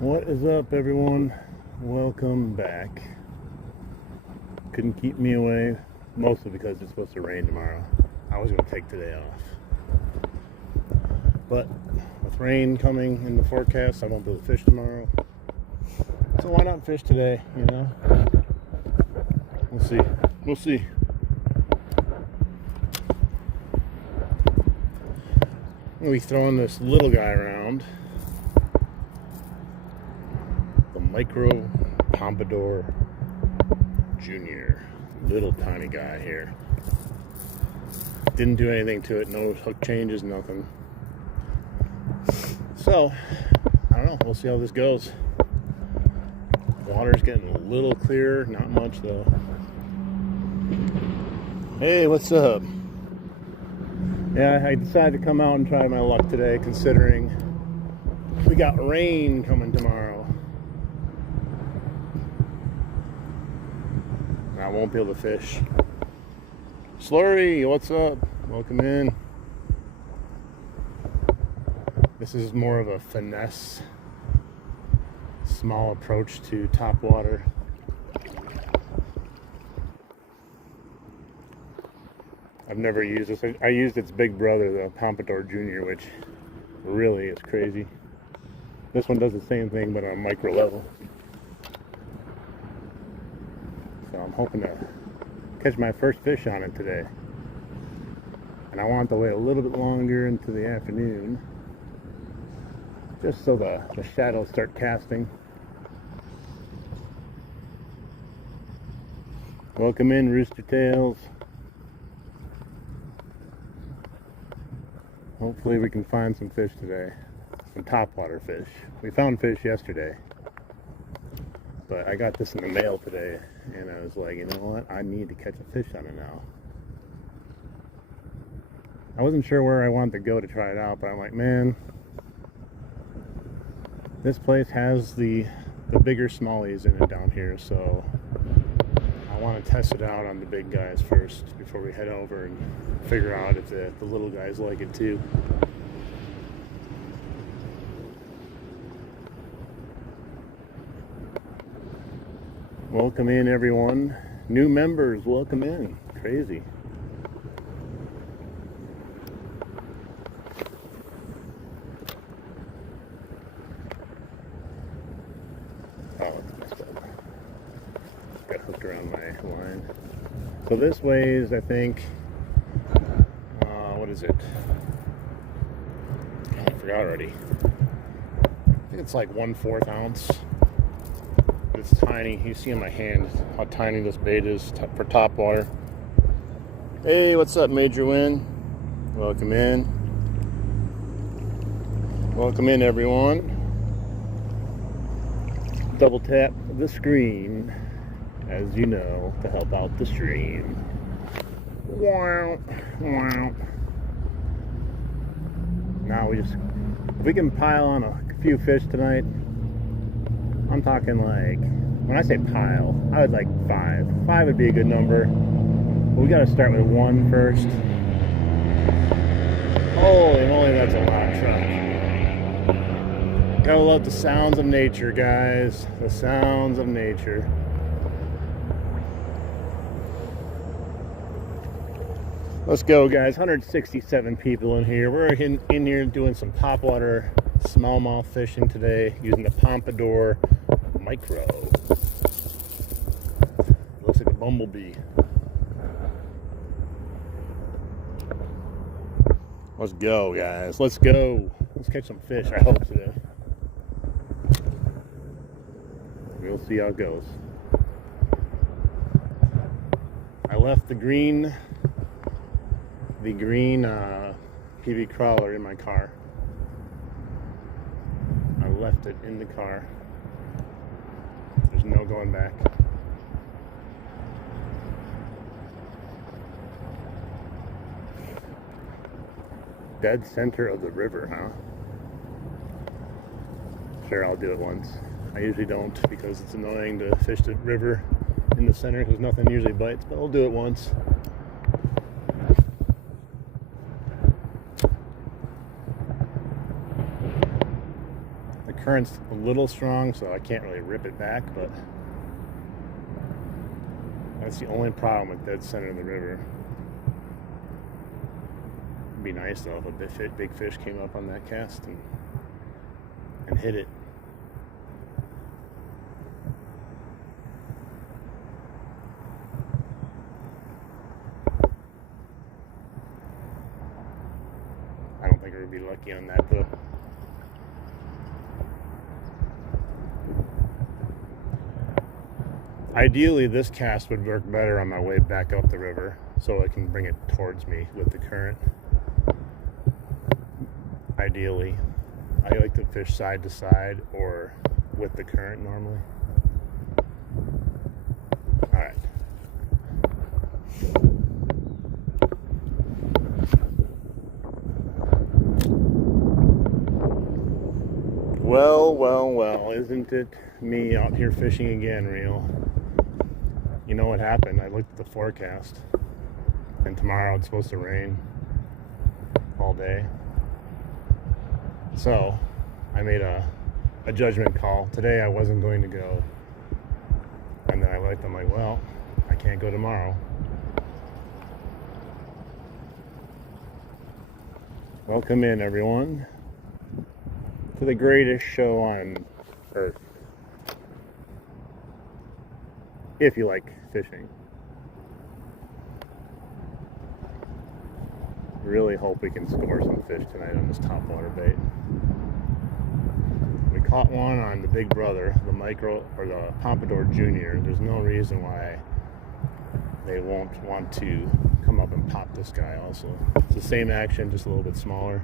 What is up, everyone? Welcome back. Couldn't keep me away, mostly because it's supposed to rain tomorrow. I was going to take today off. But with rain coming in the forecast, I won't be able to fish tomorrow. So why not fish today, you know? We'll see. We'll see. I'm going to be throwing this little guy around. The Micro Pompadour Junior. Little tiny guy here. Didn't do anything to it. No hook changes, nothing. So, I don't know. We'll see how this goes. Water's getting a little clearer. Not much, though. Hey, what's up? Yeah, I decided to come out and try my luck today, considering we got rain coming tomorrow. I won't be able to fish. Slurry, what's up? Welcome in. This is more of a finesse, small approach to topwater. I've never used this. I used its big brother, the Pompadour Junior, which really is crazy. This one does the same thing, but on a micro level. So I'm hoping to catch my first fish on it today. And I want to wait a little bit longer into the afternoon, just so the shadows start casting. Welcome in, Rooster Tails. Hopefully we can find some fish today. Some topwater fish. We found fish yesterday. But I got this in the mail today, and I was like, you know what? I need to catch a fish on it now. I wasn't sure where I wanted to go to try it out, but I'm like, man, this place has the bigger smallies in it down here, so I want to test it out on the big guys first before we head over and figure out if the little guys like it too. Welcome in, everyone. New members, welcome in. Crazy. Oh, it's messed up. Got hooked around my line. So this weighs, I think, what is it? I forgot already. I think it's like 1/4 ounce. It's tiny. You see in my hand how tiny this bait is for topwater. Hey, what's up, Major Win? Welcome in. Welcome in, everyone. Double tap the screen, as you know, to help out the stream. Wow, wow. Now if we can pile on a few fish tonight, I'm talking like, when I say pile, I would like 5. 5 would be a good number. But we gotta start with 1 first. Holy moly, that's a loud truck. Gotta love the sounds of nature, guys. The sounds of nature. Let's go, guys. 167 people in here. We're in here doing some topwater smallmouth fishing today using the Pompadour Micro. Looks like a bumblebee. Let's go, guys. Let's go. Let's catch some fish, I hope, today. We'll see how it goes. I left the green PV crawler in my car. I left it in the car. There's no going back. Dead center of the river, huh? Sure, I'll do it once. I usually don't because it's annoying to fish the river in the center because nothing usually bites, but I'll do it once. current's a little strong, so I can't really rip it back, but that's the only problem with dead center of the river. It'd be nice though if a big fish came up on that cast and hit it. I don't think I would be lucky on that though. Ideally, this cast would work better on my way back up the river, so I can bring it towards me with the current. Ideally, I like to fish side to side or with the current normally. All right. Well, isn't it me out here fishing again, Reel? You know what happened? I looked at the forecast, and tomorrow it's supposed to rain all day. So, I made a judgment call. Today I wasn't going to go. And then I'm like, well, I can't go tomorrow. Welcome in, everyone, to the greatest show on earth. If you like fishing. Really hope we can score some fish tonight on this topwater bait. We caught one on the Big Brother, the Micro, or the Pompadour Junior. There's no reason why they won't want to come up and pop this guy also. It's the same action, just a little bit smaller.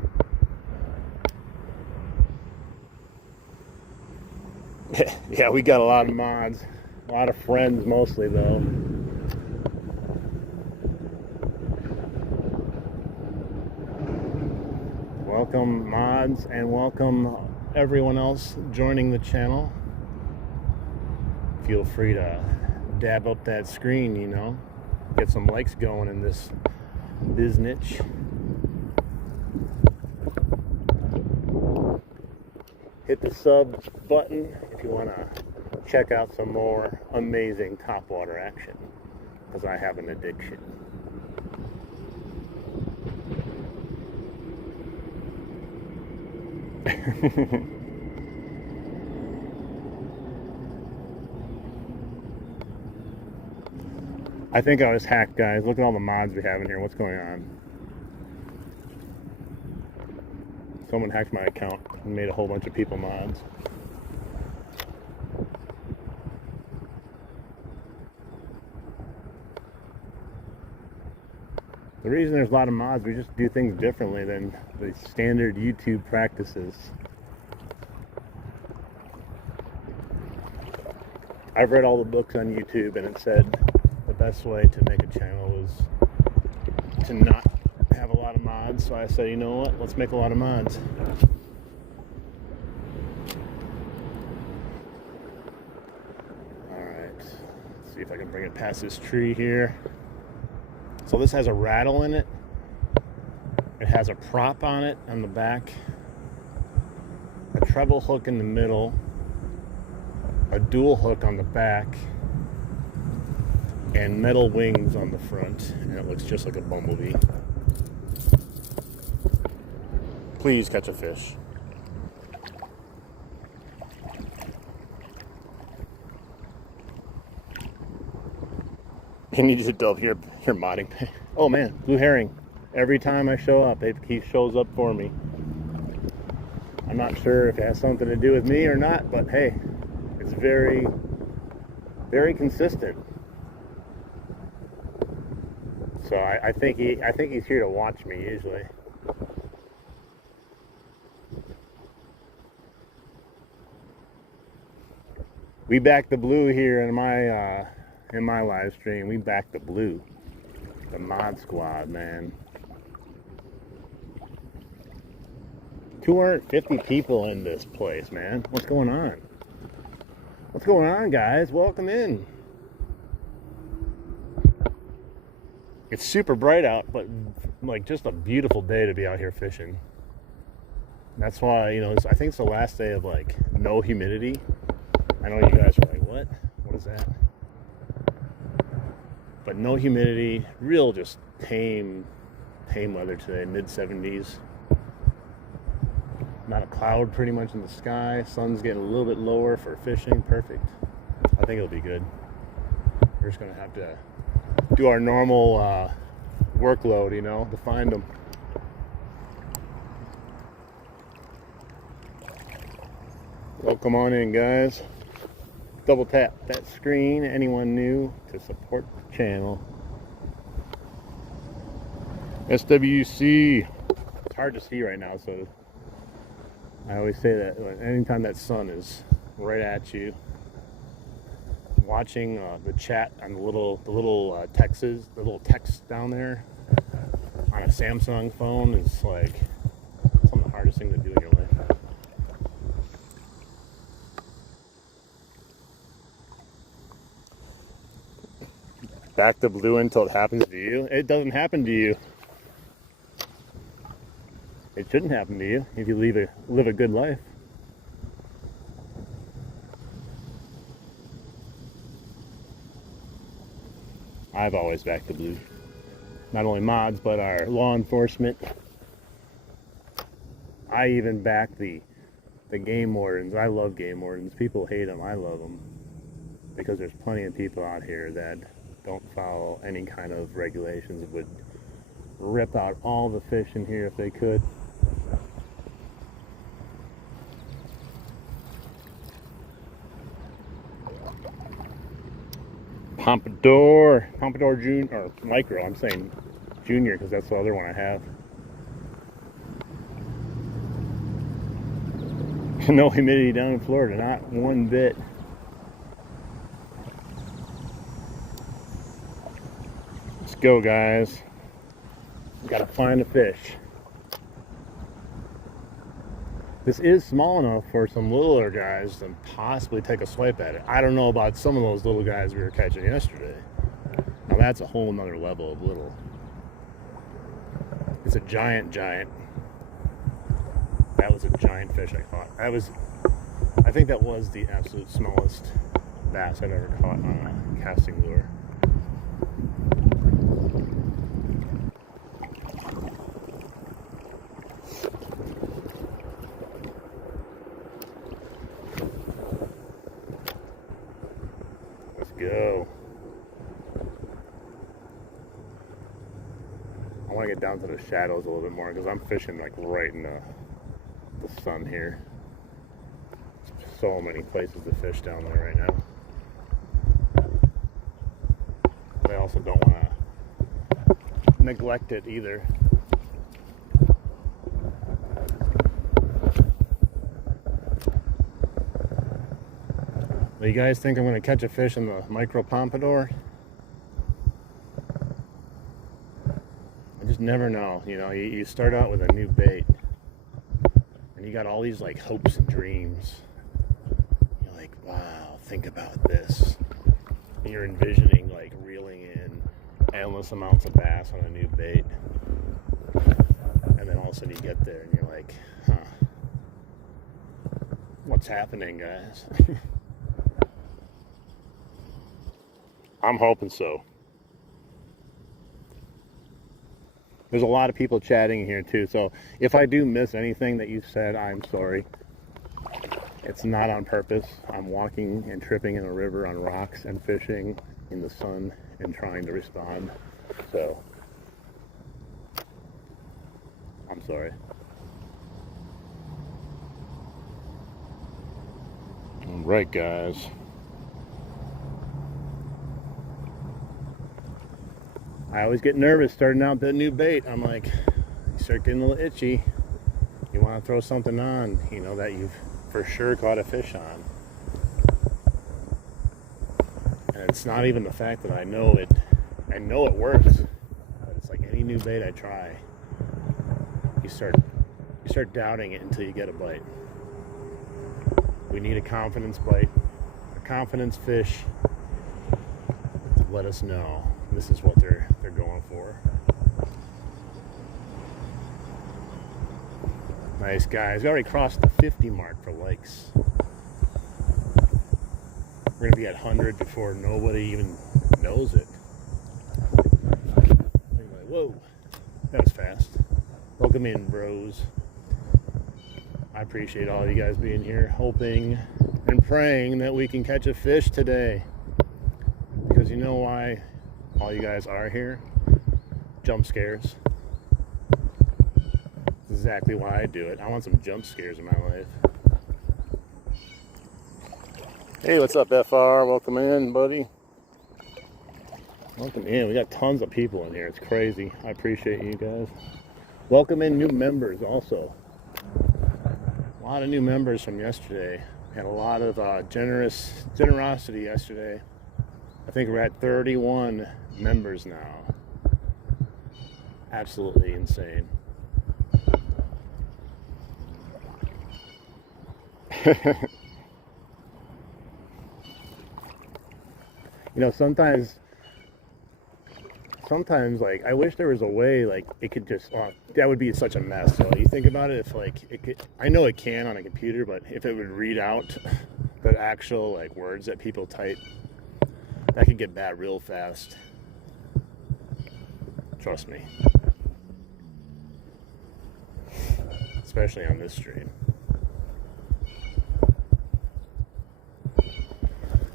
Yeah, we got a lot of mods. A lot of friends mostly though. Welcome mods and welcome everyone else joining the channel. Feel free to dab up that screen, you know. Get some likes going in this biznitch. Hit the sub button if you want to check out some more amazing topwater action, because I have an addiction. I think I was hacked, guys. Look at all the mods we have in here. What's going on? Someone hacked my account and made a whole bunch of people mods. The reason there's a lot of mods, we just do things differently than the standard YouTube practices. I've read all the books on YouTube, and it said the best way to make a channel was to not have a lot of mods. So I said, you know what, let's make a lot of mods. Alright, let's see if I can bring it past this tree here. So this has a rattle in it. It has a prop on it on the back, a treble hook in the middle, a dual hook on the back, and metal wings on the front, and it looks just like a bumblebee. Please catch a fish. And you just dub here modding. Oh man, blue herring. Every time I show up, he shows up for me. I'm not sure if it has something to do with me or not, but hey, it's very, very consistent. So I think he's here to watch me usually. We back the blue here in my live stream. We back the blue, the mod squad, man. 250 people in this place, man. What's going on? What's going on, guys? Welcome in. It's super bright out, but like just a beautiful day to be out here fishing. That's why, I think it's the last day of like no humidity. I know you guys are like, what? What is that? But no humidity, real just tame weather today, mid 70s. Not a cloud pretty much in the sky. Sun's getting a little bit lower for fishing. Perfect. I think it'll be good. We're just going to have to do our normal workload, to find them. Well, come on in, guys. Double tap that screen, anyone new, to support the channel. SWC. It's hard to see right now, so I always say that anytime that sun is right at you. Watching the chat on the little text down there on a Samsung phone is like some of the hardest thing to do in your life. Back to blue until it happens to you. It doesn't happen to you. It shouldn't happen to you if you live a good life. I've always backed the blue. Not only mods, but our law enforcement. I even back the game wardens. I love game wardens. People hate them. I love them. Because there's plenty of people out here that don't follow any kind of regulations, would rip out all the fish in here if they could. Pompadour Junior, or Micro, I'm saying Junior because that's the other one I have. No humidity down in Florida, not one bit. Let's go, guys. Gotta find a fish. This is small enough for some littler guys to possibly take a swipe at it. I don't know about some of those little guys we were catching yesterday. Now that's a whole nother level of little. It's a giant. That was a giant fish I caught. I think that was the absolute smallest bass I've ever caught on a casting lure. Go. I want to get down to the shadows a little bit more because I'm fishing like right in the sun here. There's so many places to fish down there right now. But I also don't want to neglect it either. Do you guys think I'm going to catch a fish in the Micro Pompadour? I just never know. You start out with a new bait and you got all these like hopes and dreams. You're like, wow, think about this. And you're envisioning like reeling in endless amounts of bass on a new bait. And then all of a sudden you get there and you're like, huh, what's happening, guys? I'm hoping so. There's a lot of people chatting here too, so if I do miss anything that you said, I'm sorry. It's not on purpose. I'm walking and tripping in a river on rocks and fishing in the sun and trying to respond. So, I'm sorry. All right, guys. I always get nervous starting out the new bait. I'm like, you start getting a little itchy. You want to throw something on, that you've for sure caught a fish on. And it's not even the fact that I know it works. But it's like any new bait I try, you start doubting it until you get a bite. We need a confidence bite, a confidence fish to let us know this is what they're going for. Nice guys. We already crossed the 50 mark for likes. We're gonna be at 100 before nobody even knows it. Anyway, whoa, that was fast. Welcome in, bros. I appreciate all you guys being here, hoping and praying that we can catch a fish today. Because you know why all you guys are here? Jump scares. That's exactly why I do it. I want some jump scares in my life. Hey, what's up, FR? Welcome in, buddy. Welcome in. We got tons of people in here. It's crazy. I appreciate you guys. Welcome in new members also. A lot of new members from yesterday. Had a lot of generosity yesterday. I think we're at 31 members now. Absolutely insane. You know, sometimes like I wish there was a way like it could just that would be such a mess. So you think about it, if like it could, I know it can on a computer, but if it would read out the actual like words that people type, that could get bad real fast. Trust me. Especially on this stream.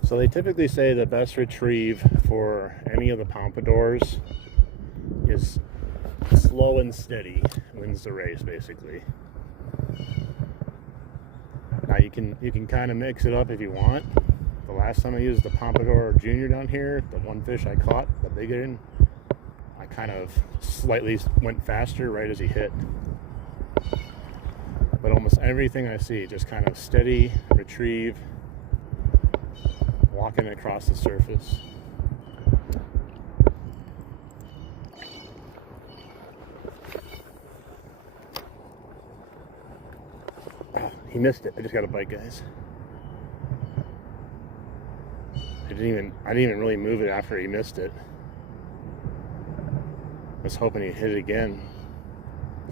So they typically say the best retrieve for any of the pompadours is slow and steady wins the race, basically. Now you can kind of mix it up if you want. The last time I used the Pompadour Junior down here, the one fish I caught, the big one, I kind of slightly went faster right as he hit. But almost everything I see, just kind of steady retrieve, walking across the surface. Oh, he missed it. I just got a bite, guys. I didn't even really move it after he missed it. I was hoping he'd hit it again.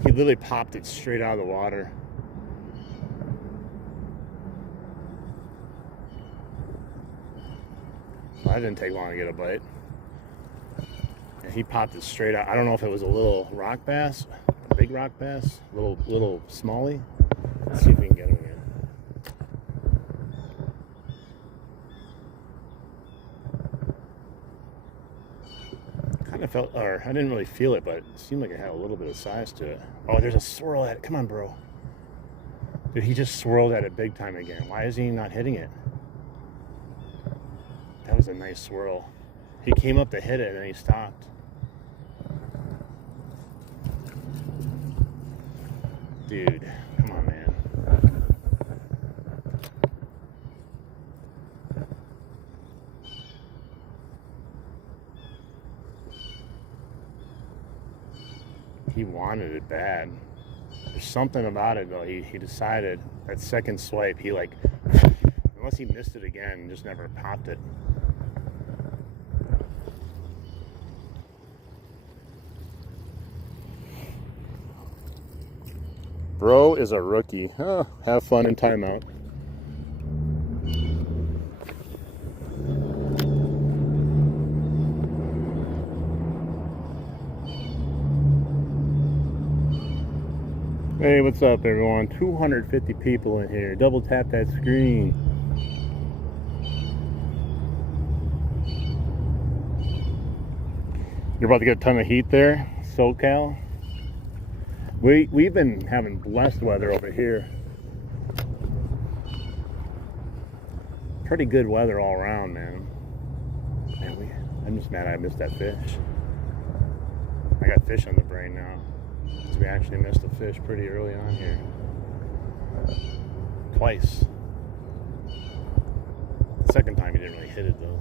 He literally popped it straight out of the water. That didn't take long to get a bite. Yeah, he popped it straight out. I don't know if it was a little rock bass, a big rock bass, little smallie. Let's see if we can get him again. Kind of felt, or I didn't really feel it, but it seemed like it had a little bit of size to it. Oh, there's a swirl at it. Come on, bro. Dude, he just swirled at it big time again. Why is he not hitting it? That was a nice swirl. He came up to hit it and then he stopped. Dude, come on, man. He wanted it bad. There's something about it though. He decided that second swipe, he like, unless he missed it again, just never popped it. Bro is a rookie. Oh, have fun in timeout. Hey, what's up, everyone? 250 people in here. Double tap that screen. You're about to get a ton of heat there, SoCal. We've been having blessed weather over here. Pretty good weather all around, man. I'm just mad I missed that fish. I got fish on the brain now. Because we actually missed a fish pretty early on here. Twice. The second time he didn't really hit it though.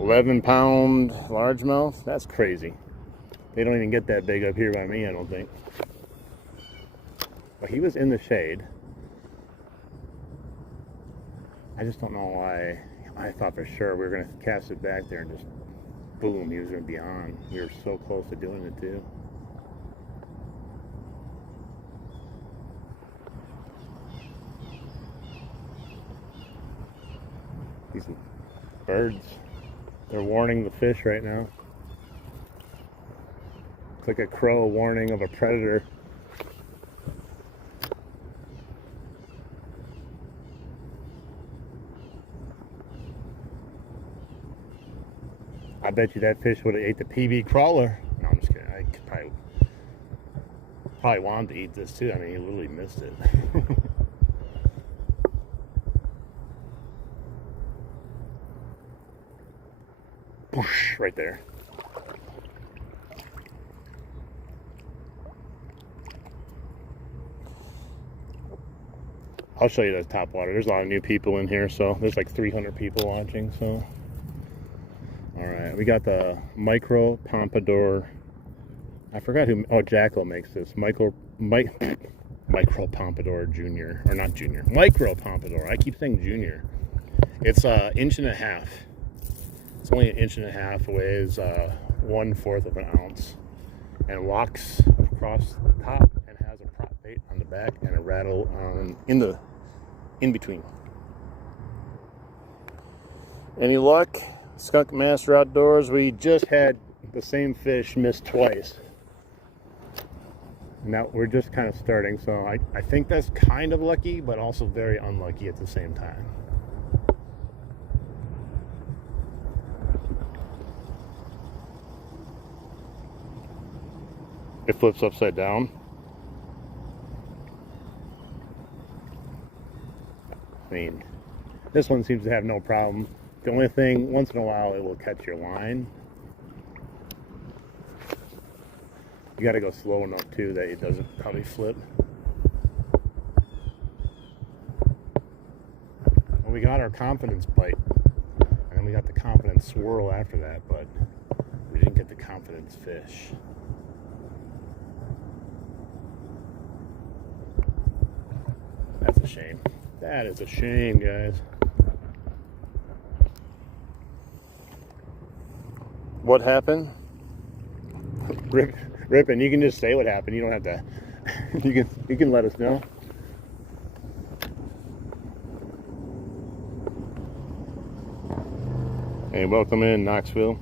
11-pound largemouth? That's crazy. They don't even get that big up here by me, I don't think. But he was in the shade. I just don't know why. I thought for sure we were going to cast it back there and just boom, he was going to be on. We were so close to doing it too. These birds, they're warning the fish right now. It's like a crow warning of a predator. I bet you that fish would have ate the PB crawler. No, I'm just kidding. I could probably wanted to eat this too. I mean, he literally missed it. Whoosh, right there. I'll show you the Topwater. There's a lot of new people in here, so there's like 300 people watching, so. All right, we got the Micro Pompadour. I forgot who, oh, Jackal makes this. Micro Pompadour Junior, or not Junior, Micro Pompadour. I keep saying Junior. It's an inch and a half. It's only an inch and a half, weighs 1/4 of an ounce, and locks across the top and has a prop bait on the back and a rattle in between. Any luck? Skunk Master Outdoors, we just had the same fish miss twice. Now we're just kind of starting, so I think that's kind of lucky, but also very unlucky at the same time. It flips upside down. I mean, this one seems to have no problem. The only thing, once in a while, it will catch your line. You got to go slow enough too that it doesn't probably flip. Well, we got our confidence bite, and then we got the confidence swirl after that, but we didn't get the confidence fish. That's a shame. That is a shame, guys. What happened? Rippin', you can just say what happened. You don't have to. You can let us know. Hey, welcome in Knoxville.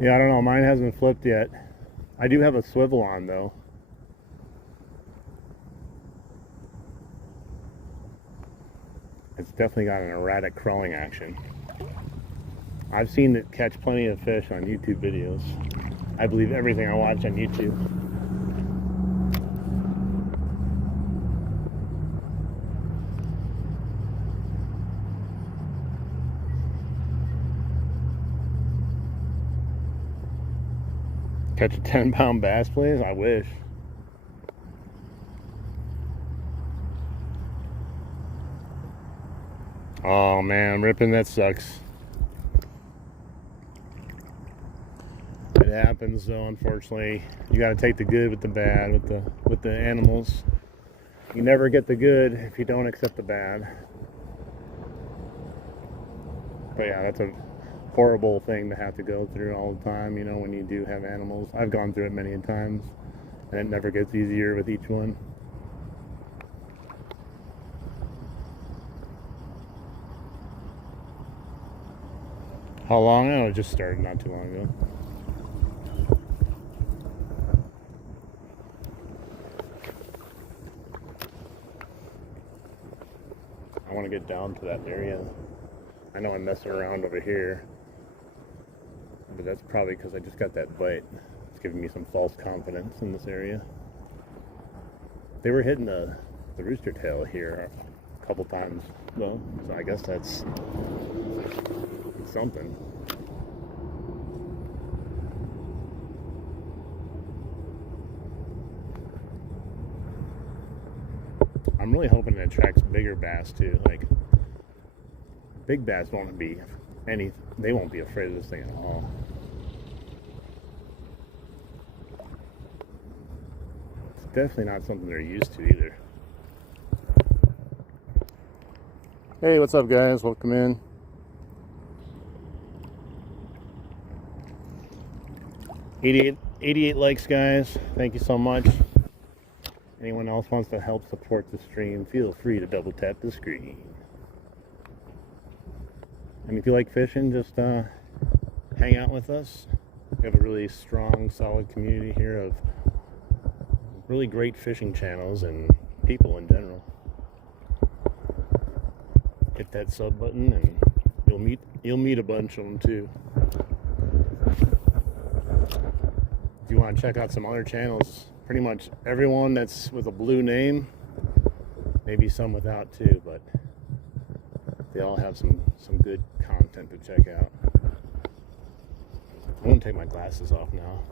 Yeah, I don't know. Mine hasn't flipped yet. I do have a swivel on though. It's definitely got an erratic crawling action. I've seen it catch plenty of fish on YouTube videos. I believe everything I watch on YouTube. Catch a 10-pound bass, please? I wish. Oh man, Rippin', that sucks. It happens though, unfortunately. You gotta take the good with the bad with the animals. You never get the good if you don't accept the bad. But yeah, that's a horrible thing to have to go through all the time, you know, when you do have animals. I've gone through it many times, and it never gets easier with each one. How long? Oh, it just started not too long ago. I want to get down to that area. I know I'm messing around over here, but that's probably because I just got that bite. It's giving me some false confidence in this area. They were hitting the rooster tail here a couple times though, so I guess that's something. I'm really hoping it attracts bigger bass too. Like, big bass won't be they won't be afraid of this thing at all. definitely not something they're used to either. Hey, what's up, guys? Welcome in. 88 likes, guys. Thank you so much. Anyone else wants to help support the stream, feel free to double tap the screen. And if you like fishing, just hang out with us. We have a really strong, solid community here of really great fishing channels and people in general. Hit that sub button and you'll meet a bunch of them too. If you want to check out some other channels, pretty much everyone that's with a blue name, maybe some without too, but they all have some good content to check out. I'm gonna take my glasses off now.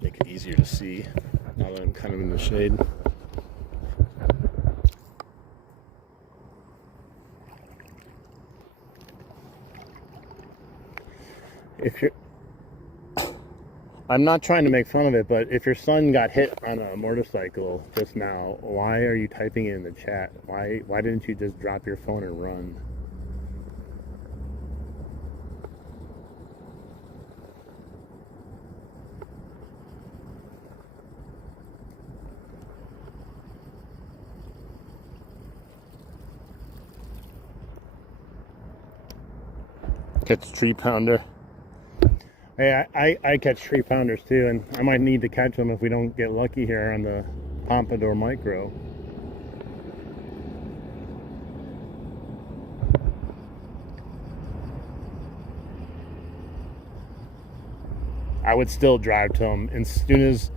Make it easier to see now that I'm kind of in the shade. I'm not trying to make fun of it, but if your son got hit on a motorcycle just now, why are you typing it in the chat? Why didn't you just drop your phone and run? Catch tree pounder. Hey, I catch tree pounders too, and I might need to catch them if we don't get lucky here on the Pompadour Micro. I would still drive to them. As soon as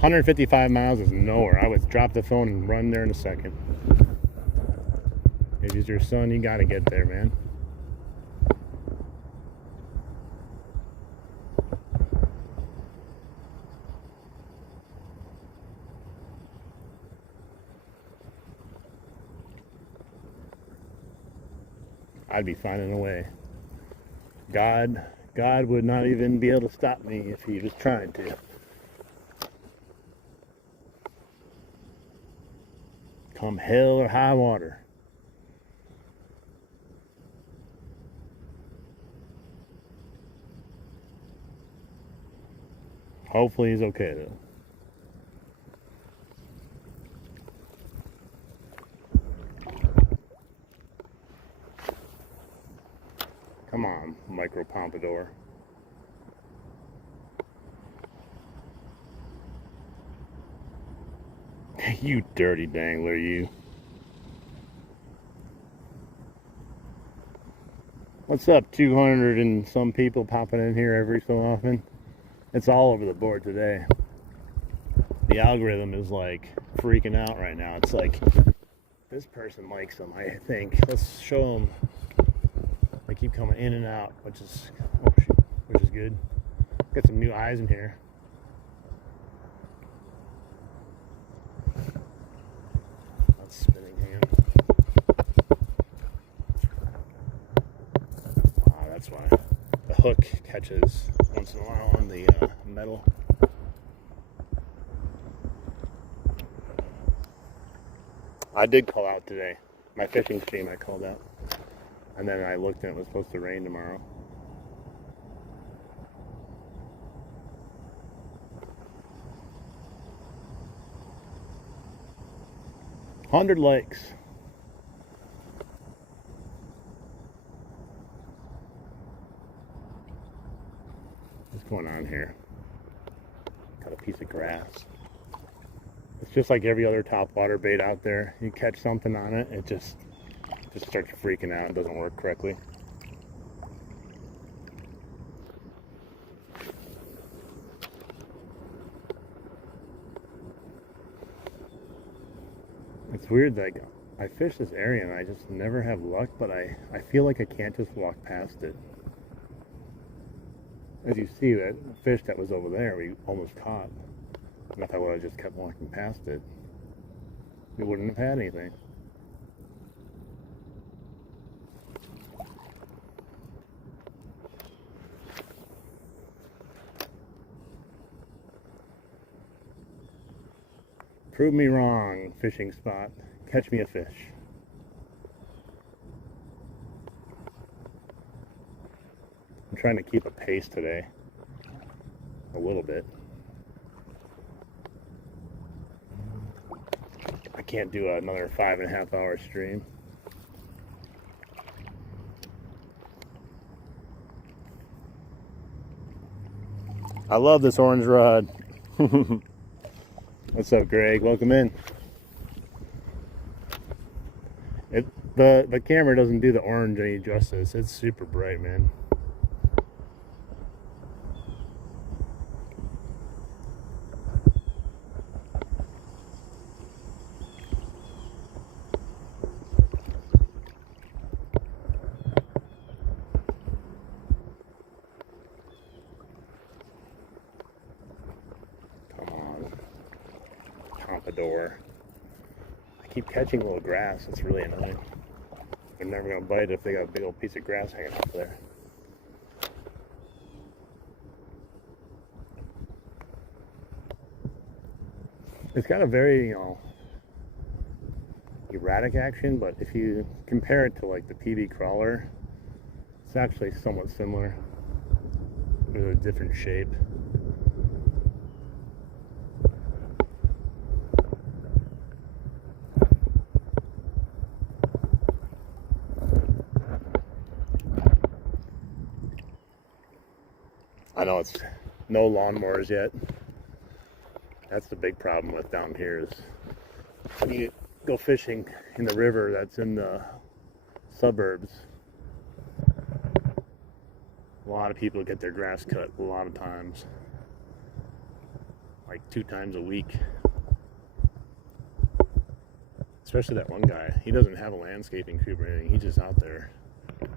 155 miles is nowhere, I would drop the phone and run there in a second. If he's your son, you gotta get there, man. I'd be finding a way. God would not even be able to stop me if he was trying to. Come hell or high water. Hopefully he's okay though. Come on, Micro Pompadour. You dirty dangler, you. What's up, 200 and some people popping in here every so often? It's all over the board today. The algorithm is like freaking out right now. It's like, this person likes them, I think. Let's show them. They keep coming in and out, which is good. Got some new eyes in here. That's spinning hand. That's why the hook catches once in a while on the metal. I did call out today. My fishing stream I called out. And then I looked and it was supposed to rain tomorrow. $100 likes. What's going on here? Got a piece of grass. It's just like every other topwater bait out there. You catch something on it, it just starts freaking out. It doesn't work correctly. It's weird, like I fish this area and I just never have luck, but I feel like I can't just walk past it. As you see, that fish that was over there, we almost caught. And if I would have just kept walking past it, we wouldn't have had anything. Prove me wrong, fishing spot. Catch me a fish. I'm trying to keep a pace today. A little bit. I can't do another 5.5 hour stream. I love this orange rod. What's up, Greg? Welcome in. The camera doesn't do the orange any justice. It's super bright, man. Pompadour. I keep catching little grass. It's really annoying. They're never gonna bite if they got a big old piece of grass hanging up there. It's got a very, erratic action, but if you compare it to like the PB crawler, it's actually somewhat similar with a different shape. I know it's no lawnmowers yet. That's the big problem with down here is when you go fishing in the river that's in the suburbs, a lot of people get their grass cut a lot of times, like 2 times a week. Especially that one guy. He doesn't have a landscaping crew or anything. He's just out there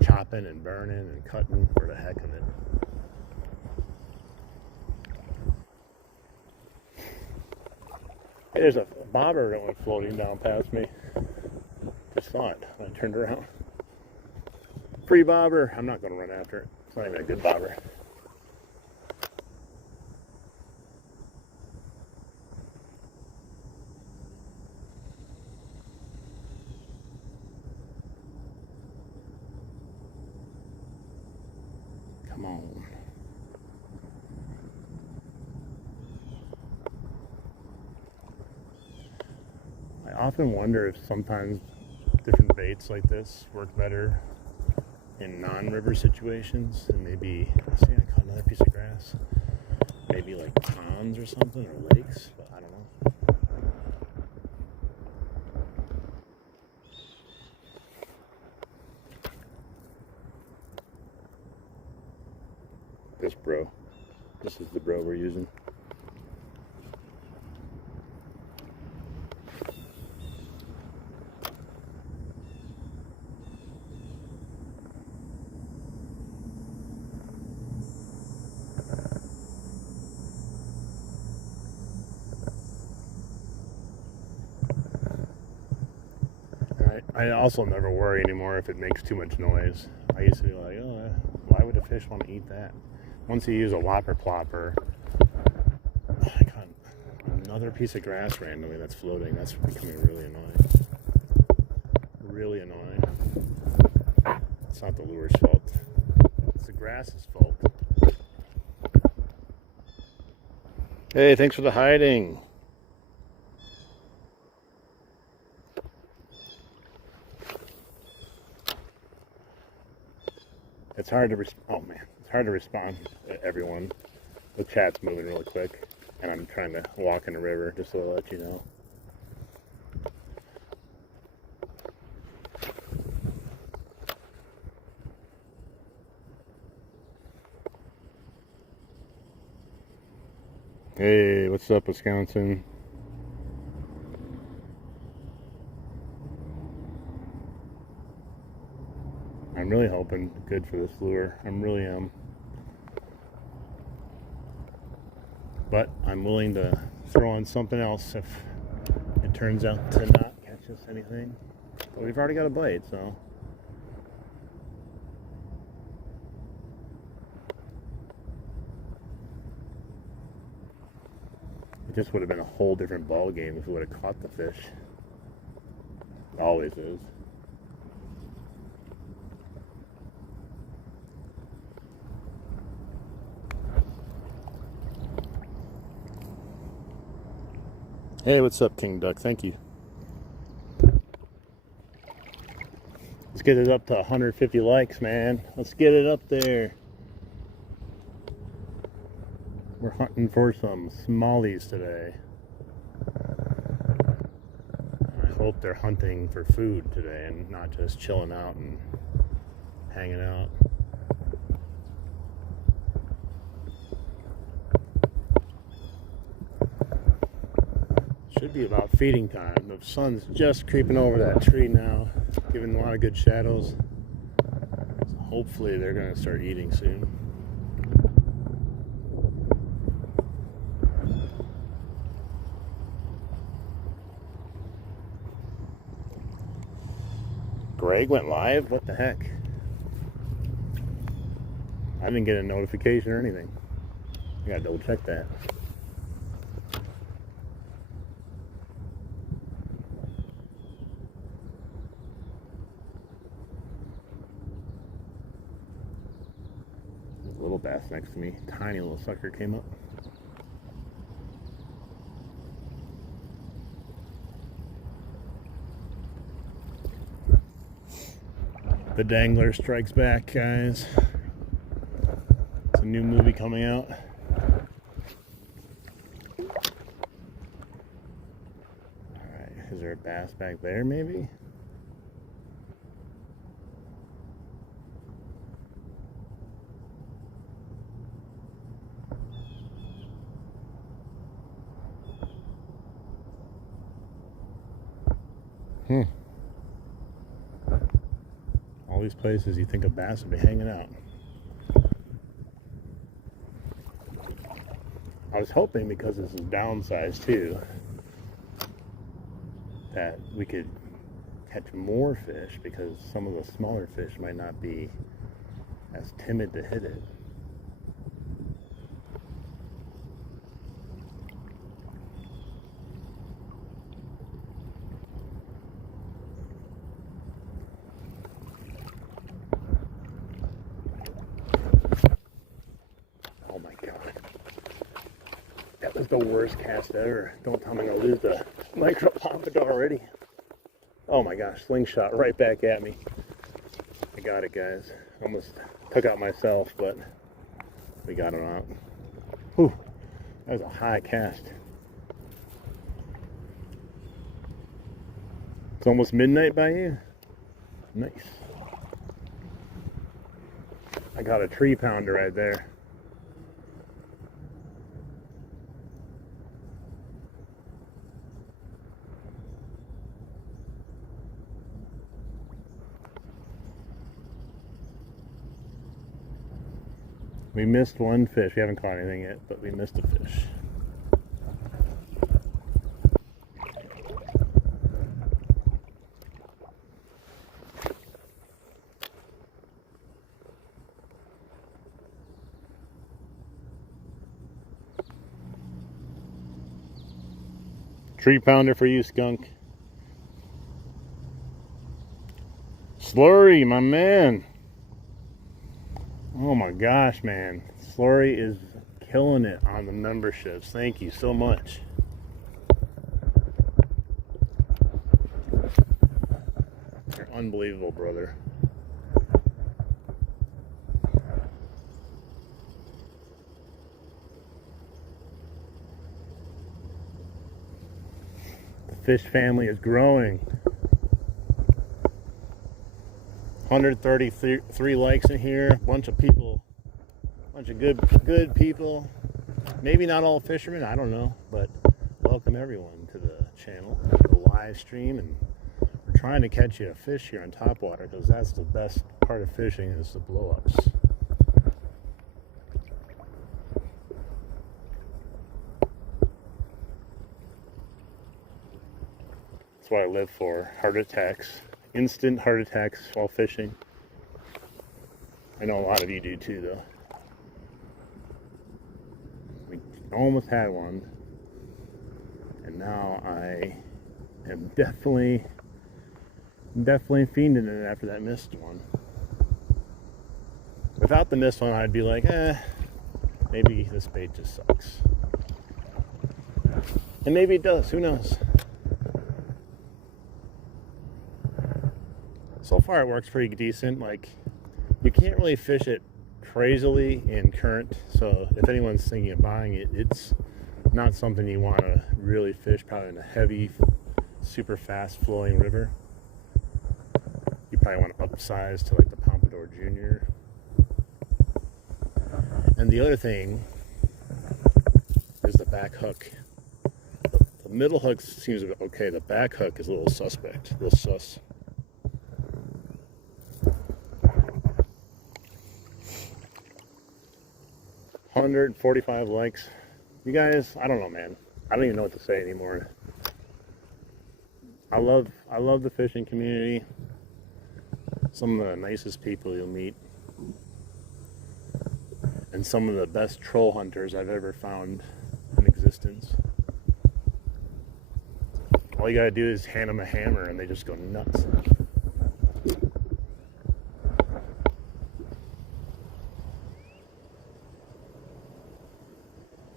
chopping and burning and cutting for the heck of it. There's a bobber that went floating down past me. Just saw it when I turned around. Free bobber. I'm not going to run after it. It's not even a good bobber. Come on. I often wonder if sometimes different baits like this work better in non-river situations, and maybe, see, I caught another piece of grass, maybe like ponds or something, or lakes, but I don't know. This bro, this is the bro we're using. I also never worry anymore if it makes too much noise. I used to be like, oh, why would a fish want to eat that? Once you use a whopper plopper, I got another piece of grass randomly that's floating. That's becoming really annoying. Really annoying. It's not the lure's fault. It's the grass's fault. Hey, thanks for the hiding. It's hard to it's hard to respond to everyone. The chat's moving really quick, and I'm trying to walk in the river just to let you know. Hey, what's up, Wisconsin? I'm really hoping good for this lure. I really am. But I'm willing to throw on something else if it turns out to not catch us anything. But we've already got a bite, so. It just would have been a whole different ball game if we would have caught the fish. It always is. Hey, what's up, King Duck? Thank you. Let's get it up to 150 likes, man. Let's get it up there. We're hunting for some smallies today. I hope they're hunting for food today and not just chilling out and hanging out. Should be about feeding time. The sun's just creeping over that tree now, giving a lot of good shadows. So hopefully they're going to start eating soon. Greg went live? What the heck? I didn't get a notification or anything. I gotta double check that. There's a little bass next to me. Tiny little sucker came up. The Dangler Strikes Back, guys. It's a new movie coming out. Alright, is there a bass back there maybe? All these places you think a bass would be hanging out. I was hoping, because this is downsized too, that we could catch more fish, because some of the smaller fish might not be as timid to hit it. The worst cast ever. Don't tell me I'm gonna lose the micro pompadour already. Oh my gosh, slingshot right back at me. I got it, guys. Almost took out myself, but we got him out. Whew, that was a high cast. It's almost midnight by you? Nice. I got a tree pounder right there. We missed one fish. We haven't caught anything yet, but we missed a fish. Tree pounder for you, skunk. Slurry, my man. Oh my gosh, man. Slurry is killing it on the memberships. Thank you so much. You're unbelievable, brother. The fish family is growing. 133 likes in here. Bunch of people, bunch of good people. Maybe not all fishermen, I don't know, but welcome everyone to the channel, the live stream, and we're trying to catch you a fish here on Topwater, because that's the best part of fishing, is the blow-ups. That's what I live for. Heart attacks. Instant heart attacks while fishing. I know a lot of you do too, though. We almost had one. And now I am definitely fiending it after that missed one. Without the missed one, I'd be like, maybe this bait just sucks. And maybe it does, who knows? So far it works pretty decent. Like, you can't really fish it crazily in current, so if anyone's thinking of buying it, it's not something you want to really fish probably in a heavy, super fast flowing river. You probably want to upsize to like the Pompadour Junior. And the other thing is the back hook. The middle hook seems okay. The back hook is a little suspect, a little sus. $145 likes. You guys, I don't know, man. I don't even know what to say anymore. I love the fishing community. Some of the nicest people you'll meet. And some of the best troll hunters I've ever found in existence. All you gotta do is hand them a hammer and they just go nuts.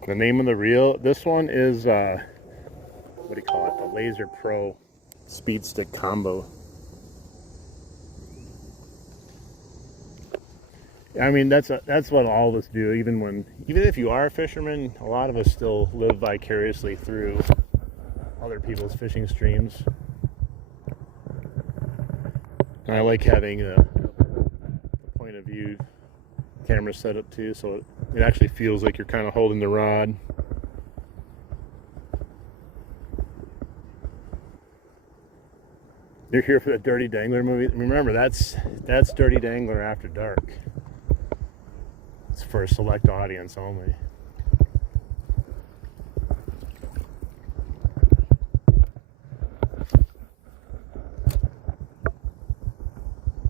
The name of the reel, this one is, what do you call it? The Laser Pro Speed Stick Combo. I mean, that's what all of us do. Even if you are a fisherman, a lot of us still live vicariously through other people's fishing streams. And I like having the point of view camera set up too, so it actually feels like you're kind of holding the rod. You're here for the Dirty Dangler movie. Remember, that's Dirty Dangler After Dark. It's for a select audience only.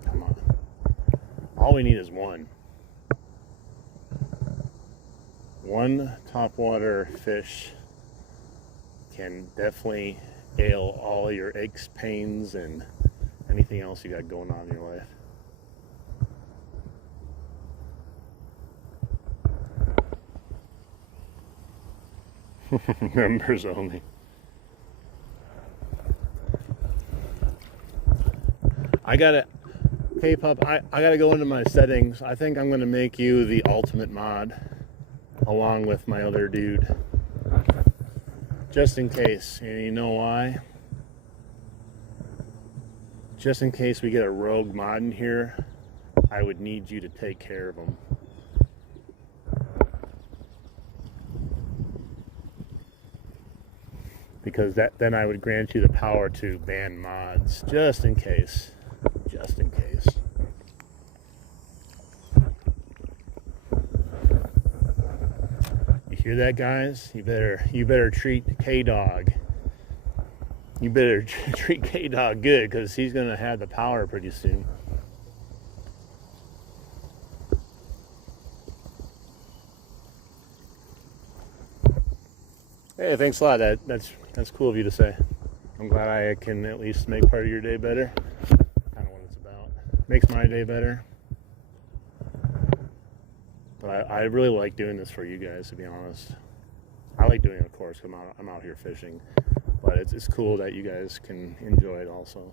Come on. All we need is one. One topwater fish can definitely ail all your aches, pains, and anything else you got going on in your life. Members only. Hey pup, I gotta go into my settings. I think I'm gonna make you the ultimate mod along with my other dude, just in case. And you know why? Just in case we get a rogue mod in here, I would need you to take care of them. Because then I would grant you the power to ban mods, just in case. Just in case. You hear that, guys? You better treat K-Dog. You better treat K-Dog good, because he's gonna have the power pretty soon. Hey, thanks a lot. That's cool of you to say. I'm glad I can at least make part of your day better. Kind of what it's about. Makes my day better. But I really like doing this for you guys, to be honest. I like doing it, of course, because I'm out here fishing. But it's cool that you guys can enjoy it also.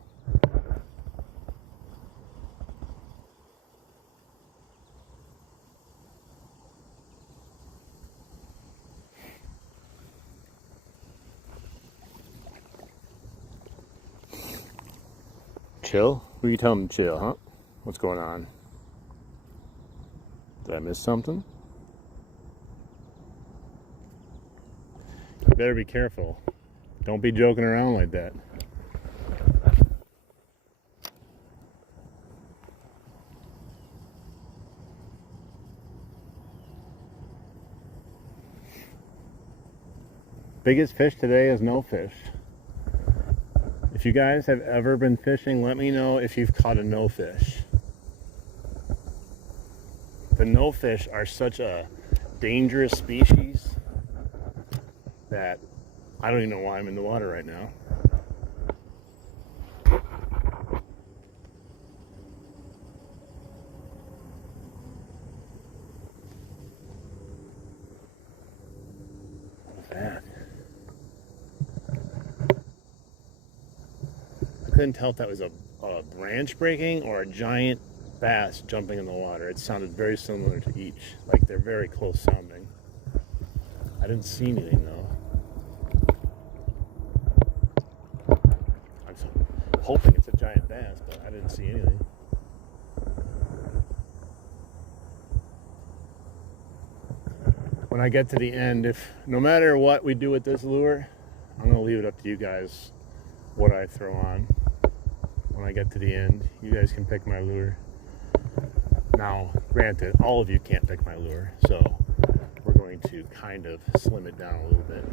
Chill? Who are you telling to chill, huh? What's going on? Did I miss something? You better be careful. Don't be joking around like that. Biggest fish today is no fish. If you guys have ever been fishing, let me know if you've caught a no fish. The no fish are such a dangerous species that I don't even know why I'm in the water right now. What was that? I couldn't tell if that was a branch breaking or a giant bass jumping in the water. It sounded very similar to each. Like they're very close sounding. I didn't see anything though. I'm hoping it's a giant bass, but I didn't see anything. When I get to the end, if no matter what we do with this lure, I'm gonna leave it up to you guys what I throw on. When I get to the end, you guys can pick my lure. Now, granted, all of you can't pick my lure, so we're going to kind of slim it down a little bit.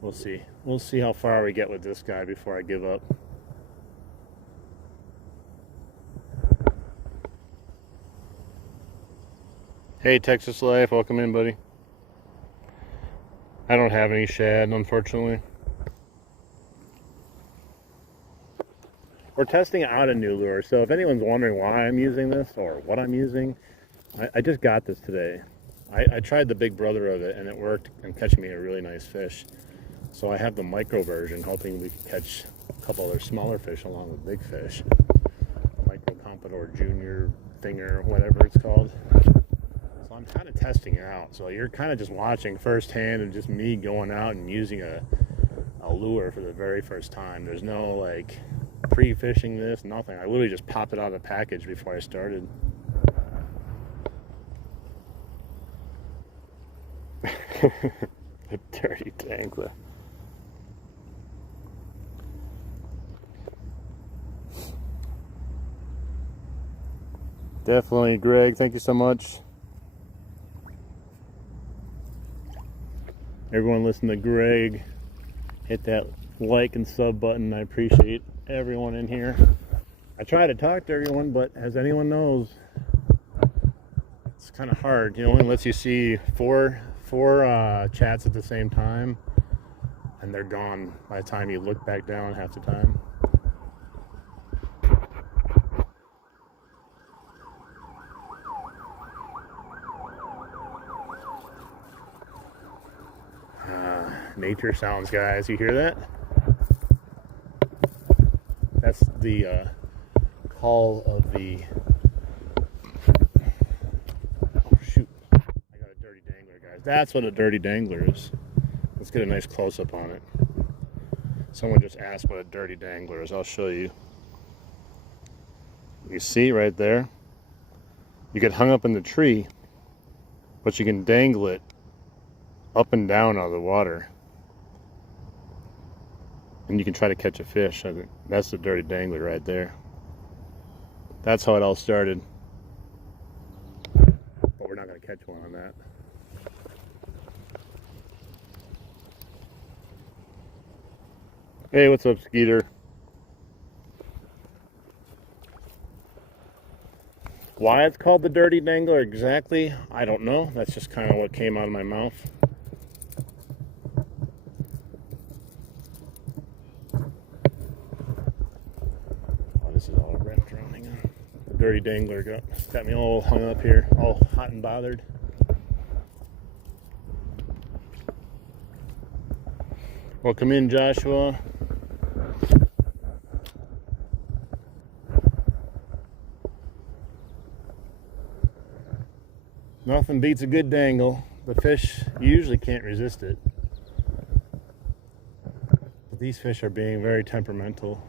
We'll see. We'll see how far we get with this guy before I give up. Hey, Texas Life, welcome in, buddy. I don't have any shad, unfortunately. We're testing out a new lure, so if anyone's wondering why I'm using this or what I'm using, I just got this today. I tried the big brother of it and it worked and catching me a really nice fish. So I have the micro version, hoping we can catch a couple other smaller fish along with big fish. Micro Pompadour Junior Finger, whatever it's called. So I'm kind of testing it out. So you're kind of just watching firsthand and just me going out and using a lure for the very first time. There's no like pre-fishing this, nothing. I literally just popped it out of the package before I started. A dirty dangler. Definitely, Greg. Thank you so much. Everyone listen to Greg. Hit that like and sub button. I appreciate everyone in here. I try to talk to everyone, but as anyone knows, it's kind of hard. It only lets you see four chats at the same time, and they're gone by the time you look back down half the time. Nature sounds, guys. You hear that? That's the call of the... Oh, shoot. I got a dirty dangler, guys. That's what a dirty dangler is. Let's get a nice close-up on it. Someone just asked what a dirty dangler is. I'll show you. You see right there? You get hung up in the tree, but you can dangle it up and down out of the water. And you can try to catch a fish. I think that's the dirty dangler right there. That's how it all started. But we're not going to catch one on that. Hey, what's up, Skeeter? Why it's called the dirty dangler exactly, I don't know. That's just kind of what came out of my mouth. This is all wrapped around. Hang on. The dirty dangler got me all hung up here, all hot and bothered. Welcome in, Joshua. Nothing beats a good dangle. The fish usually can't resist it. But these fish are being very temperamental.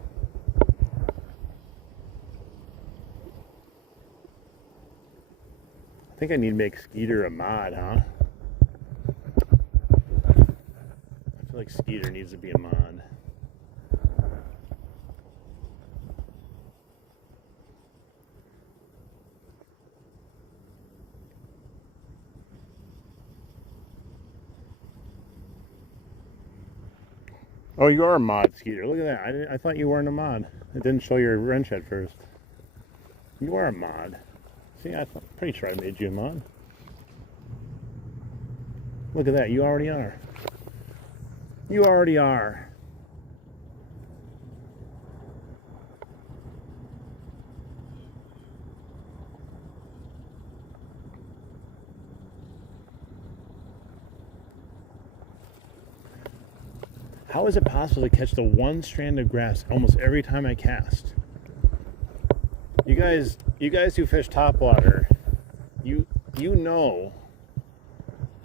I think I need to make Skeeter a mod, huh? I feel like Skeeter needs to be a mod. Oh, you are a mod, Skeeter. Look at that. I thought you weren't a mod. It didn't show your wrench at first. You are a mod. See, I'm pretty sure I made you a mod. Look at that, you already are. You already are. How is it possible to catch the one strand of grass almost every time I cast? You guys who fish topwater, you know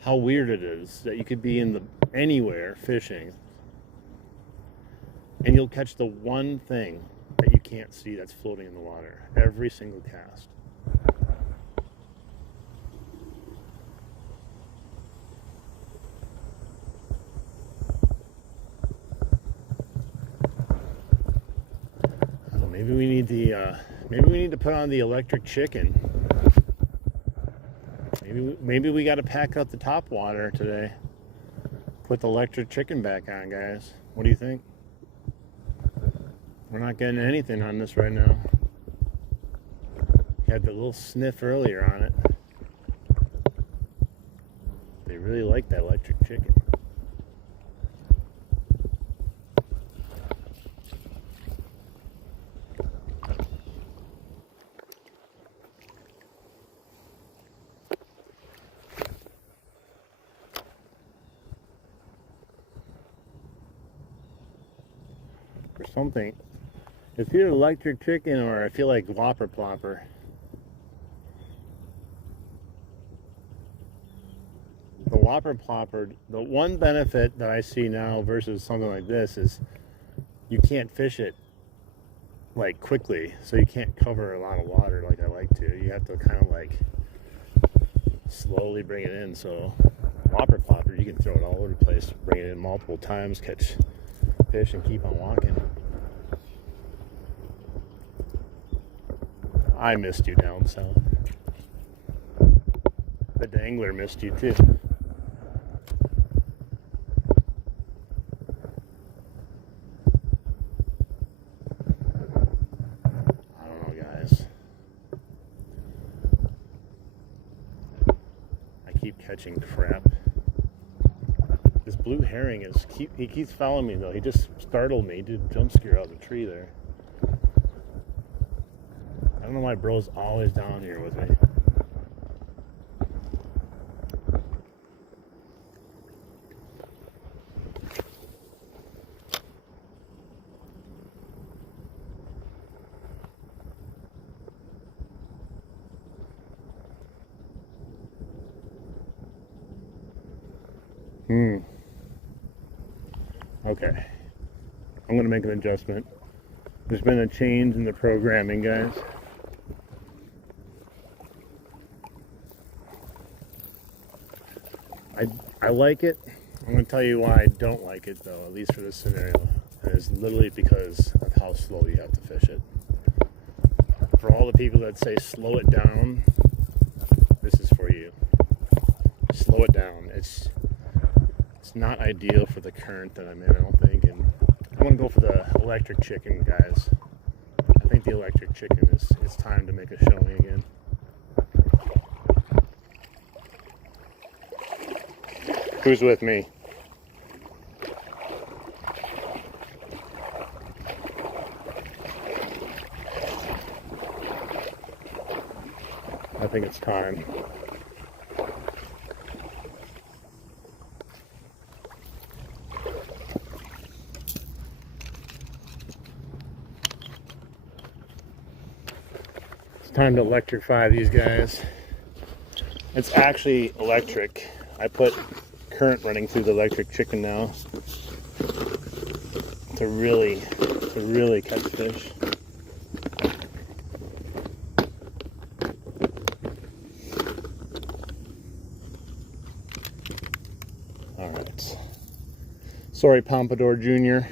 how weird it is that you could be anywhere fishing and you'll catch the one thing that you can't see that's floating in the water every single cast. Maybe we need to put on the electric chicken. Maybe we got to pack up the topwater today. Put the electric chicken back on, guys. What do you think? We're not getting anything on this right now. Had the little sniff earlier on it. They really like that electric chicken. Or something. It's either electric chicken or I feel like Whopper Plopper. The Whopper Plopper, the one benefit that I see now versus something like this is you can't fish it like quickly, so you can't cover a lot of water like I like to. You have to kind of like slowly bring it in. So Whopper Plopper, you can throw it all over the place, bring it in multiple times, catch fish and keep on walking. I missed you down south. The dangler missed you too. I don't know, guys. I keep catching crap. This blue herring he keeps following me though. He just startled me. He did a jump scare out of the tree there. I don't know why bro's always down here with me. Okay. I'm going to make an adjustment. There's been a change in the programming, guys. I like it. I'm going to tell you why I don't like it, though, at least for this scenario. And it's literally because of how slow you have to fish it. For all the people that say slow it down, this is for you. Slow it down. It's not ideal for the current that I'm in, I don't think. And I'm going to go for the electric chicken, guys. I think the electric chicken it's time to make a showing again. Who's with me? I think it's time. It's time to electrify these guys. It's actually electric. I put current running through the electric chicken now to really catch fish. All right. Sorry, Pompadour Jr.,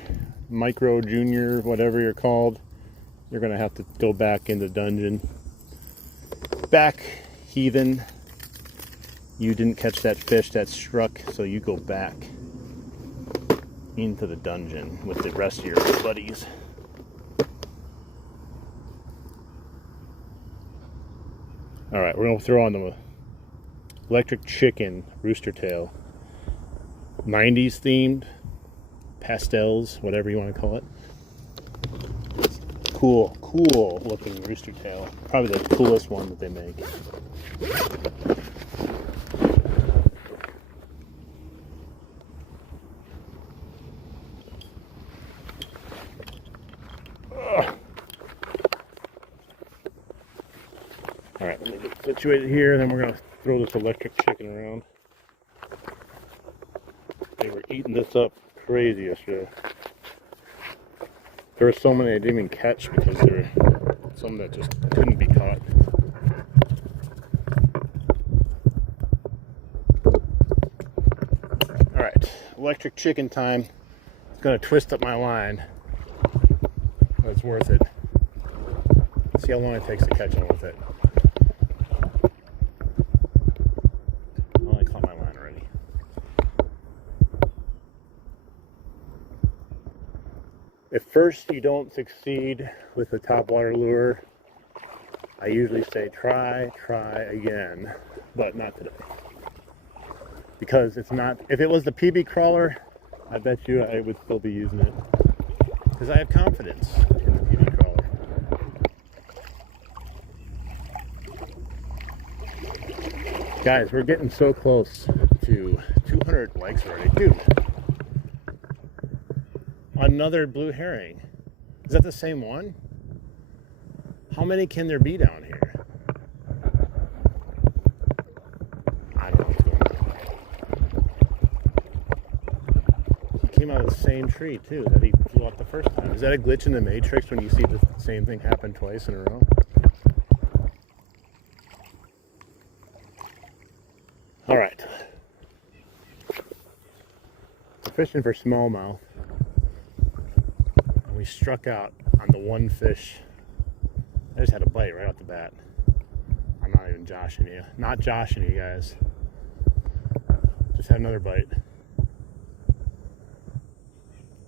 Micro Jr., whatever you're called. You're gonna have to go back in the dungeon. Back, heathen. You didn't catch that fish that struck, so you go back into the dungeon with the rest of your buddies. All right, we're gonna throw on the electric chicken rooster tail. 90s themed pastels, whatever you want to call it. Cool looking rooster tail. Probably the coolest one that they make. Alright, let me get situated here, and then we're going to throw this electric chicken around. They were eating this up crazy yesterday. There were so many I didn't even catch because there were some that just couldn't be caught. Alright, electric chicken time. It's going to twist up my line, but it's worth it. See how long it takes to catch on with it. Oh, I caught my line already. If first you don't succeed with the topwater lure, I usually say try again, but not today. Because it's not, if it was the PB crawler, I bet you I would still be using it. Because I have confidence in the PB crawler. Guys, we're getting so close to 200 likes already. Dude, another blue herring. Is that the same one? How many can there be down here? I don't know what's going on. He came out of the same tree too that he flew off the first time. Is that a glitch in the Matrix when you see the same thing happen twice in a row? All right. We're fishing for smallmouth. And we struck out on the one fish. I just had a bite right off the bat. I'm not even joshing you. Not joshing you guys. Just had another bite.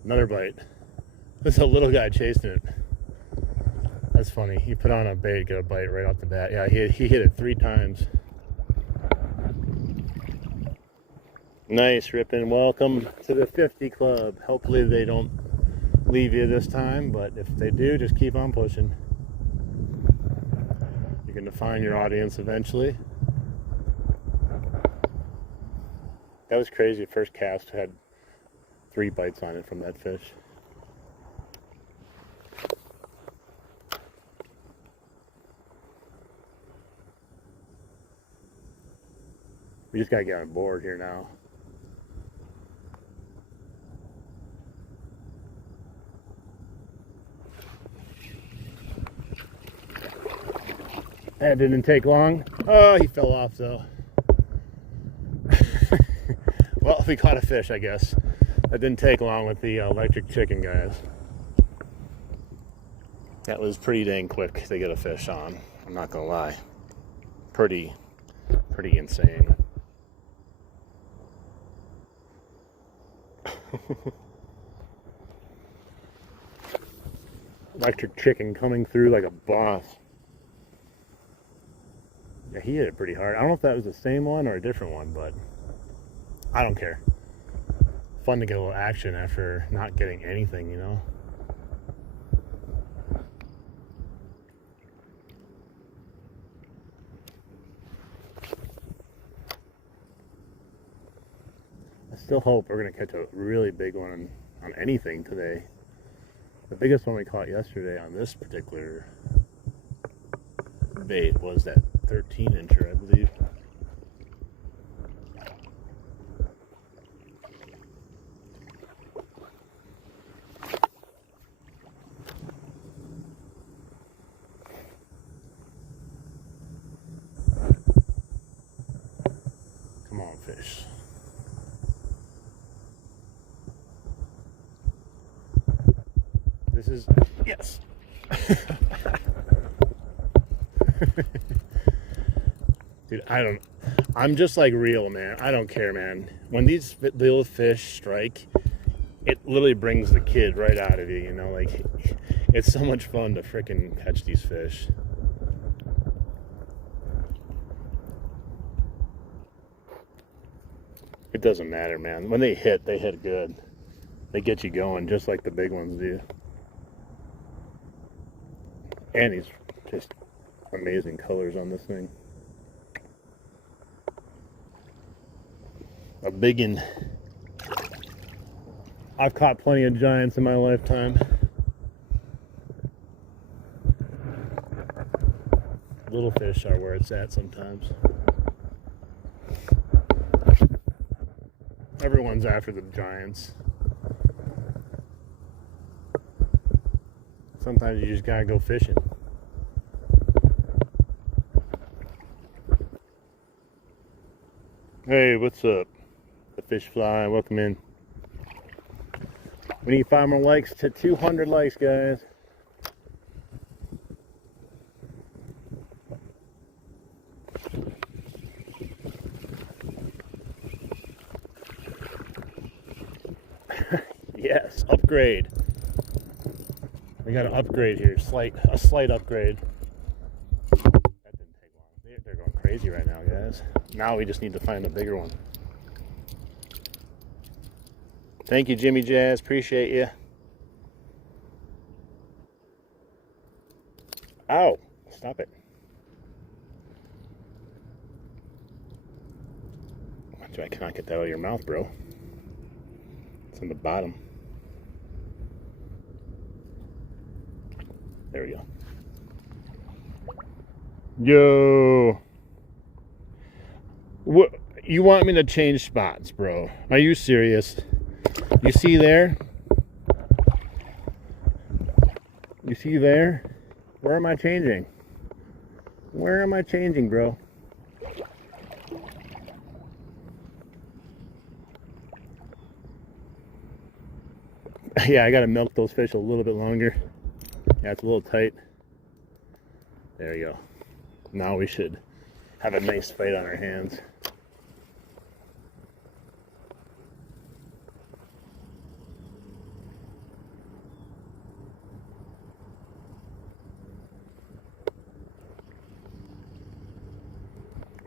Another bite. There's a little guy chasing it. That's funny. He put on a bait, got a bite right off the bat. Yeah, he hit it 3 times. Nice, Rippin'. Welcome to the 50 Club. Hopefully they don't leave you this time, but if they do, just keep on pushing. You're going to find your audience eventually. That was crazy. First cast had 3 bites on it from that fish. We just got to get on board here now. That didn't take long. Oh, he fell off though. Well, we caught a fish, I guess. That didn't take long with the electric chicken, guys. That was pretty dang quick to get a fish on. I'm not gonna lie. Pretty insane. Electric chicken coming through like a boss. Yeah, he hit it pretty hard. I don't know if that was the same one or a different one, but I don't care. Fun to get a little action after not getting anything, you know? I still hope we're going to catch a really big one on anything today. The biggest one we caught yesterday on this particular bait was that 13-incher, I believe. Come on, fish. This is, yes. Dude, I'm just like real, man. I don't care, man. When these little fish strike, it literally brings the kid right out of you, you know? Like, it's so much fun to frickin' catch these fish. It doesn't matter, man. When they hit good. They get you going just like the big ones do. And he's just amazing colors on this thing. A biggin. I've caught plenty of giants in my lifetime. Little fish are where it's at sometimes. Everyone's after the giants. Sometimes you just gotta go fishing. Hey, what's up? The fish fly, welcome in. We need 5 more likes to 200 likes, guys. Yes, upgrade. We got an upgrade here, a slight upgrade. That didn't take long. They're going crazy right now, guys. Now we just need to find a bigger one. Thank you, Jimmy Jazz. Appreciate you. Ow! Stop it. I cannot get that out of your mouth, bro. It's on the bottom. There we go. Yo! What? You want me to change spots, bro? Are you serious? You see there? You see there? Where am I changing? Where am I changing, bro? Yeah, I gotta milk those fish a little bit longer. Yeah, it's a little tight. There you go. Now we should have a nice fight on our hands.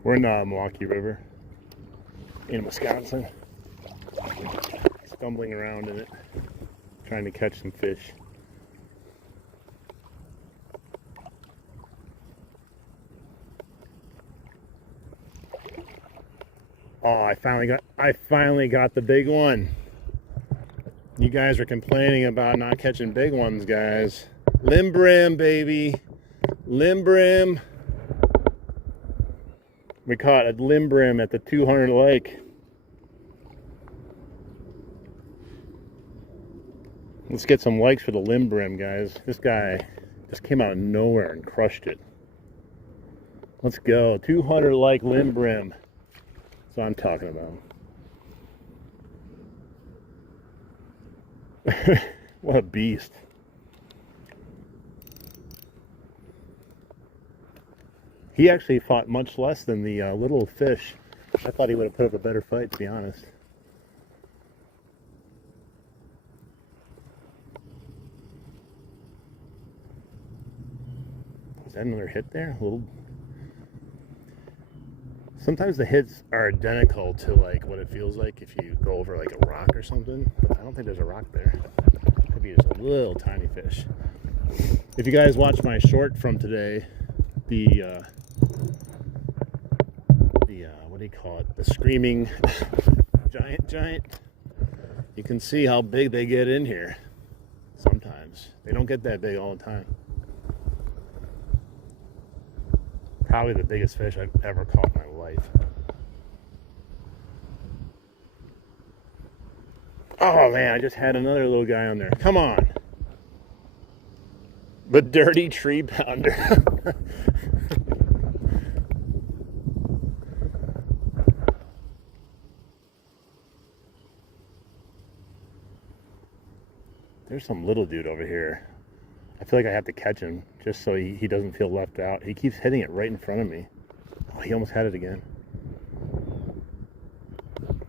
We're in the Milwaukee River in Wisconsin. Stumbling around in it, trying to catch some fish. Oh, I finally got the big one. You guys are complaining about not catching big ones, guys. Limb brim, baby. Limb brim. We caught a limb brim at the 200 lake. Let's get some likes for the limb brim, guys. This guy just came out of nowhere and crushed it. Let's go. 200 like limb brim. That's what I'm talking about. What a beast. He actually fought much less than the little fish. I thought he would have put up a better fight, to be honest. Is that another hit there? A little. Sometimes the hits are identical to like what it feels like if you go over like a rock or something, but I don't think there's a rock there. Could be just a little tiny fish. If you guys watch my short from today, the what do you call it? The screaming giant. You can see how big they get in here. Sometimes they don't get that big all the time. Probably the biggest fish I've ever caught in my life. Oh man, I just had another little guy on there. Come on. The dirty tree pounder. There's some little dude over here. I feel like I have to catch him just so he doesn't feel left out. He keeps hitting it right in front of me. Oh, he almost had it again.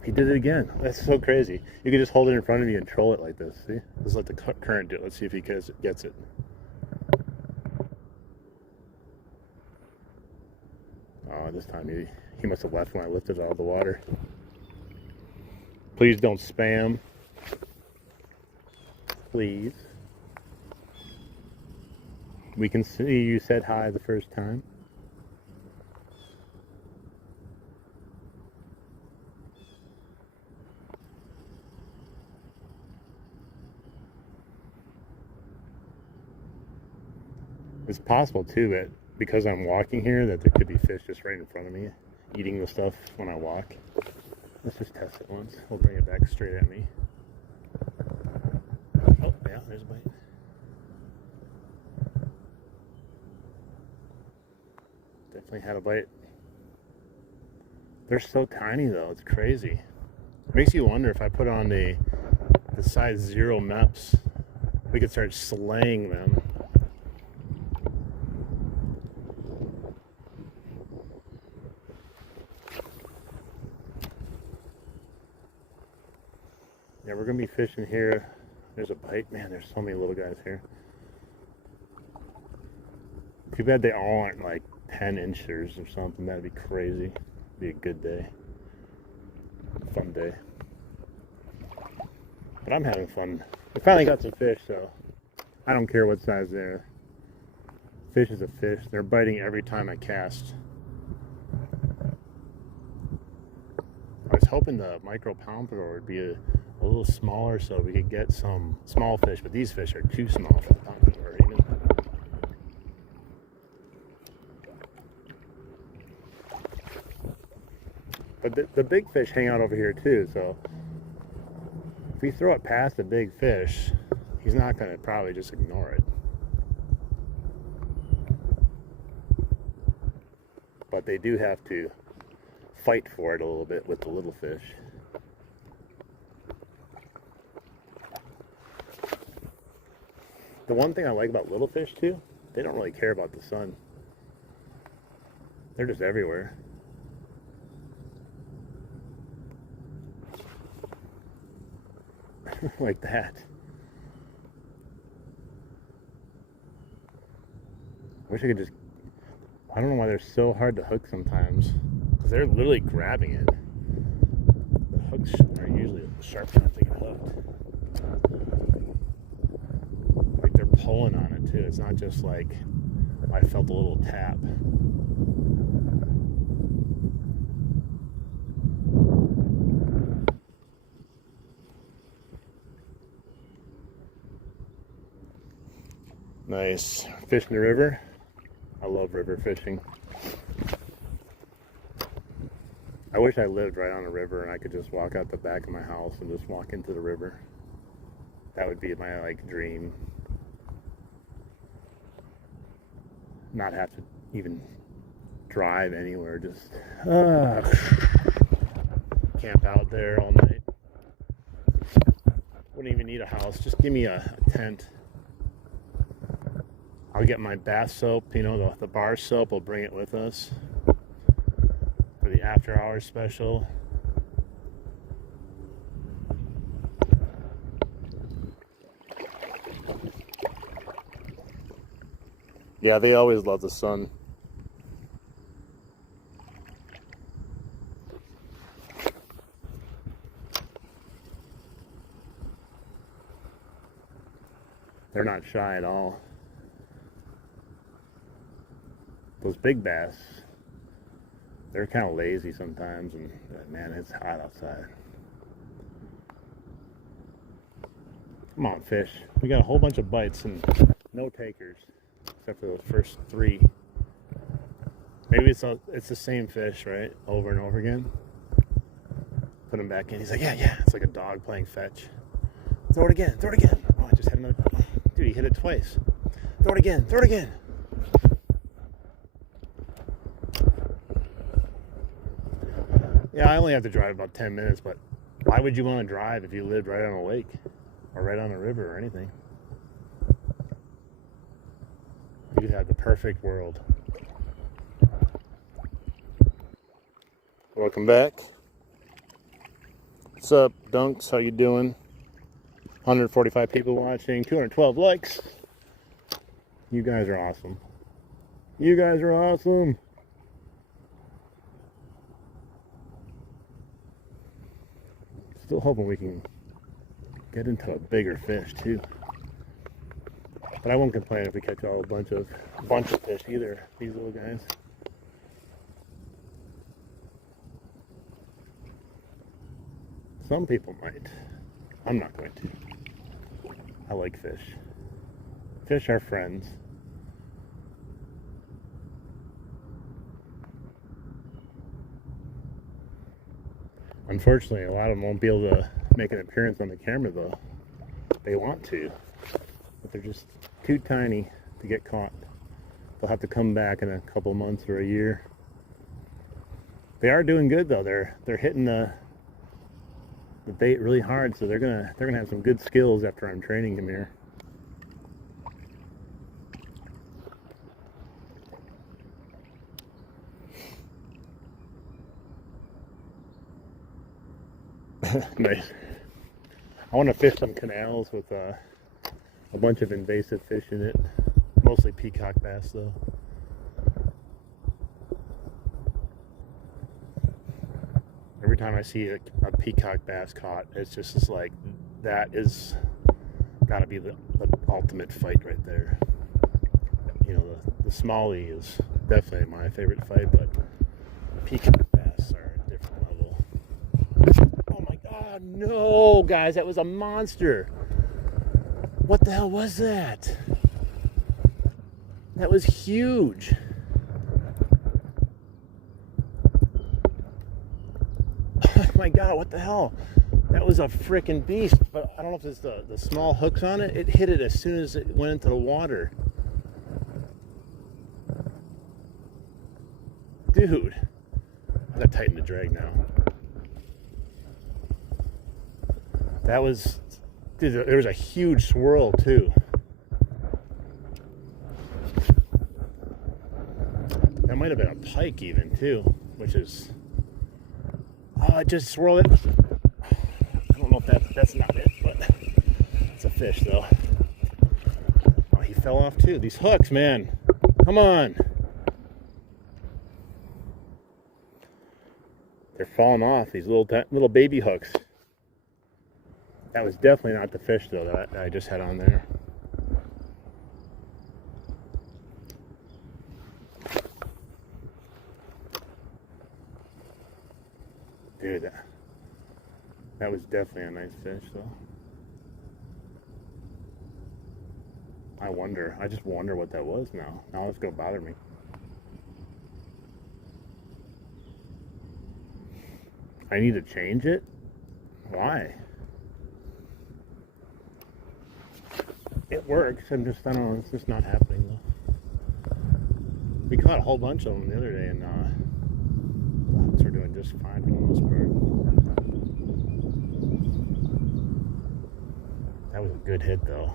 He did it again. That's so crazy. You can just hold it in front of you and troll it like this. See? Just let the current do it. Let's see if he gets it. Oh, this time he must have left when I lifted all the water. Please don't spam. Please. We can see you said hi the first time. It's possible too that because I'm walking here that there could be fish just right in front of me eating the stuff when I walk. Let's just test it once. We'll bring it back straight at me. Oh, yeah, there's a bite. Definitely had a bite. They're so tiny though, it's crazy. Makes you wonder if I put on the size 0 MEPS, we could start slaying them. Yeah, we're gonna be fishing here. There's a bite. Man, there's so many little guys here. Too bad they all aren't like 10 inchers or something. That'd be crazy. Be a good day. Fun day. But I'm having fun. We finally got some fish, so I don't care what size they're. Fish is a fish. They're biting every time I cast. I was hoping the micro pompadour would be a little smaller so we could get some small fish, but these fish are too small for the pompadour even. But the big fish hang out over here too, so if we throw it past the big fish, he's not going to probably just ignore it. But they do have to fight for it a little bit with the little fish. The one thing I like about little fish too, they don't really care about the sun. They're just everywhere. Like that. I wish I could just... I don't know why they're so hard to hook sometimes. Because they're literally grabbing it. The hooks are usually the sharp enough to get hooked. Like they're pulling on it too. It's not just like I felt a little tap. Nice. Fish in the river. I love river fishing. I wish I lived right on a river and I could just walk out the back of my house and just walk into the river. That would be my like dream. Not have to even drive anywhere, just camp out there all night. Wouldn't even need a house, just give me a tent. I'll get my bath soap, you know, the bar soap, we'll bring it with us for the after hours special. Yeah, they always love the sun. They're not shy at all. Those big bass, they're kind of lazy sometimes, and man, it's hot outside. Come on, fish. We got a whole bunch of bites and no takers, except for the first 3. Maybe it's the same fish, right? Over and over again. Put him back in. He's like, yeah. It's like a dog playing fetch. Throw it again. Oh, I just had another. Dude, he hit it twice. Throw it again. Yeah, I only have to drive about 10 minutes, but why would you want to drive if you lived right on a lake or right on a river or anything? You could have the perfect world. Welcome back. What's up, Dunks? How you doing? 145 people watching, 212 likes. You guys are awesome. You guys are awesome. Still hoping we can get into a bigger fish too. But I won't complain if we catch a bunch of fish either, these little guys. Some people might. I'm not going to. I like fish. Fish are friends. Unfortunately, a lot of them won't be able to make an appearance on the camera though. They want to, but they're just too tiny to get caught. They'll have to come back in a couple months or a year. They are doing good though. They're hitting the bait really hard, so they're gonna have some good skills after I'm training them here. Nice. I want to fish some canals with a bunch of invasive fish in it. Mostly peacock bass though. Every time I see a peacock bass caught, it's just like, that is gotta be the ultimate fight right there. You know, the smallie is definitely my favorite fight, but peacock bass are a different level. Oh my god, no guys, that was a monster. What the hell was that? That was huge. Oh my god, what the hell? That was a freaking beast. But I don't know if it's the small hooks on it. It hit it as soon as it went into the water. Dude. I gotta tighten the drag now. That was... Dude, there was a huge swirl too. That might have been a pike even too, which is... Oh, it just swirled it. I don't know if that's not it, but it's a fish though. Oh, he fell off too. These hooks, man. Come on. They're falling off, these little baby hooks. That was definitely not the fish though that I just had on there. Dude, that was definitely a nice fish though. I just wonder what that was now. Now it's gonna bother me. I need to change it? Why? It works, I don't know, it's just not happening though. We caught a whole bunch of them the other day and the hooks are doing just fine for the most part. That was a good hit though.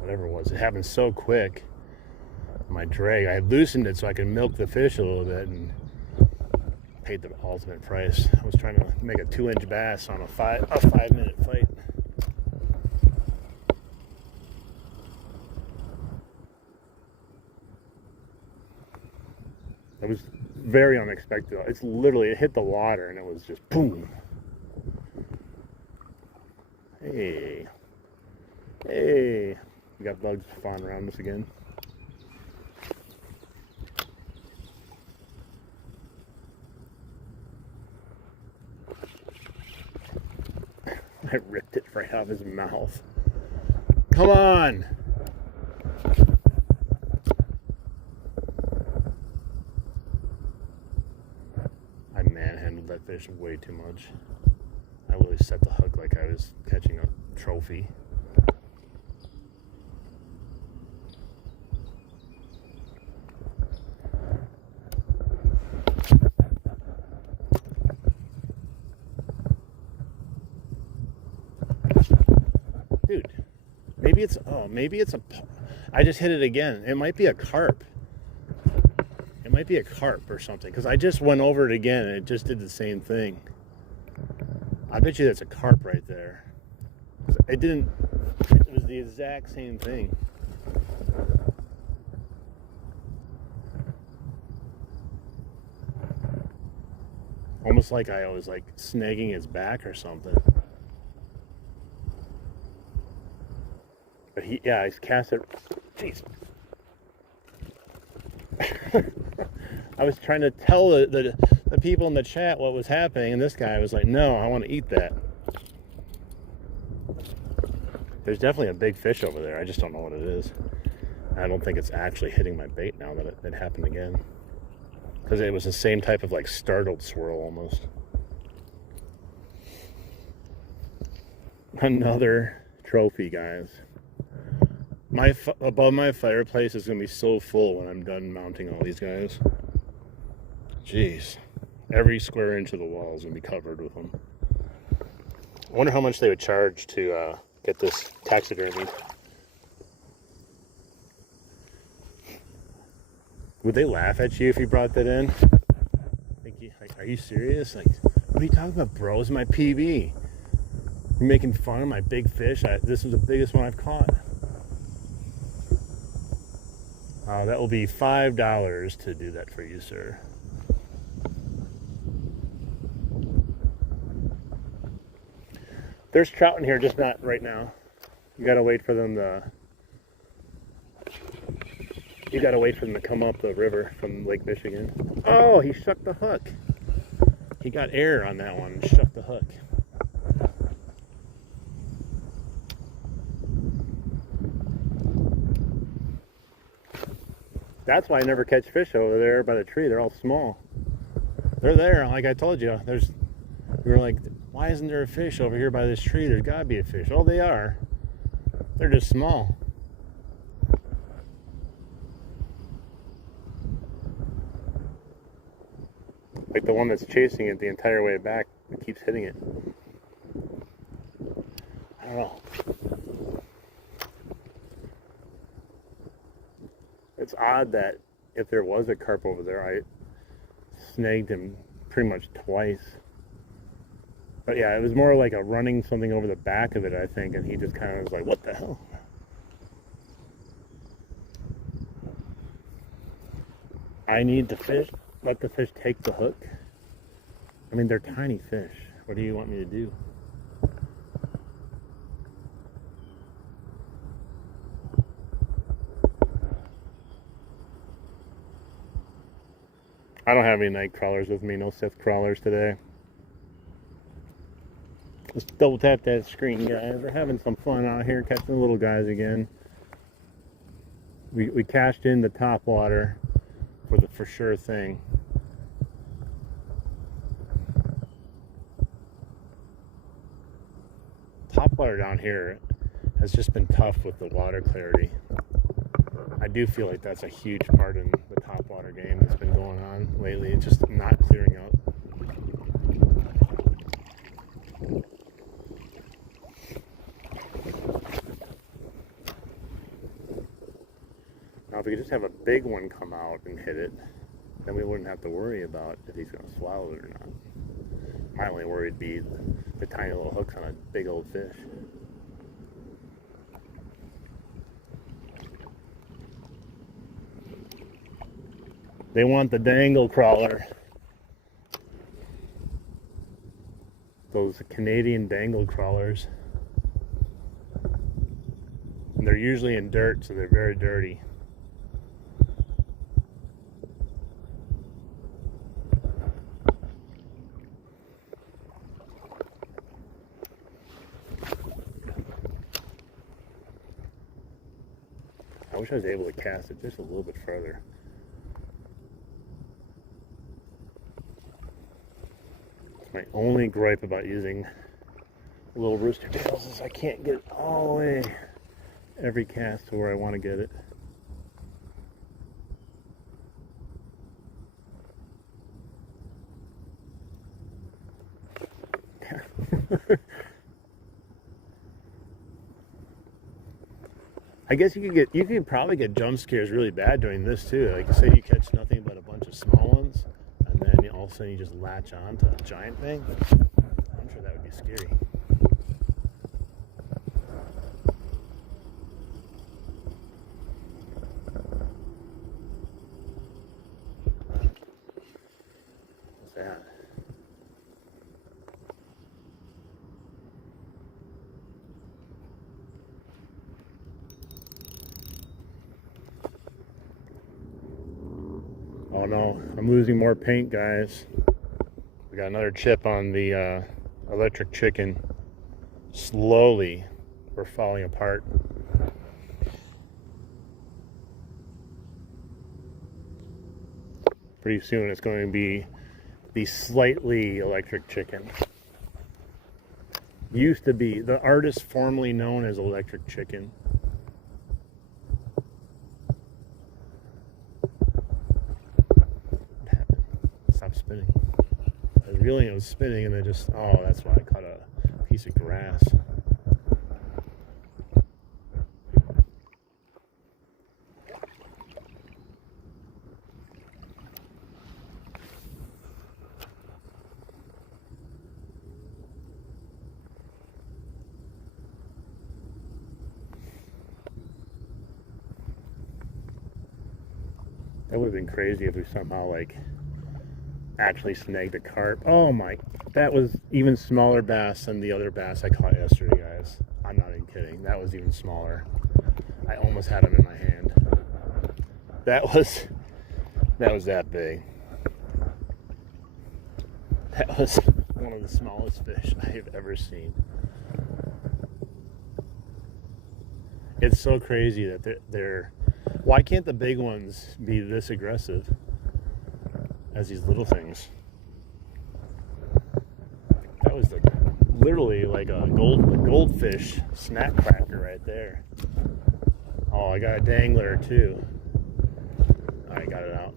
Whatever it was. It happened so quick. My drag, I loosened it so I could milk the fish a little bit and paid the ultimate price. I was trying to make a 2-inch bass on a 5-minute fight. It was very unexpected. It hit the water and it was just boom. Hey. Hey. We got bugs flying around us again. I ripped it right out of his mouth. Come on! I manhandled that fish way too much. I really set the hook like I was catching a trophy. Dude, maybe it's a, I just hit it again. It might be a carp. It might be a carp or something, because I just went over it again and it just did the same thing. I bet you that's a carp right there. It was the exact same thing. Almost like I was like snagging his back or something. But he's cast it. Jeez. I was trying to tell the people in the chat what was happening, and this guy was like, no, I want to eat that. There's definitely a big fish over there. I just don't know what it is. I don't think it's actually hitting my bait now that it happened again. Because it was the same type of like startled swirl almost. Another trophy, guys. Above my fireplace is going to be so full when I'm done mounting all these guys. Jeez. Every square inch of the wall is going to be covered with them. I wonder how much they would charge to get this taxidermied. Would they laugh at you if you brought that in? Like, are you serious? Like, what are you talking about, bro? It's my PB. You're making fun of my big fish? This is the biggest one I've caught. That will be $5 to do that for you, sir. There's trout in here, just not right now. You gotta wait for them to... You gotta wait for them to come up the river from Lake Michigan. Oh, he shucked the hook. He got air on that one and shucked the hook. That's why I never catch fish over there by the tree. They're all small. They're there, like I told you. We were like, why isn't there a fish over here by this tree? There's gotta be a fish. Oh, they are. They're just small. Like the one that's chasing it the entire way back, it keeps hitting it. I don't know. It's odd that if there was a carp over there, I snagged him pretty much twice. But yeah, it was more like a running something over the back of it, I think, and he just kind of was like, what the hell? I need to fish. Let the fish take the hook. I mean, they're tiny fish. What do you want me to do? I don't have any night crawlers with me, no Sith crawlers today. Let's double tap that screen, guys. We're having some fun out here catching the little guys again. We cashed in the Topwater for the for sure thing. Topwater down here has just been tough with the water clarity. I do feel like that's a huge part in the topwater game that's been going on lately. It's just not clearing out. Now, if we could just have a big one come out and hit it, then we wouldn't have to worry about if he's going to swallow it or not. My only worry would be the tiny little hooks on a big old fish. They want the dangle crawler. Those Canadian dangle crawlers. And they're usually in dirt, so they're very dirty. I wish I was able to cast it just a little bit further. My only gripe about using little rooster tails is I can't get it all the way every cast to where I want to get it. I guess you could probably get jump scares really bad doing this too. Like say you catch nothing but a bunch of small ones, and then all of a sudden you just latch on to a giant thing. I'm sure that would be scary. What's that? Oh no, I'm losing more paint, guys. We got another chip on the electric chicken. Slowly, we're falling apart. Pretty soon it's going to be the slightly electric chicken. Used to be the artist formerly known as Electric Chicken. What happened? Stop spinning. I was reeling, it was spinning, and then just, oh, that's why I caught a piece of grass. That would have been crazy if we somehow like actually snagged a carp. Oh my, that was even smaller bass than the other bass I caught yesterday, guys. I'm not even kidding. That was even smaller. I almost had him in my hand. That was that big. That was one of the smallest fish I have ever seen. It's so crazy that they're why can't the big ones be this aggressive as these little things? That was literally like a goldfish snack cracker right there. Oh, I got a dangler too. I got it out.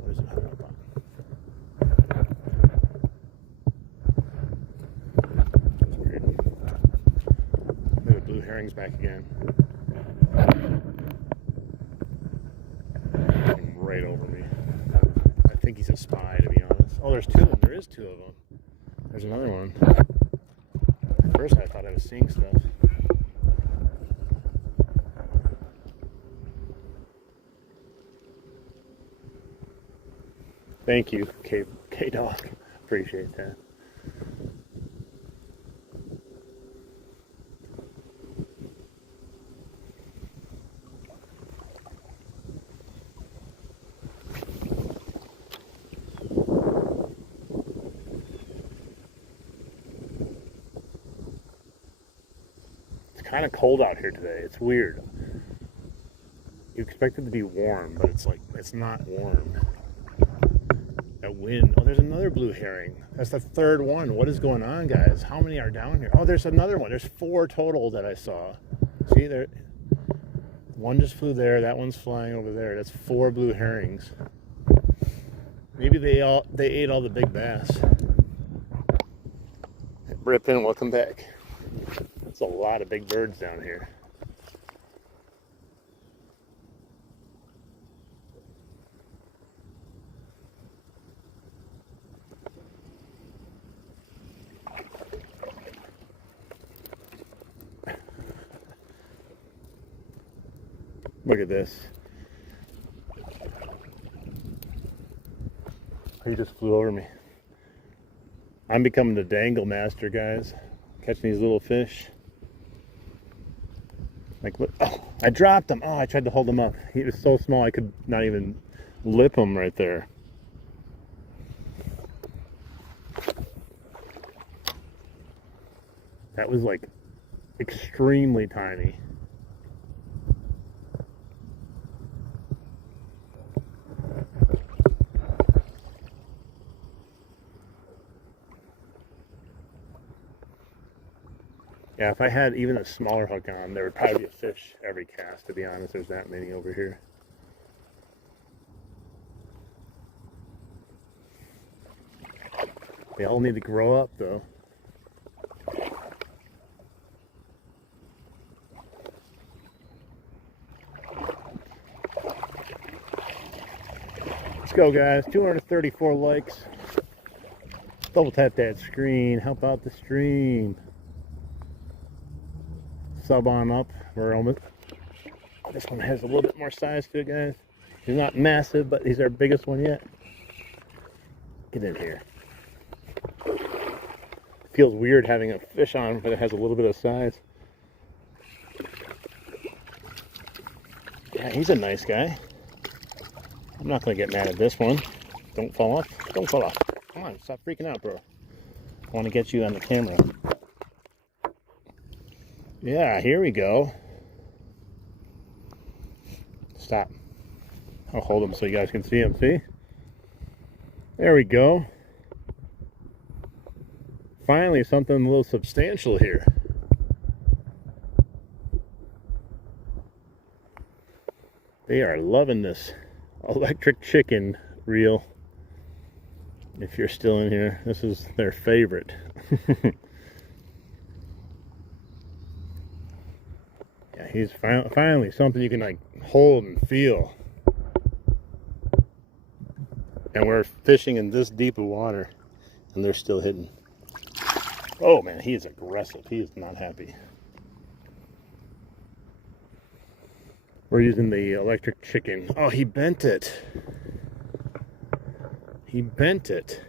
What is it hung up on? That's weird. Maybe the blue herring's back again. Right over me. I think he's a spy, to be honest. Oh, there's two of them. There is two of them. There's another one. At first I thought I was seeing stuff. Thank you, K-Dog. Appreciate that. Kind of cold out here today. It's weird. You expect it to be warm, but it's not warm. That wind. Oh, there's another blue herring. That's the third one. What is going on, guys? How many are down here? Oh, there's another one. There's 4 total that I saw. See there? One just flew there. That one's flying over there. That's 4 blue herrings. Maybe they ate all the big bass. Rippin', welcome back. That's a lot of big birds down here. Look at this. He just flew over me. I'm becoming the dangle master, guys. Catching these little fish. Like, look, oh, I dropped him. Oh, I tried to hold him up. He was so small I could not even lip him right there. That was like extremely tiny. Yeah, if I had even a smaller hook on, there would probably be a fish every cast, to be honest. There's that many over here. They all need to grow up, though. Let's go, guys. 234 likes. Double tap that screen. Help out the stream. Sub on up. We're almost. This one has a little bit more size to it, guys. He's not massive, but he's our biggest one yet. Get in here. Feels weird having a fish on, but it has a little bit of size. Yeah, he's a nice guy. I'm not going to get mad at this one. Don't fall off. Don't fall off. Come on, stop freaking out, bro. I want to get you on the camera. Yeah, here we go. Stop. I'll hold him so you guys can see him. See? There we go. Finally, something a little substantial here. They are loving this electric chicken reel. If you're still in here, this is their favorite. Yeah, he's finally something you can like hold and feel. And we're fishing in this deep of water, and they're still hitting. Oh man, he is aggressive. He is not happy. We're using the electric chicken. Oh, he bent it. He bent it.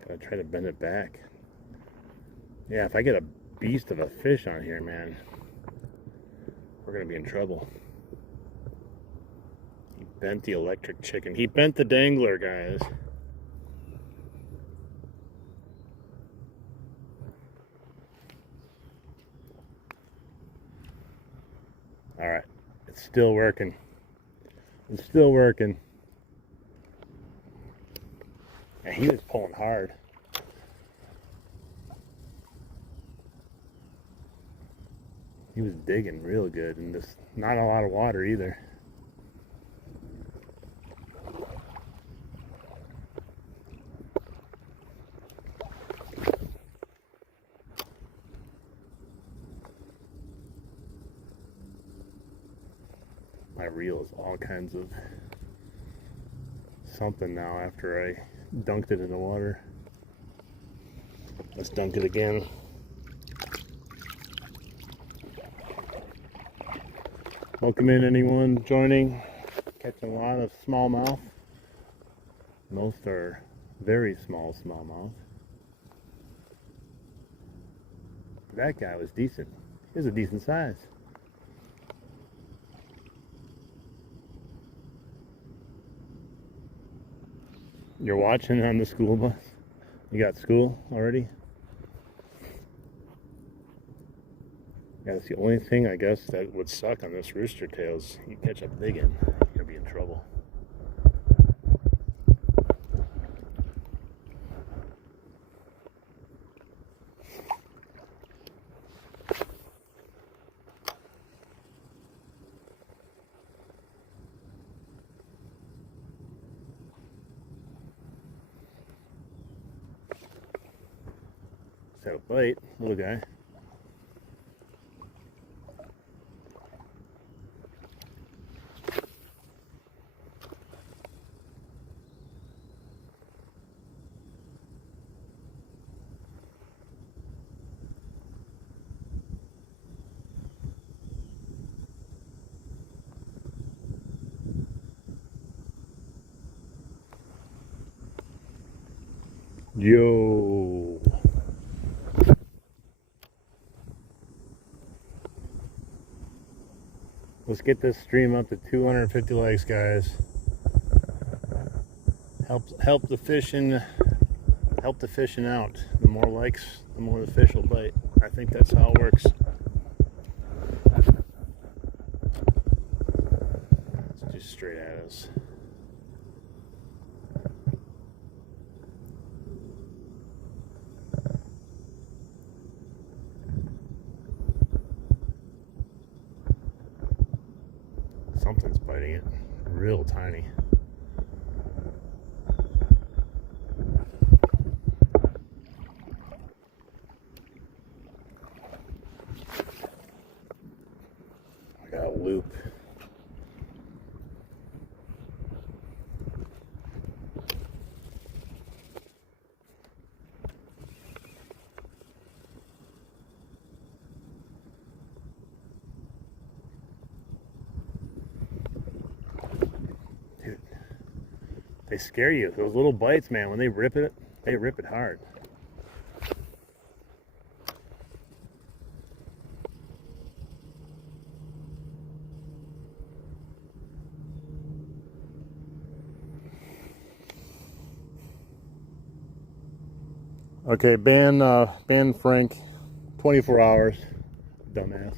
Gotta try to bend it back. Yeah, if I get a beast of a fish on here, man, we're gonna be in trouble. He bent the electric chicken. He bent the dangler, guys. All right, it's still working. It's still working. And he was pulling hard. He was digging real good, and this not a lot of water either. My reel is all kinds of something now after I dunked it in the water. Let's dunk it again. Welcome in anyone joining. Catching a lot of smallmouth. Most are very small smallmouth. That guy was decent. He was a decent size. You're watching on the school bus? You got school already? Yeah, that's the only thing I guess that would suck on this rooster tail is you catch a big one, you're gonna be in trouble. Set a bite, little guy. Yo. Let's get this stream up to 250 likes, guys. Help the fishing out. The more likes, the more the fish will bite. I think that's how it works. It's just straight at us. Something's biting it. Real tiny. I got a loop. Dude, they scare you. Those little bites, man, when they rip it hard. Okay, ban Frank 24 hours. Dumbass.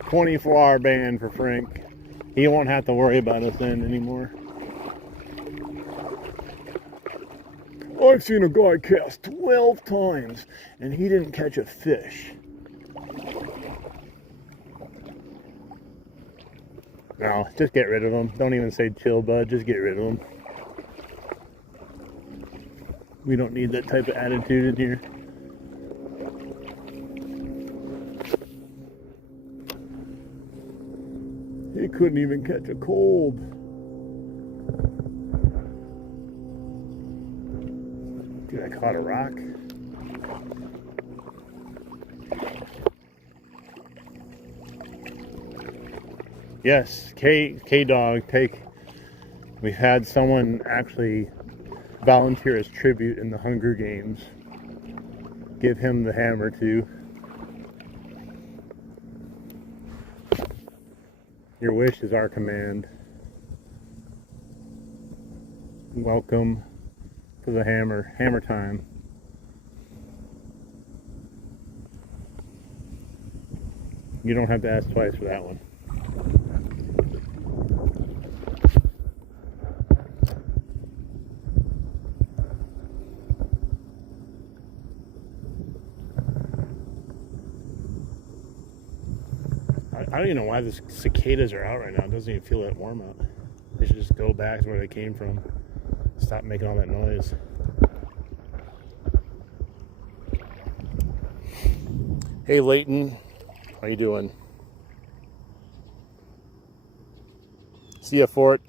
24-hour ban for Frank. He won't have to worry about us then anymore. I've seen a guy cast 12 times and he didn't catch a fish. No, just get rid of him. Don't even say chill, bud. Just get rid of him. We don't need that type of attitude in here. He couldn't even catch a cold. Dude, I caught a rock. Yes, K-Dog, take. We've had someone actually volunteer as tribute in the Hunger Games. Give him the hammer too. Your wish is our command. Welcome to the hammer time. You don't have to ask twice for that one. I don't even know why the cicadas are out right now. It doesn't even feel that warm out. They should just go back to where they came from. Stop making all that noise. Hey Leighton, how you doing? See ya, Fort.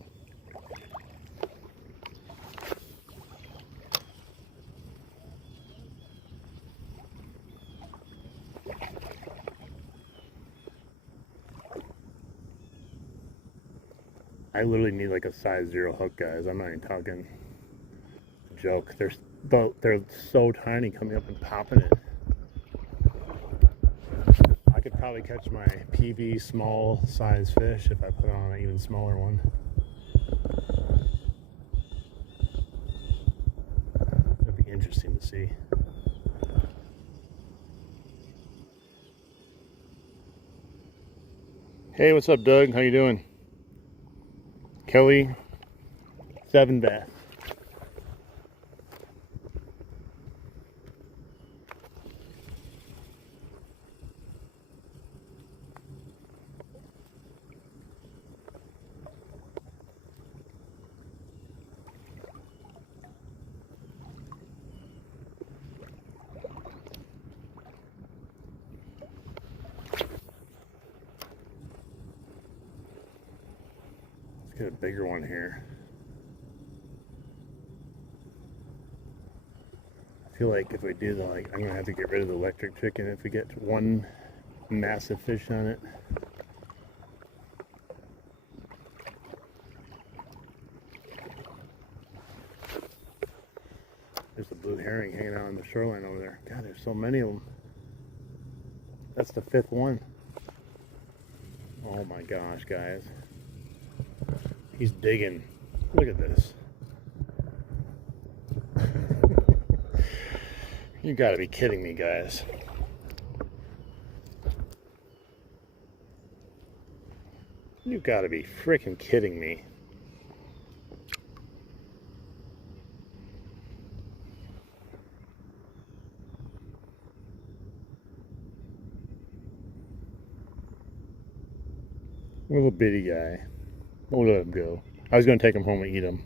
I literally need like a size 0 hook, guys. I'm not even talking a joke. They're so tiny coming up and popping it. I could probably catch my PB small size fish if I put on an even smaller one. It'd be interesting to see. Hey, what's up, Doug? How you doing? Kelly, 7 bass. Let's get a bigger one here. I feel like if we do the I'm gonna have to get rid of the electric chicken if we get one massive fish on it. There's the blue herring hanging out on the shoreline over there. God, there's so many of them. That's the 5th one. Oh my gosh, guys. He's digging. Look at this. You gotta be kidding me, guys. You gotta be freaking kidding me. Little bitty guy. We'll let him go. I was gonna take him home and eat him.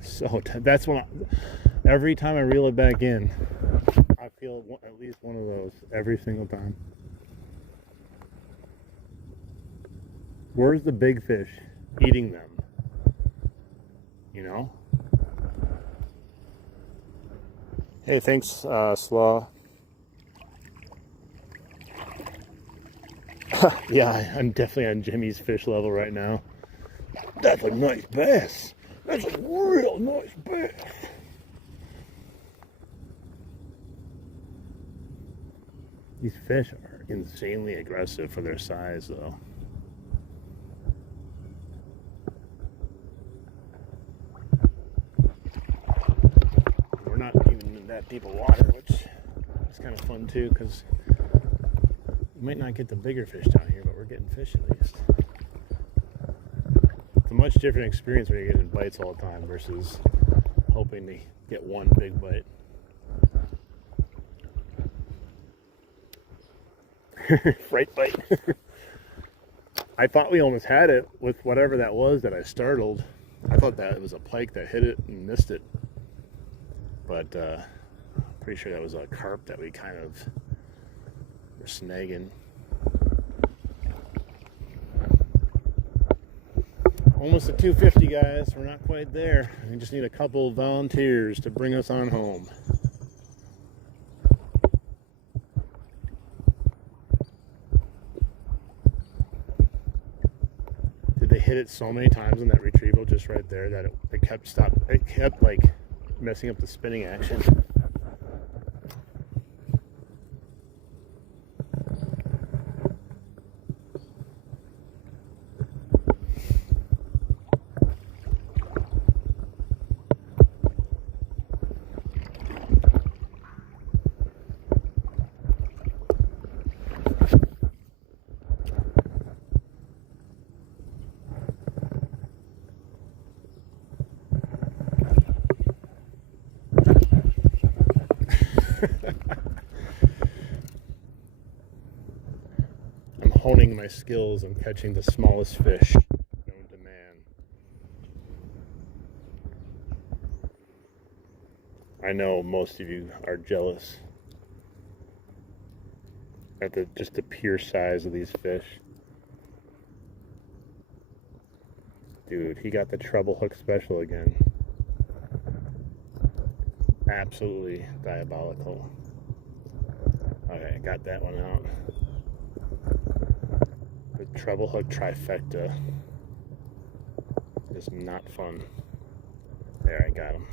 So that's when every time I reel it back in, I feel at least one of those every single time. Where's the big fish eating them? You know? Hey, thanks, Slaw. Yeah, I'm definitely on Jimmy's fish level right now. That's a nice bass. That's a real nice bass. These fish are insanely aggressive for their size, though. that deep of water, which is kind of fun too, because we might not get the bigger fish down here, but we're getting fish at least. It's a much different experience when you're getting bites all the time versus hoping to get one big bite. Fright bite. I thought we almost had it with whatever that was that I startled. I thought that it was a pike that hit it and missed it. But pretty sure that was a carp that we kind of were snagging. Almost at 250, guys. We're not quite there. We just need a couple volunteers to bring us on home. Did they hit it so many times in that retrieval just right there that it kept like messing up the spinning action? I'm honing my skills on catching the smallest fish known to man. I know most of you are jealous at just the pure size of these fish. Dude, he got the treble hook special again. Absolutely diabolical. Okay, I got that one out. The treble hook trifecta is not fun. There, I got him.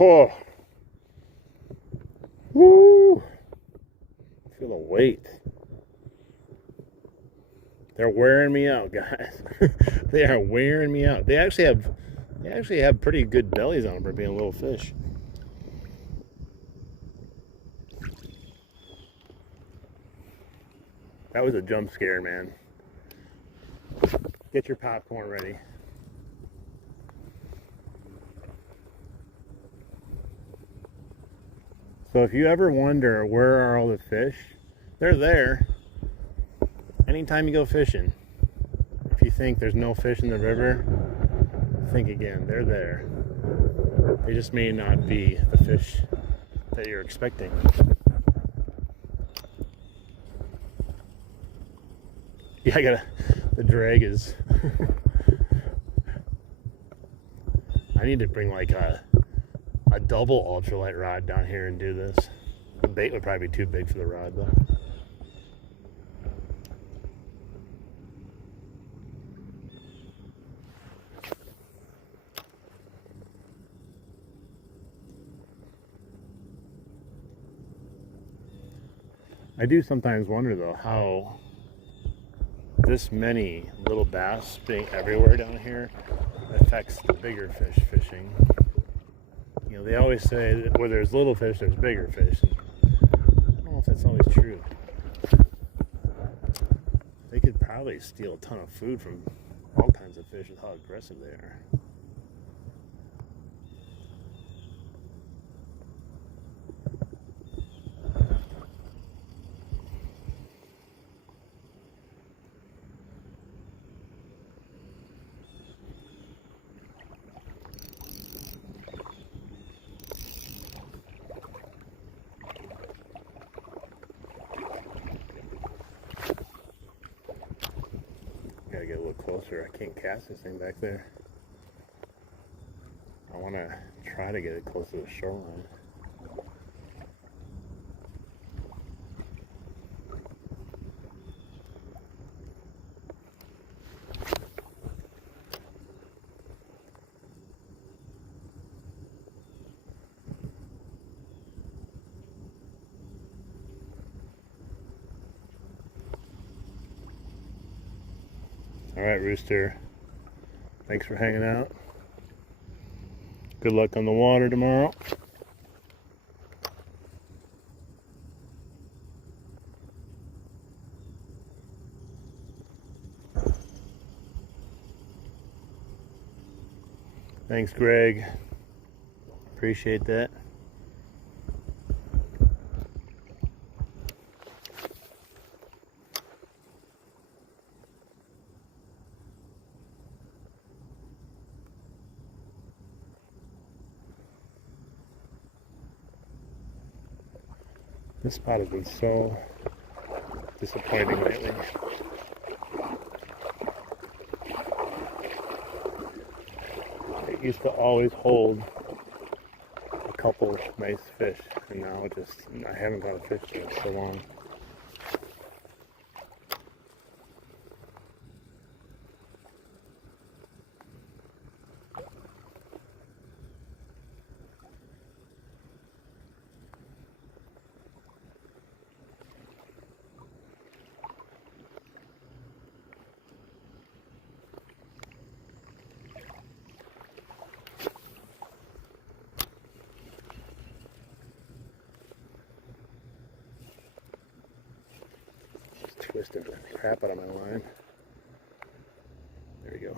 Oh, woo! Feel the weight. They're wearing me out, guys. They are wearing me out. They actually have pretty good bellies on them for being little fish. That was a jump scare, man. Get your popcorn ready. So if you ever wonder where are all the fish, they're there. Anytime you go fishing, if you think there's no fish in the river, think again. They're there. They just may not be the fish that you're expecting. Yeah, the drag is... I need to bring like a double ultralight rod down here and do this. The bait would probably be too big for the rod though. I do sometimes wonder though how this many little bass being everywhere down here affects the bigger fish fishing. You know, they always say that where there's little fish, there's bigger fish. And I don't know if that's always true. They could probably steal a ton of food from all kinds of fish with how aggressive they are. Gotta get a little closer. I can't cast this thing back there. I want to try to get it close to the shoreline. All right, Rooster. Thanks for hanging out. Good luck on the water tomorrow. Thanks, Greg. Appreciate that. This spot has been so disappointing lately. It used to always hold a couple nice fish, and now I haven't got a fish there in so long. Twisted the crap out of my line. There we go.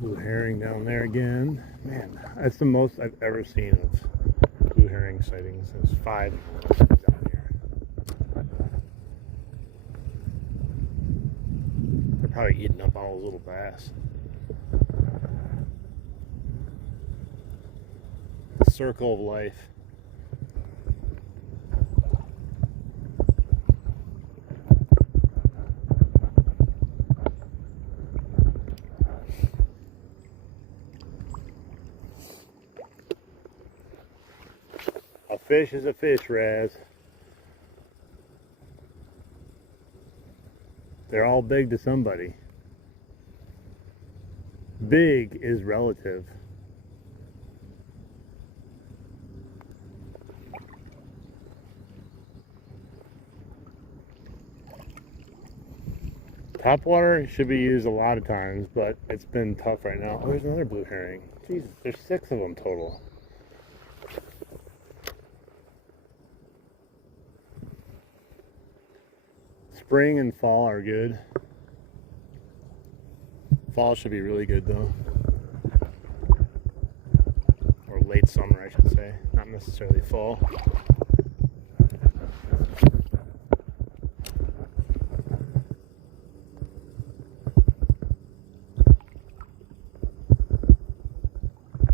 Blue herring down there again. Man, that's the most I've ever seen of blue herring sightings. There's 5 down here. They're probably eating up all those little bass. The circle of life. A fish is a fish, Raz. They're all big to somebody. Big is relative. Topwater should be used a lot of times, but it's been tough right now. Oh, there's another blue herring. Jesus, there's 6 of them total. Spring and fall are good. Fall should be really good though. Or late summer, I should say. Not necessarily fall.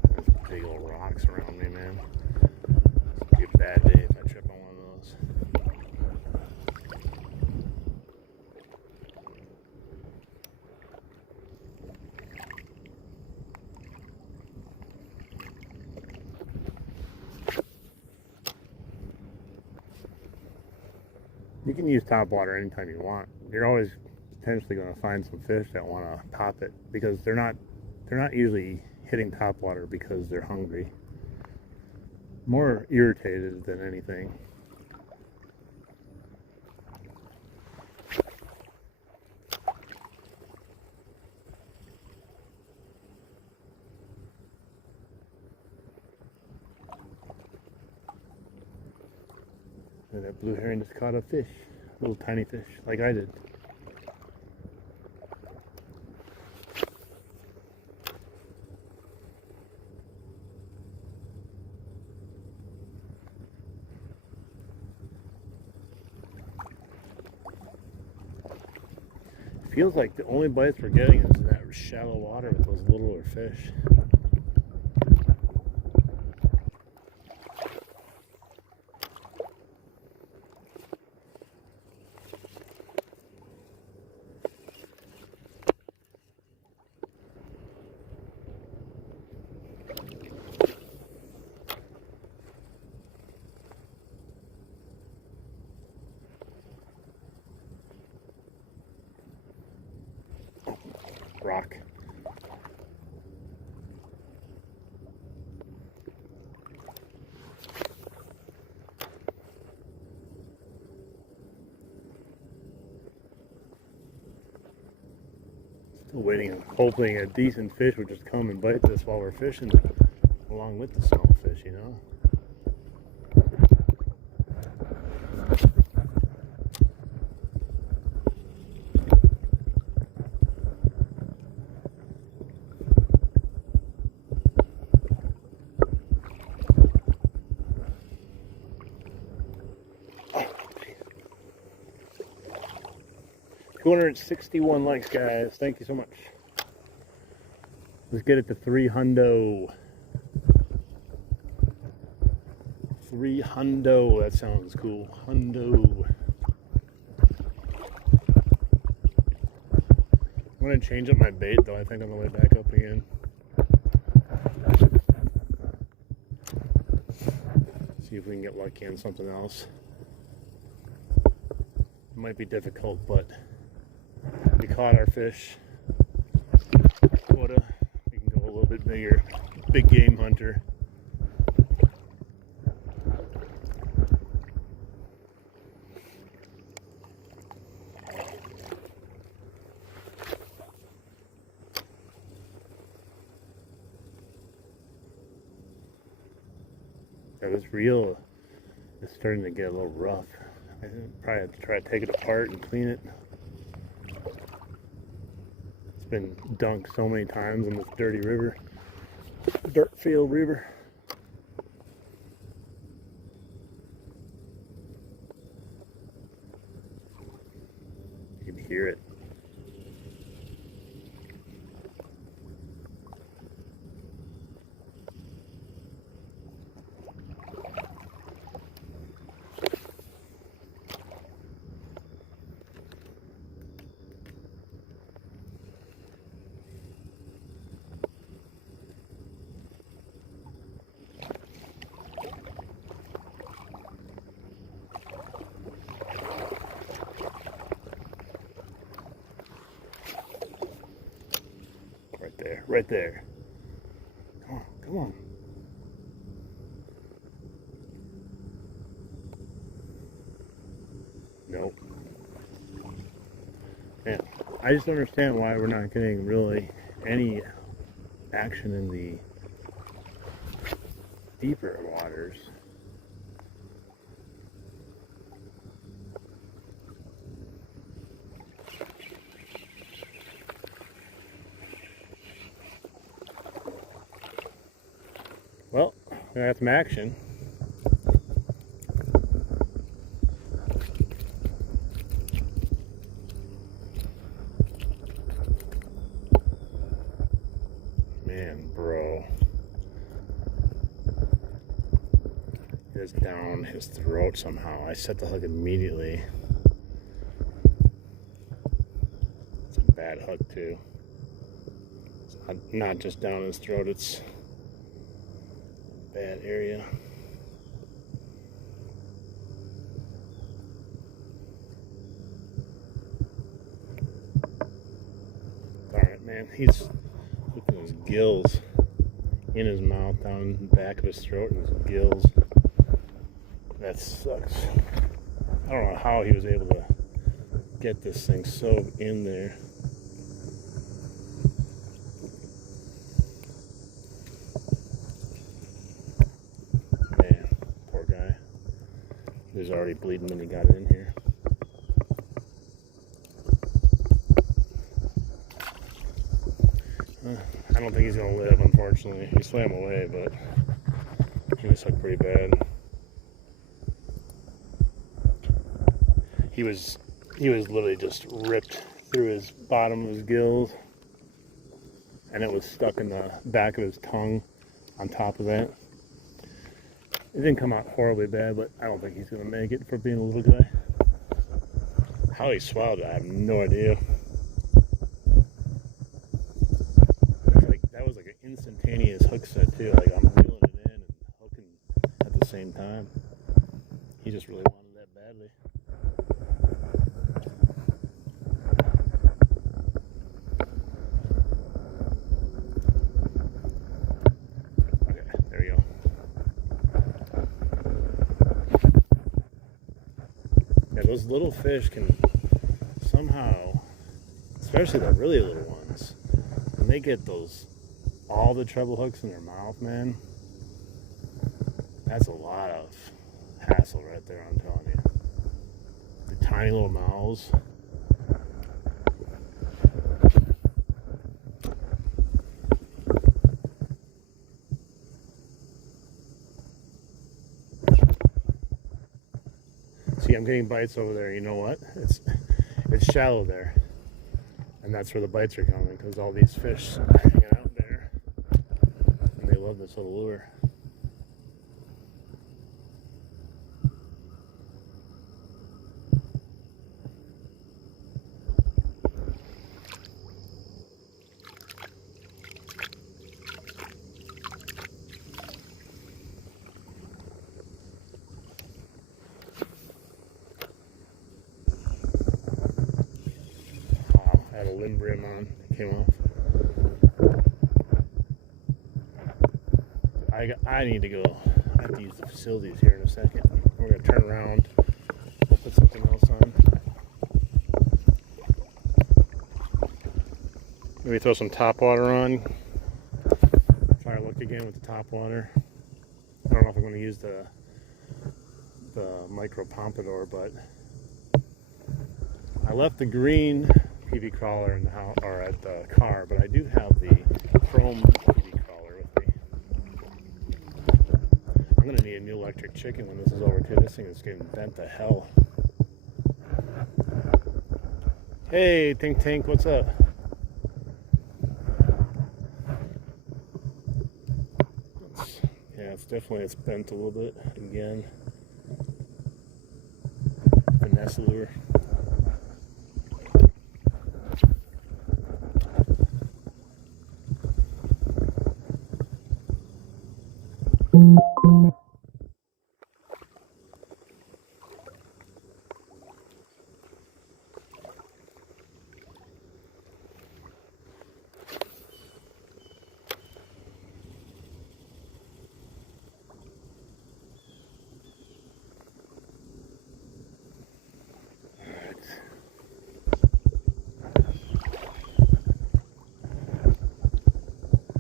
There's big old rocks around me, man. It's gonna be a bad day if I trip on one of those. You can use topwater anytime you want. You're always potentially going to find some fish that want to pop it because they're not usually hitting topwater because they're hungry. More irritated than anything. And that blue herring just caught a fish, a little tiny fish, like I did. Feels like the only bites we're getting is in that shallow water with those littler fish. rock. Still waiting, hoping a decent fish would just come and bite this while we're fishing, along with the small fish, you know. Oh, 261 likes, guys. Thank you so much. Let's get it to 300. 300. That sounds cool. Hundo. I'm gonna change up my bait though. I think on the way back up again. See if we can get lucky on something else. It might be difficult, but we caught our fish. Quota. We can go a little bit bigger. Big game hunter. Yeah, this reel is starting to get a little rough. I probably have to try to take it apart and clean it. It's been dunked so many times in this dirty river, dirt field river. You can hear it. Right there. Come on, come on. Nope. Man, I just don't understand why we're not getting really any action in the deeper waters. Well, we got some action. Man, bro. It is down his throat somehow. I set the hook immediately. It's a bad hook too. It's not just down his throat, it's bad area. Alright, man, he's looking at his gills in his mouth, down the back of his throat and his gills. That sucks. I don't know how he was able to get this thing so in there. He was already bleeding when he got it in here. I don't think he's gonna live, unfortunately. He swam away, but he was hooked pretty bad. He was literally just ripped through his bottom of his gills, and it was stuck in the back of his tongue on top of that. It didn't come out horribly bad, but I don't think he's going to make it for being a little guy. How he swallowed it, I have no idea. That was like an instantaneous hook set too. Like I'm reeling it in and hooking at the same time. He just really wanted that badly. Yeah, those little fish can somehow, especially the really little ones, when they get all the treble hooks in their mouth, man, that's a lot of hassle right there, I'm telling you. The tiny little mouths. See, I'm getting bites over there. You know what? It's shallow there, and that's where the bites are coming, because all these fish are hanging out there, and they love this little lure. I had a limb brim on, it came off. I need to go. I have to use the facilities here in a second. We're going to turn around. I'll put something else on. Maybe throw some Topwater on. Try our luck again with the Topwater. I don't know if I'm going to use the micro pompadour, but I left the green PV crawler in the house, or at the car, but I do have the chrome PV crawler with me. I'm going to need a new electric chicken when this is over too. This thing is getting bent to hell. Hey, Tink Tink, what's up? Yeah, it's bent a little bit again. Finesse lure.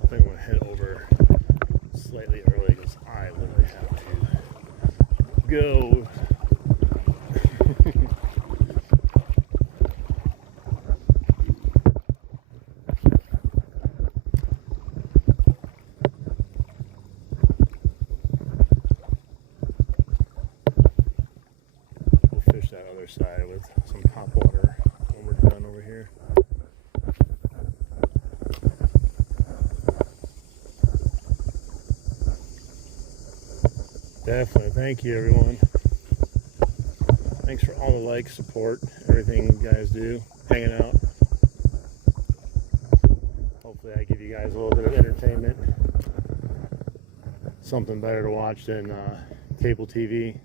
I think I'm going to head over slightly early because I literally have to go. We'll fish that other side with some Topwater when we're done over here. Definitely. Thank you, everyone. Thanks for all the likes, support, everything you guys do, hanging out. Hopefully I give you guys a little bit of entertainment. Something better to watch than cable TV.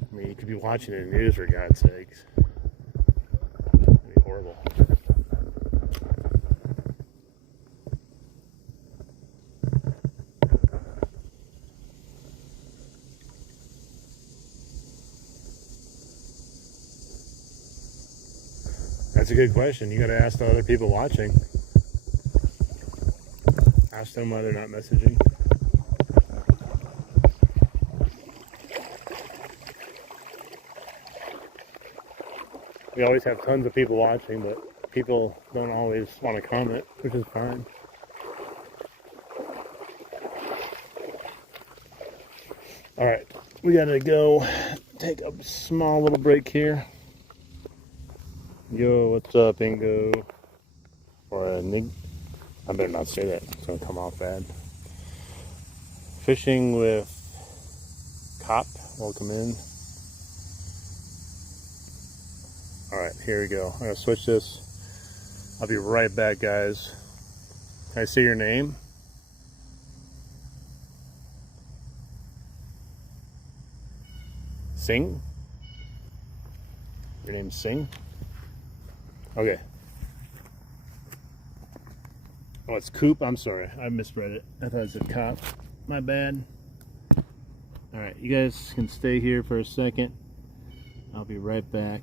I mean, you could be watching the news for God's sakes. It'd be horrible. That's a good question. You got to ask the other people watching. Ask them why they're not messaging. We always have tons of people watching, but people don't always want to comment, which is fine. All right, we got to go take a small little break here. Yo, what's up, Ingo? Or a nig. I better not say that. It's going to come off bad. Fishing with Cop. Welcome in. Alright, here we go. I'm going to switch this. I'll be right back, guys. Can I say your name? Sing? Your name's Sing? Okay. Oh, it's Coop. I'm sorry. I misread it. I thought it was a cop. My bad. Alright, you guys can stay here for a second. I'll be right back.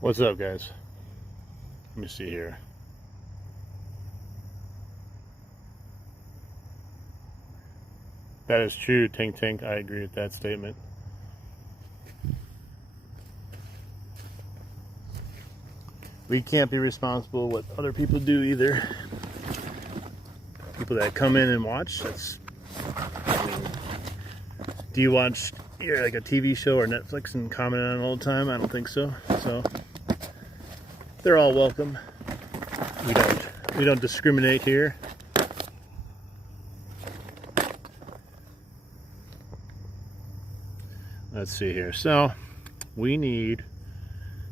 What's up, guys? Let me see here. That is true, Tink Tink. I agree with that statement. We can't be responsible what other people do either. People that come in and watch, I mean, do you watch like a TV show or Netflix and comment on it all the time? I don't think so. So they're all welcome. We don't discriminate here. Let's see here. So we need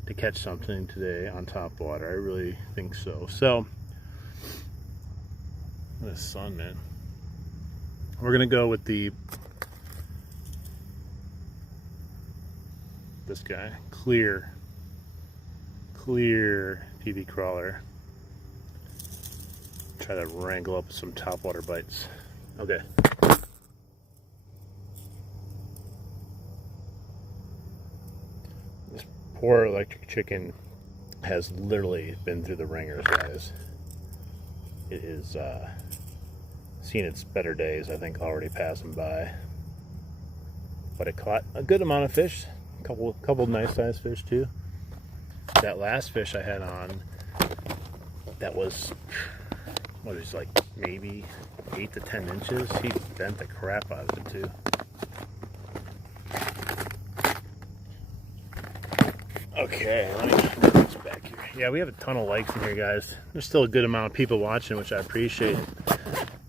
to catch something today on Topwater. I really think so. So the sun, man. We're gonna go with this guy, clear PB crawler. Try to wrangle up some topwater bites. Okay. This poor electric chicken has literally been through the ringers, guys. It is seen its better days, I think, already passing by. But it caught a good amount of fish, a couple nice sized fish too. That last fish I had on, that was, what is like maybe 8 to 10 inches. He bent the crap out of it too. Okay, let me put this back here. Yeah, we have a ton of likes in here, guys. There's still a good amount of people watching, which I appreciate.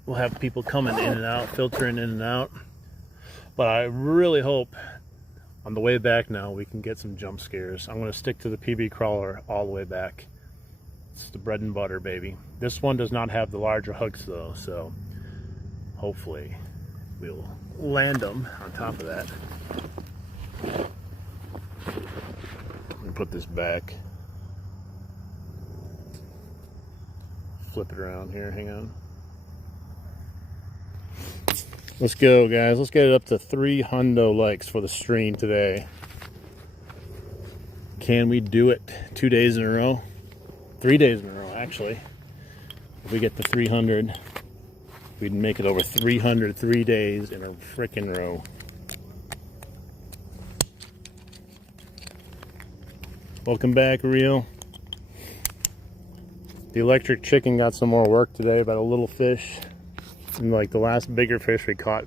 We'll have people coming in and out, filtering in and out. But I really hope on the way back now we can get some jump scares. I'm going to stick to the PB crawler all the way back. It's the bread and butter, baby. This one does not have the larger hooks though, so hopefully we'll land them on top of that. Let me put this back. Flip it around here, hang on. Let's go, guys. Let's get it up to 3 hundo likes for the stream today. Can we do it 2 days in a row? 3 days in a row, actually. If we get to 300, we'd make it over 300 3 days in a frickin' row. Welcome back, Reel. The electric chicken got some more work today about a little fish. And like the last bigger fish we caught,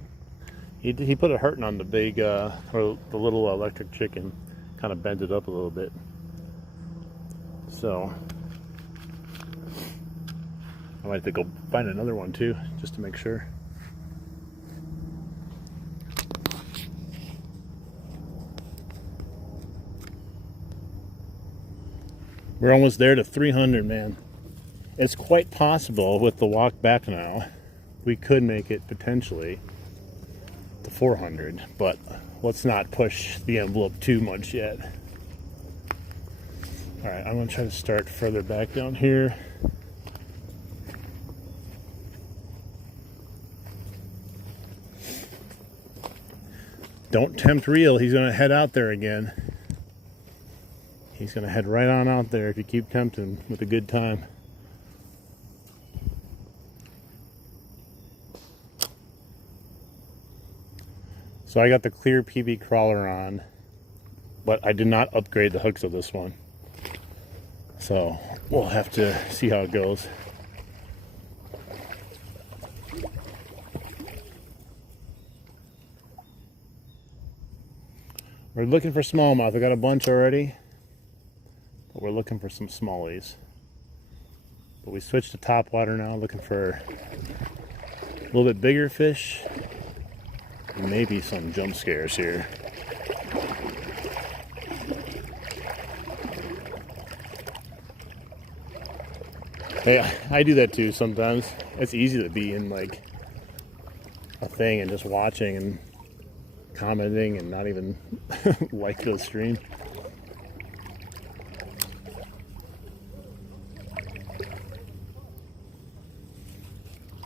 he put a hurting on the big, or the little electric chicken. Kind of bent it up a little bit. So I might have to go find another one too, just to make sure. We're almost there to 300, man. It's quite possible with the walk back now, we could make it potentially to 400, but let's not push the envelope too much yet. All right, I'm gonna try to start further back down here. Don't tempt reel. He's going to head out there again. He's going to head right on out there if you keep tempting with a good time. So I got the clear PB crawler on, but I did not upgrade the hooks of this one. So we'll have to see how it goes. We're looking for smallmouth. I got a bunch already, but we're looking for some smallies. But we switched to topwater now, looking for a little bit bigger fish. Maybe some jump scares here. Hey, I do that too sometimes. It's easy to be in like a thing and just watching and commenting and not even like the stream.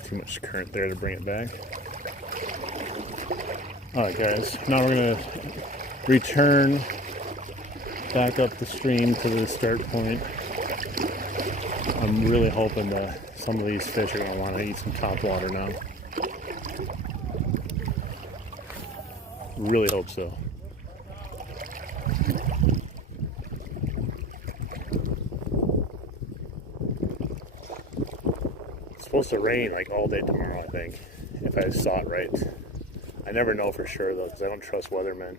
Too much current there to bring it back. Alright guys, now we're going to return back up the stream to the start point. I'm really hoping that some of these fish are going to want to eat some topwater now. Really hope so. It's supposed to rain like all day tomorrow, I think, if I saw it right. I never know for sure though, because I don't trust weathermen.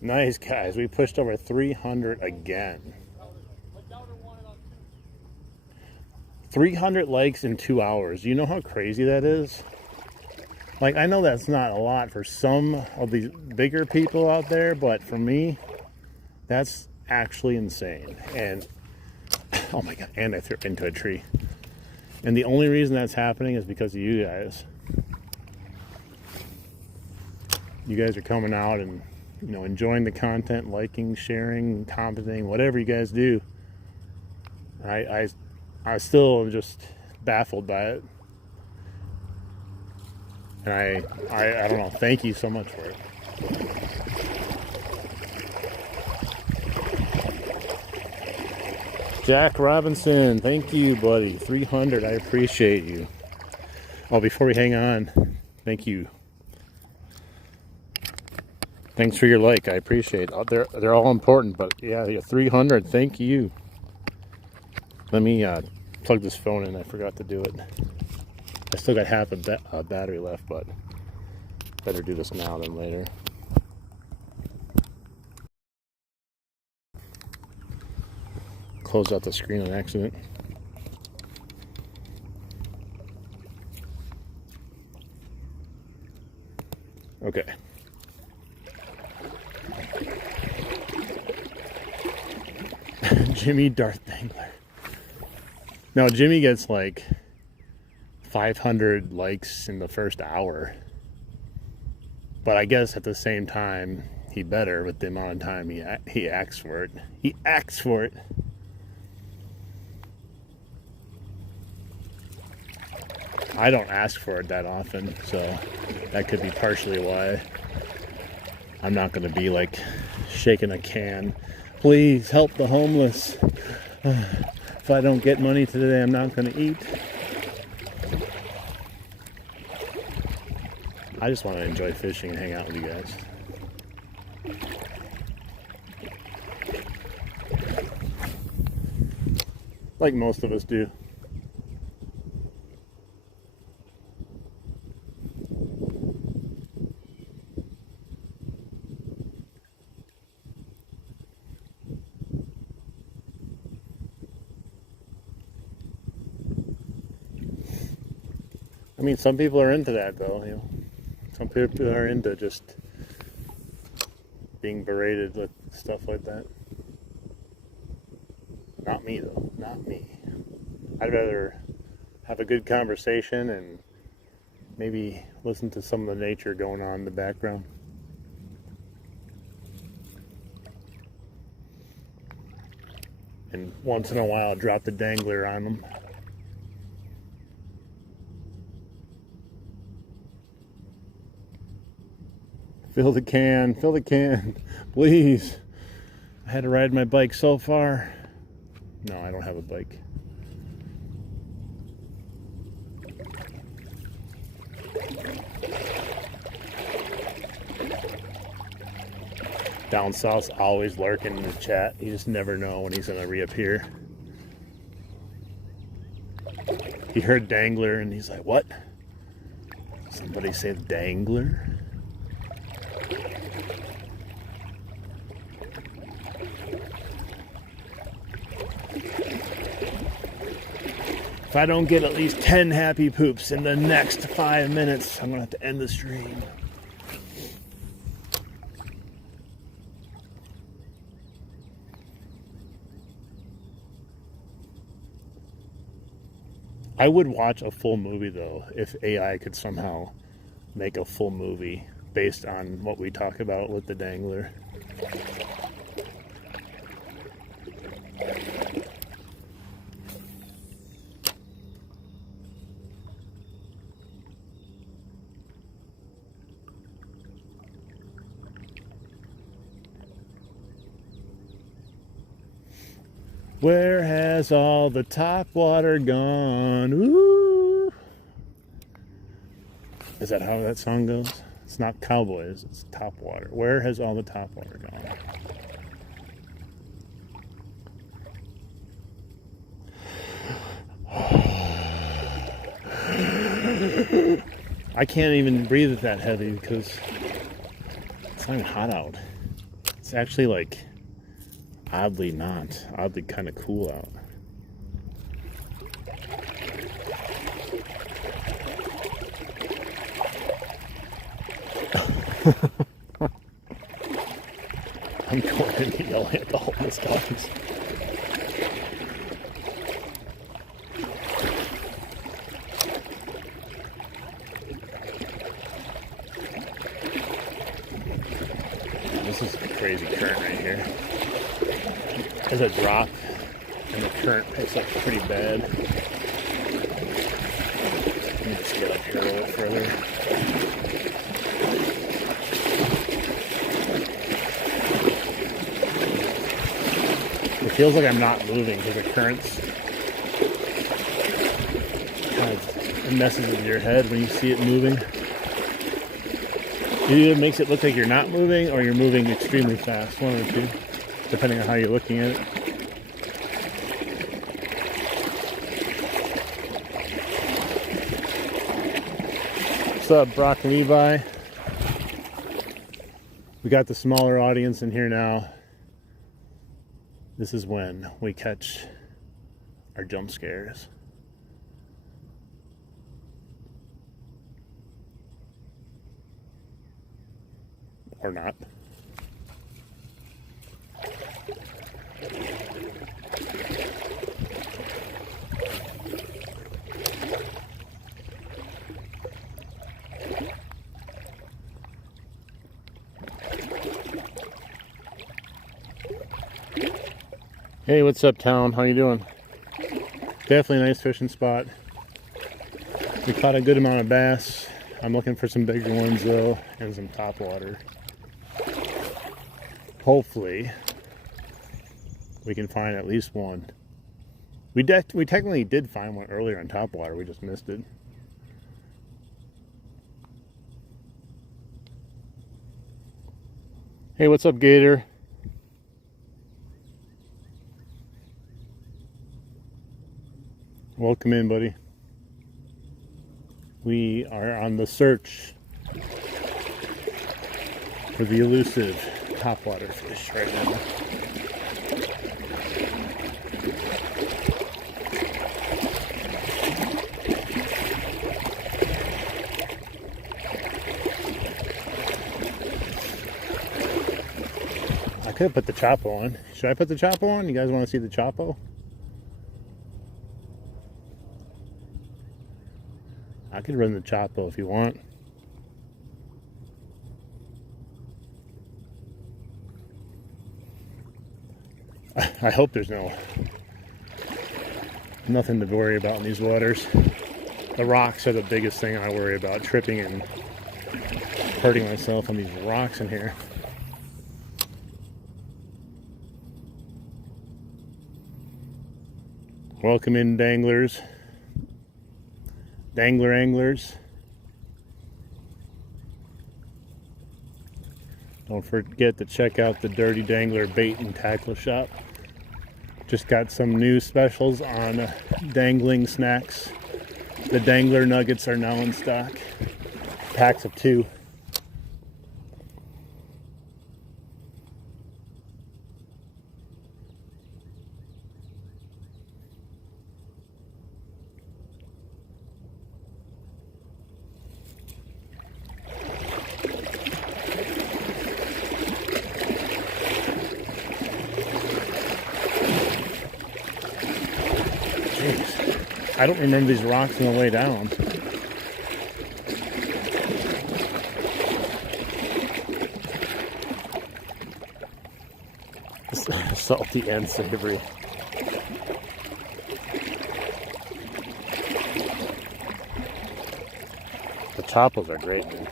Nice guys, we pushed over 300 again. 300 likes in 2 hours. You know how crazy that is? Like, I know that's not a lot for some of these bigger people out there, but for me, that's actually insane. And oh my god, and I threw it into a tree. And the only reason that's happening is because of you guys. You guys are coming out and, you know, enjoying the content, liking, sharing, commenting, whatever you guys do. I still am just baffled by it. And I don't know, thank you so much for it. Jack Robinson, thank you, buddy. 300, I appreciate you. Oh, before we hang on, thank you. Thanks for your like, I appreciate it. They're all important, but yeah, 300, thank you. Let me plug this phone in, I forgot to do it. I still got half a battery left, but better do this now than later. Closed out the screen on accident. Okay. Jimmy Darth Dangler. Now Jimmy gets like 500 likes in the first hour. But I guess at the same time, he better with the amount of time he acts for it. He acts for it. I don't ask for it that often, so that could be partially why. I'm not going to be like shaking a can. Please help the homeless. If I don't get money today, I'm not going to eat. I just want to enjoy fishing and hang out with you guys. Like most of us do. I mean, some people are into that, though. You know, some people are into just being berated with stuff like that. Not me, though. Not me. I'd rather have a good conversation and maybe listen to some of the nature going on in the background. And once in a while, drop the dangler on them. Fill the can, please. I had to ride my bike so far. No, I don't have a bike. Down south's always lurking in the chat. You just never know when he's gonna reappear. He heard dangler and he's like, what? Somebody say dangler? If I don't get at least 10 happy poops in the next 5 minutes, I'm gonna have to end the stream. I would watch a full movie though if AI could somehow make a full movie based on what we talk about with the dangler. Where has all the top water gone? Ooh. Is that how that song goes? It's not Cowboys, it's Topwater. Where has all the top water gone? I can't even breathe it that heavy because it's not even hot out. It's actually like oddly kind of cool out. I'm going to yell at the homeless dogs. This is a crazy current right here. There's a drop and the current picks up pretty bad. Let me just get up here a little further. It feels like I'm not moving because the current's kind of messes with your head when you see it moving. It either makes it look like you're not moving or you're moving extremely fast, one of the two, depending on how you're looking at it. What's up, Brock and Levi? We got the smaller audience in here now. This is when we catch our jump scares. Or not. Hey, what's up, town? How you doing? Definitely a nice fishing spot. We caught a good amount of bass. I'm looking for some bigger ones though, and some topwater. Hopefully, we can find at least one. We technically did find one earlier on topwater. We just missed it. Hey, what's up, Gator? Welcome in, buddy. We are on the search for the elusive topwater fish right now. I could have put the Chapo on. Should I put the Chapo on? You guys want to see the Chapo? I could run the Chapo if you want. I hope there's nothing to worry about in these waters. The rocks are the biggest thing I worry about, tripping and hurting myself on these rocks in here. Welcome in, danglers. Dangler anglers. Don't forget to check out the Dirty Dangler Bait and Tackle Shop. Just got some new specials on dangling snacks. The Dangler Nuggets are now in stock. Packs of 2. I don't remember these rocks on the way down. Salty and savory. The choppos are great, man.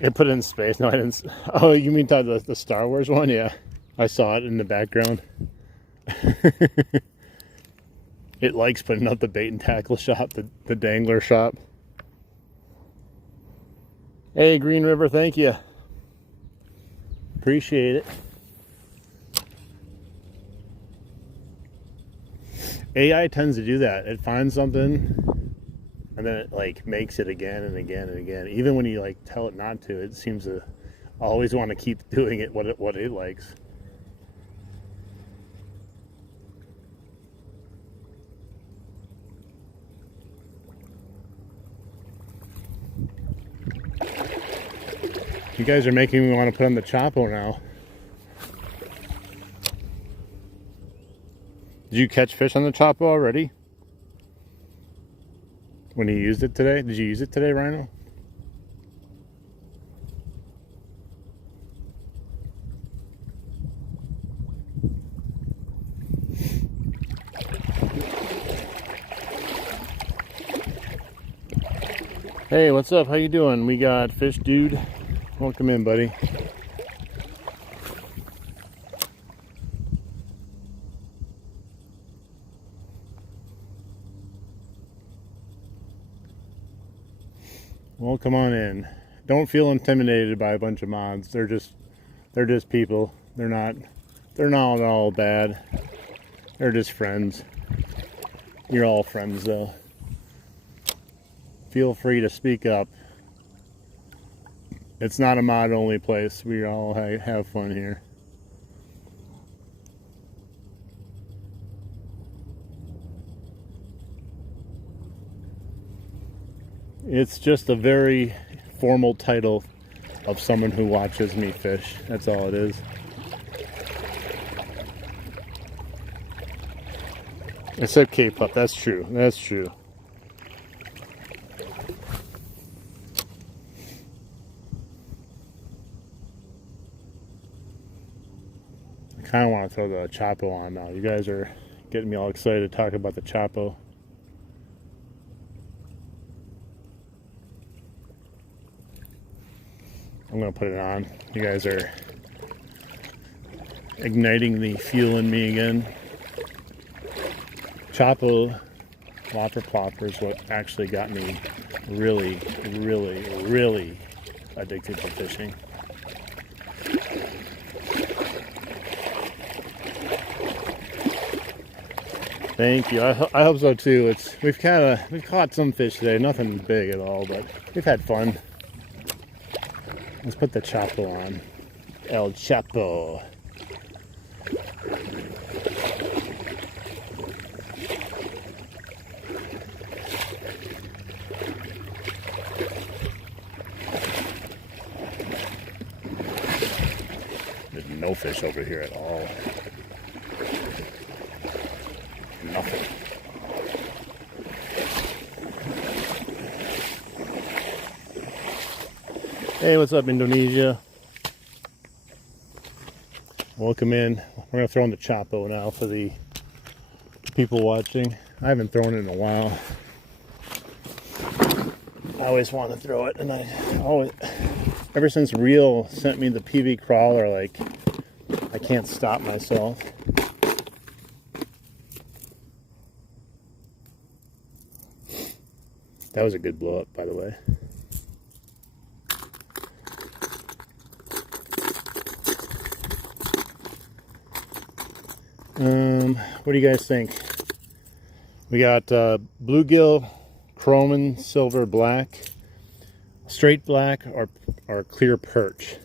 It put it in space. No, I didn't. Oh, you mean the Star Wars one? Yeah, I saw it in the background. It likes putting up the bait and tackle shop, the dangler shop. Hey, Green River, thank you. Appreciate it. AI tends to do that. It finds something and then it like makes it again and again and again. Even when you like tell it not to, it seems to always want to keep doing it what it likes. You guys are making me want to put on the Chapo now. Did you catch fish on the Chapo already? When you used it today? Did you use it today, Rhino? Hey, what's up? How you doing? We got Fish Dude. Welcome in, buddy. Well, come on in. Don't feel intimidated by a bunch of mods. They're just people. They're not all bad. They're just friends. You're all friends though. Feel free to speak up. It's not a mod only place. We all have fun here. It's just a very formal title of someone who watches me fish. That's all it is. Except K-Pup. That's true. That's true. I kind of want to throw the Chapo on now. You guys are getting me all excited to talk about the Chapo. I'm going to put it on. You guys are igniting the fuel in me again. Chapo Whopper Plopper is what actually got me really, really, really addicted to fishing. Thank you. I hope so too. We've caught some fish today. Nothing big at all, but we've had fun. Let's put the Chapo on. El Chapo. There's no fish over here at all. Nothing. Hey, what's up, Indonesia? Welcome in. We're going to throw in the Chapo now for the people watching. I haven't thrown it in a while. I always want to throw it, and I always, ever since Reel sent me the PV crawler, like, I can't stop myself. That was a good blow up, by the way. What do you guys think? We got bluegill, chrome and silver black, straight black, or clear perch.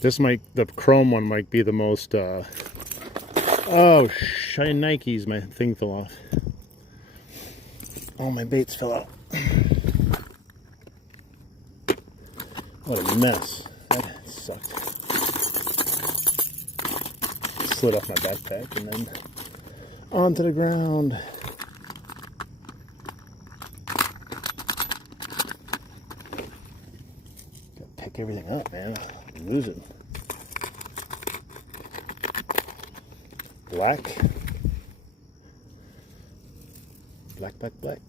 The chrome one might be the most, oh, shiny Nikes, my thing fell off. Oh, my baits fell out. What a mess. That sucked. Slid off my backpack and then onto the ground. Gotta pick everything up, man. I'm losing. Black. Black.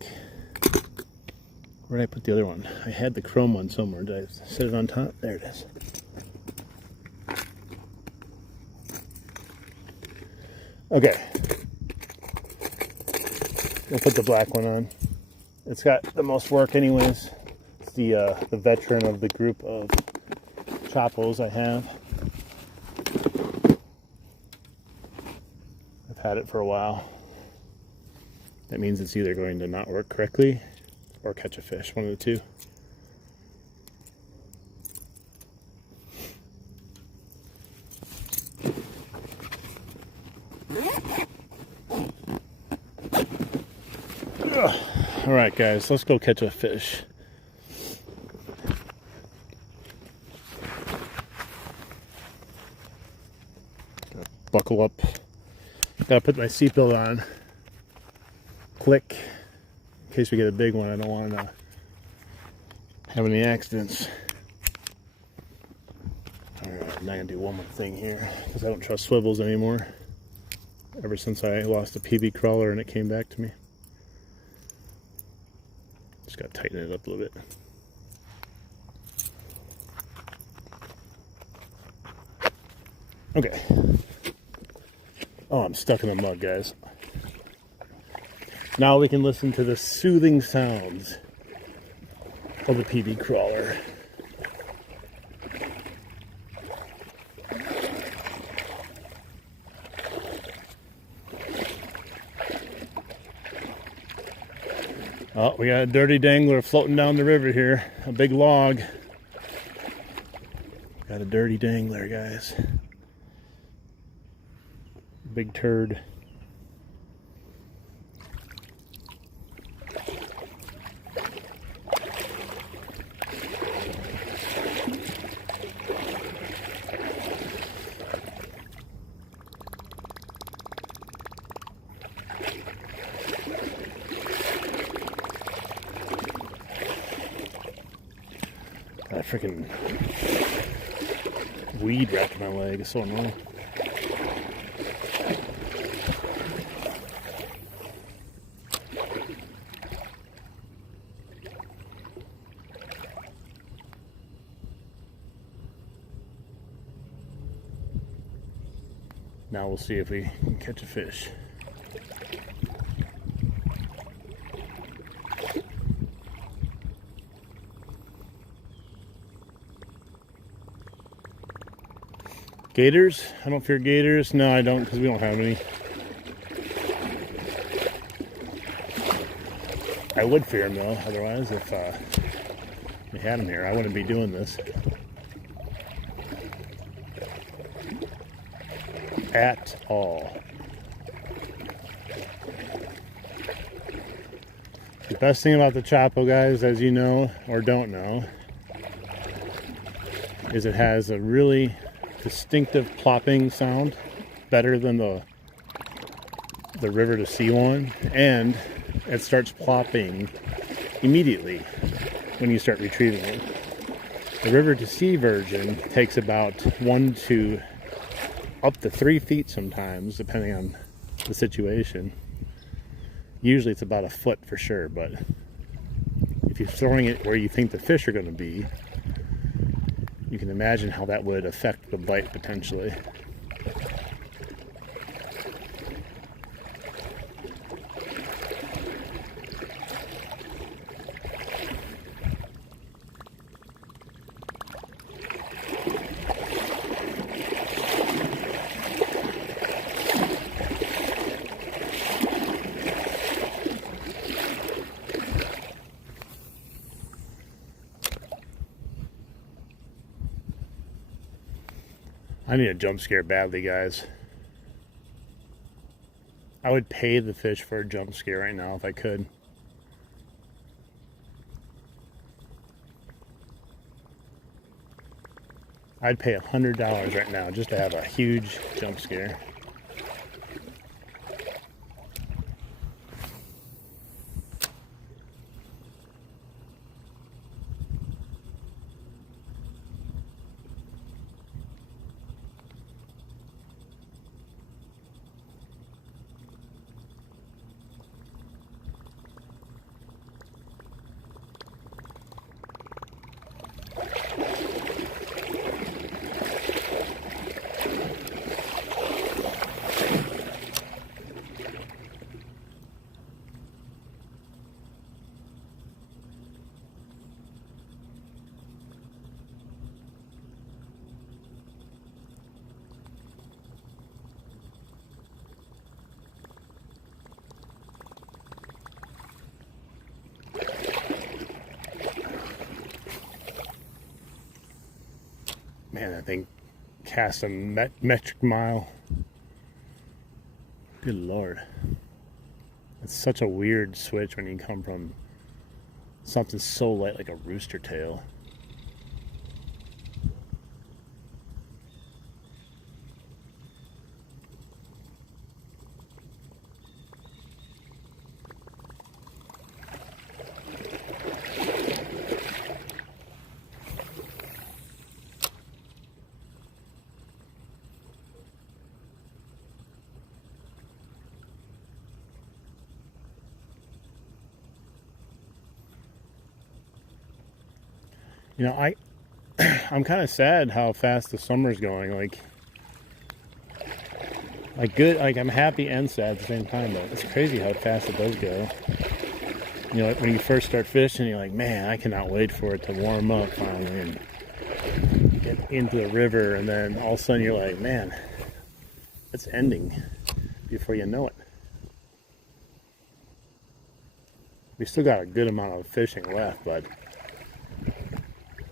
Where did I put the other one? I had the chrome one somewhere. Did I set it on top? There it is. Okay. We'll put the black one on. It's got the most work anyways. It's the veteran of the group of Chapos I have. I've had it for a while. That means it's either going to not work correctly or catch a fish, one of the two. All right, guys, let's go catch a fish. Gotta buckle up. Gotta put my seatbelt on. Click. In case we get a big one, I don't want to have any accidents. Alright, I'm not going to do one more thing here because I don't trust swivels anymore. Ever since I lost a PV crawler and it came back to me. Just got to tighten it up a little bit. Okay. Oh, I'm stuck in the mud, guys. Now we can listen to the soothing sounds of the PV crawler. Oh, we got a dirty dangler floating down the river here. A big log. Got a dirty dangler, guys. Big turd. That freaking weed wrapped my leg is so annoying. Now we'll see if we can catch a fish. Gators? I don't fear gators. No, I don't, because we don't have any. I would fear them though, otherwise if we had them here, I wouldn't be doing this. At all. The best thing about the Chapo, guys, as you know or don't know, is it has a really distinctive plopping sound, better than the river to sea one, and it starts plopping immediately when you start retrieving it. The river to sea version takes about 1 to up to 3 feet sometimes, depending on the situation. Usually it's about a foot for sure, but if you're throwing it where you think the fish are going to be, you can imagine how that would affect the bite potentially. I need a jump scare badly, guys. I would pay the fish for a jump scare right now if I could. I'd pay $100 right now just to have a huge jump scare. Man, that thing casts a metric mile. Good Lord. It's such a weird switch when you come from something so light like a rooster tail. You know, I'm kind of sad how fast the summer's going. Like I'm happy and sad at the same time, but it's crazy how fast it does go. You know, when you first start fishing, you're like, man, I cannot wait for it to warm up finally and get into the river, and then all of a sudden you're like, man, it's ending before you know it. We still got a good amount of fishing left, but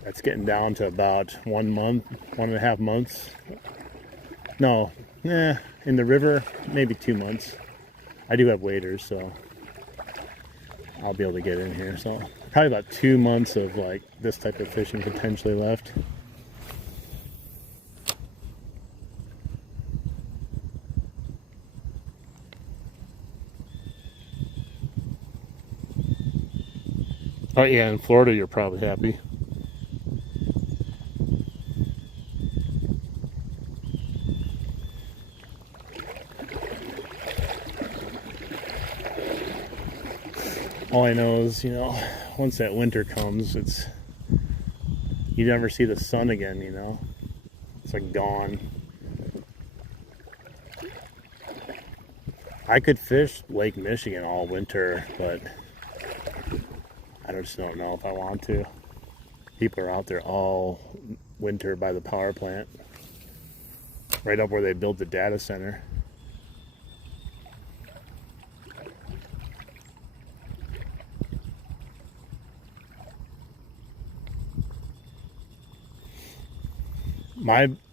that's getting down to about 1 month, 1.5 months. No, in the river, maybe 2 months. I do have waders, so I'll be able to get in here. So probably about 2 months of like this type of fishing potentially left. Oh yeah, in Florida you're probably happy. All I know is, you know, once that winter comes, you never see the sun again, you know. It's like gone. I could fish Lake Michigan all winter, but I just don't know if I want to. People are out there all winter by the power plant, right up where they built the data center.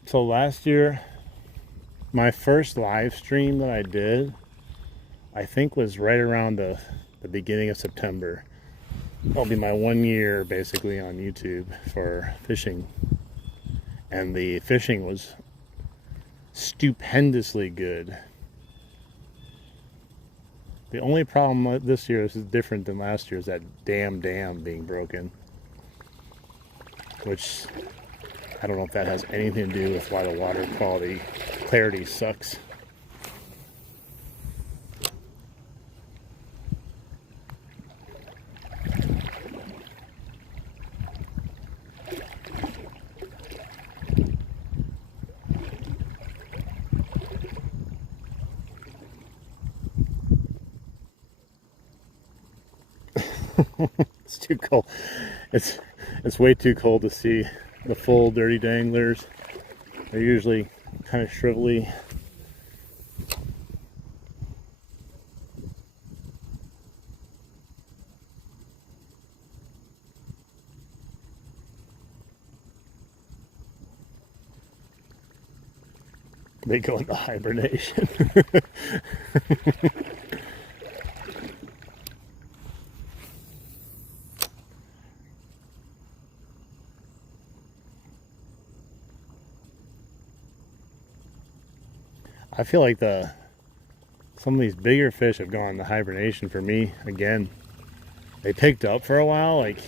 So last year, my first live stream that I did, I think was right around the beginning of September. It'll be my 1 year basically on YouTube for fishing. And the fishing was stupendously good. The only problem this year is different than last year is that dam being broken. Which I don't know if that has anything to do with why the water quality clarity sucks. It's too cold. It's way too cold to see the full dirty danglers. They're usually kind of shrivelly. They go into hibernation. I feel like some of these bigger fish have gone into hibernation for me again. They picked up for a while, like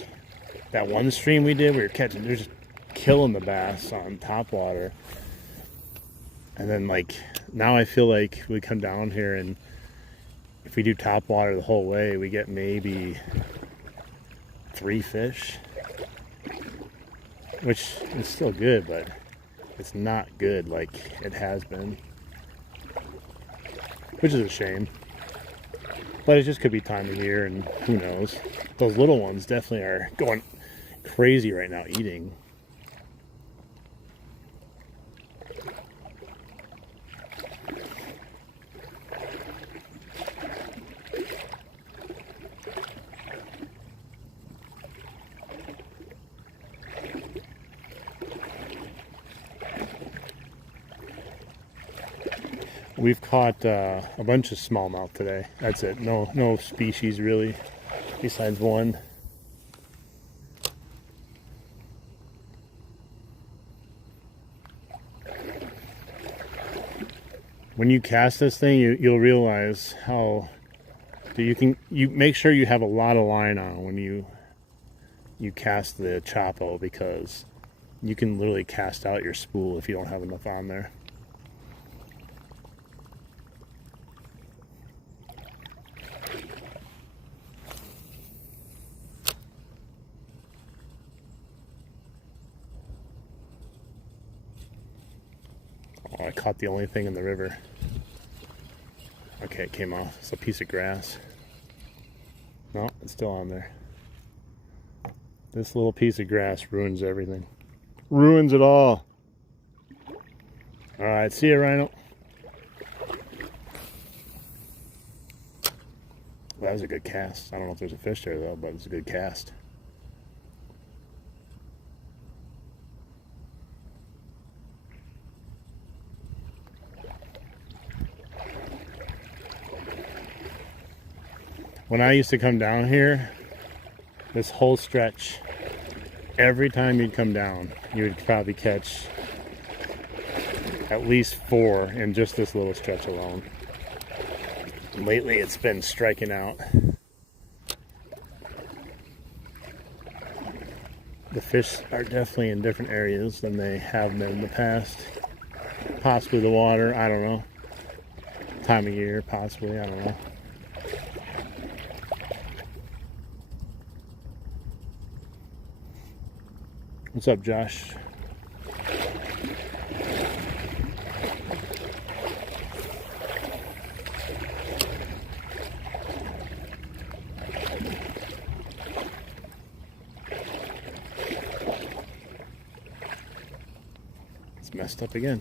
that one stream we did, we were just killing the bass on Topwater. And then like now I feel like we come down here and if we do Topwater the whole way, we get maybe 3 fish, which is still good, but it's not good like it has been. Which is a shame. But it just could be time of year and who knows. Those little ones definitely are going crazy right now eating. We've caught a bunch of smallmouth today. That's it. No species really, besides one. When you cast this thing, you'll realize how you make sure you have a lot of line on when you cast the Chopo, because you can literally cast out your spool if you don't have enough on there. Oh, I caught the only thing in the river. Okay, it came off. It's a piece of grass. No, it's still on there. This little piece of grass ruins everything. Ruins it all. Alright, see you, Rhino. Well, that was a good cast. I don't know if there's a fish there though, but it's a good cast. When I used to come down here, this whole stretch, every time you'd come down, you would probably catch at least 4 in just this little stretch alone. Lately, it's been striking out. The fish are definitely in different areas than they have been in the past. Possibly the water, I don't know. Time of year, possibly, I don't know. What's up, Josh? It's messed up again.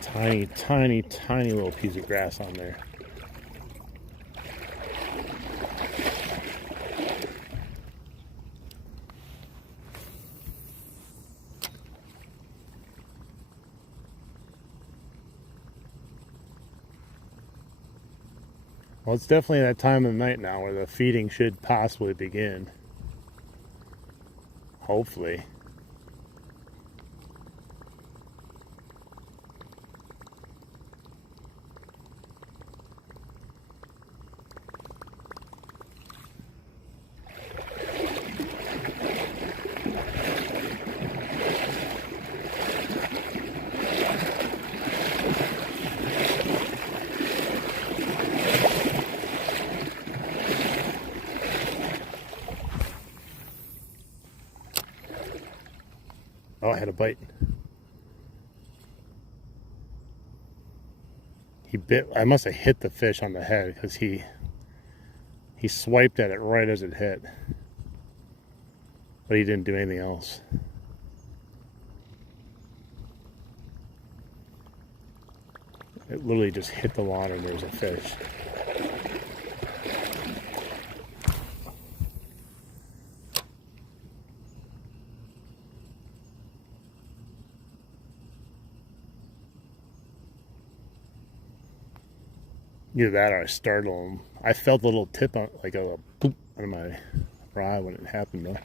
Tiny, tiny, tiny little piece of grass on there. Well, it's definitely that time of the night now where the feeding should possibly begin. Hopefully. Oh, I had a bite. He bit. I must have hit the fish on the head because he swiped at it right as it hit, but he didn't do anything else. It literally just hit the water and there was a fish. Either that or I startled him. I felt a little tip on, like a little poop on my rod when it happened though.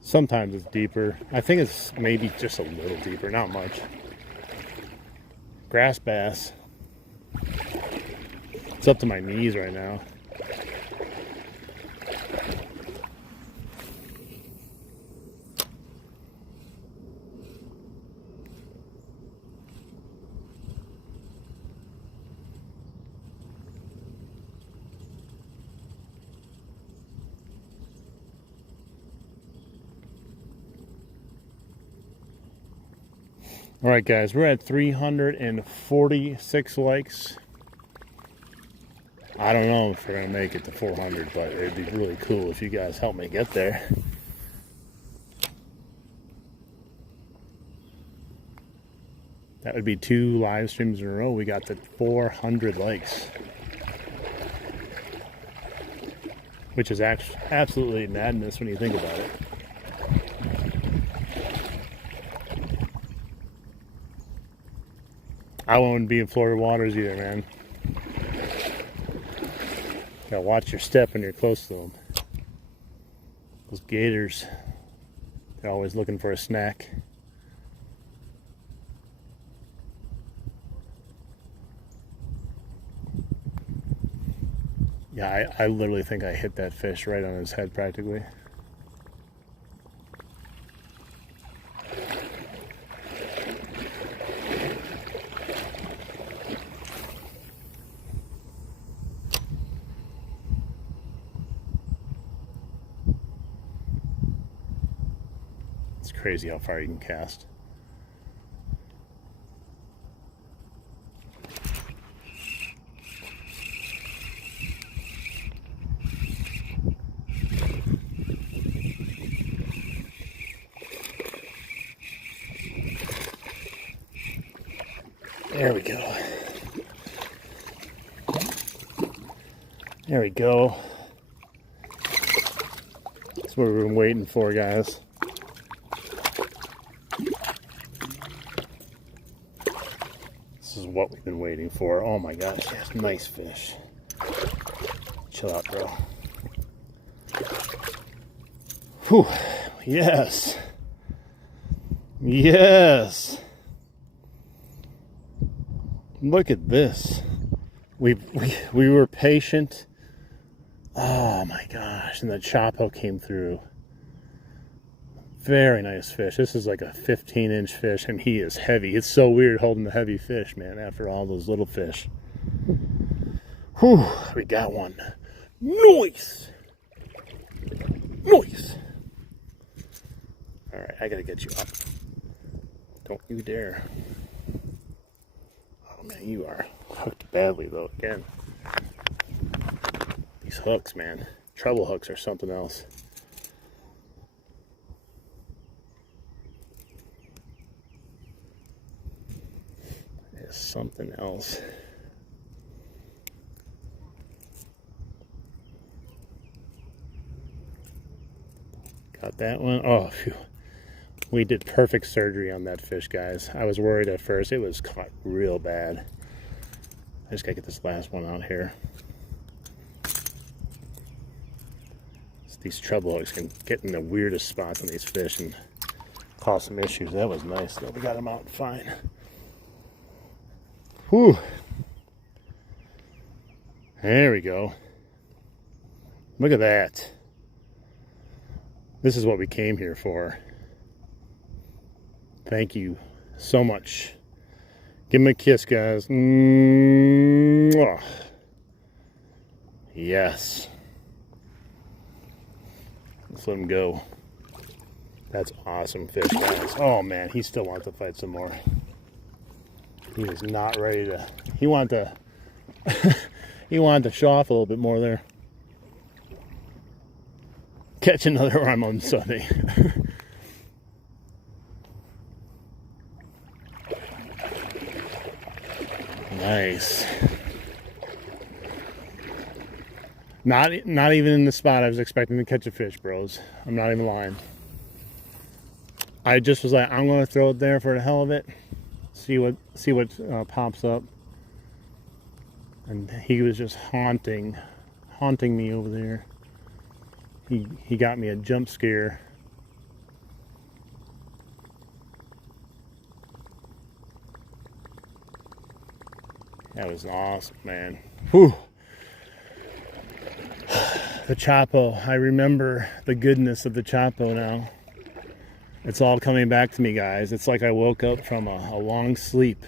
Sometimes it's deeper. I think it's maybe just a little deeper, not much. Grass bass. It's up to my knees right now. All right, guys, we're at 346 likes. I don't know if we're going to make it to 400, but it'd be really cool if you guys help me get there. That would be 2 live streams in a row. We got to 400 likes, which is actually absolutely madness when you think about it. I won't be in Florida waters either, man. Gotta watch your step when you're close to them. Those gators, they're always looking for a snack. Yeah, I literally think I hit that fish right on his head practically. It's crazy how far you can cast. There we go. There we go. That's what we've been waiting for, guys. This is what we've been waiting for. Oh my gosh, yes, nice fish. Chill out, bro. Whew. Yes. Yes. Look at this. We were patient. Oh my gosh, and the chopo came through. Very nice fish. This is like a 15-inch fish, and he is heavy. It's so weird holding the heavy fish, man, after all those little fish. Whew, we got one. Nice! Nice! Alright, I gotta get you up. Don't you dare. Oh man, you are hooked badly though, again. These hooks, man. Treble hooks are something else. It's something else. Got that one. Oh, phew. We did perfect surgery on that fish, guys. I was worried at first. It was caught real bad. I just gotta get this last one out here. These treble hooks can get in the weirdest spots on these fish and cause some issues. That was nice though. We got them out fine. Whew. There we go. Look at that. This is what we came here for. Thank you so much. Give him a kiss, guys. Mwah. Yes. Let's let him go. That's awesome fish, guys. Oh man, he still wants to fight some more. He is not ready to. He wanted to. He wanted to show off a little bit more there. Catch another worm on Sunday. Nice. Not even in the spot I was expecting to catch a fish, bros. I'm not even lying. I just was like, I'm gonna throw it there for the hell of it. See what pops up. And he was just haunting me over there. He got me a jump scare. That was awesome, man. Whew. The Chapo. I remember the goodness of the Chapo now. It's all coming back to me, guys. It's like I woke up from a long sleep.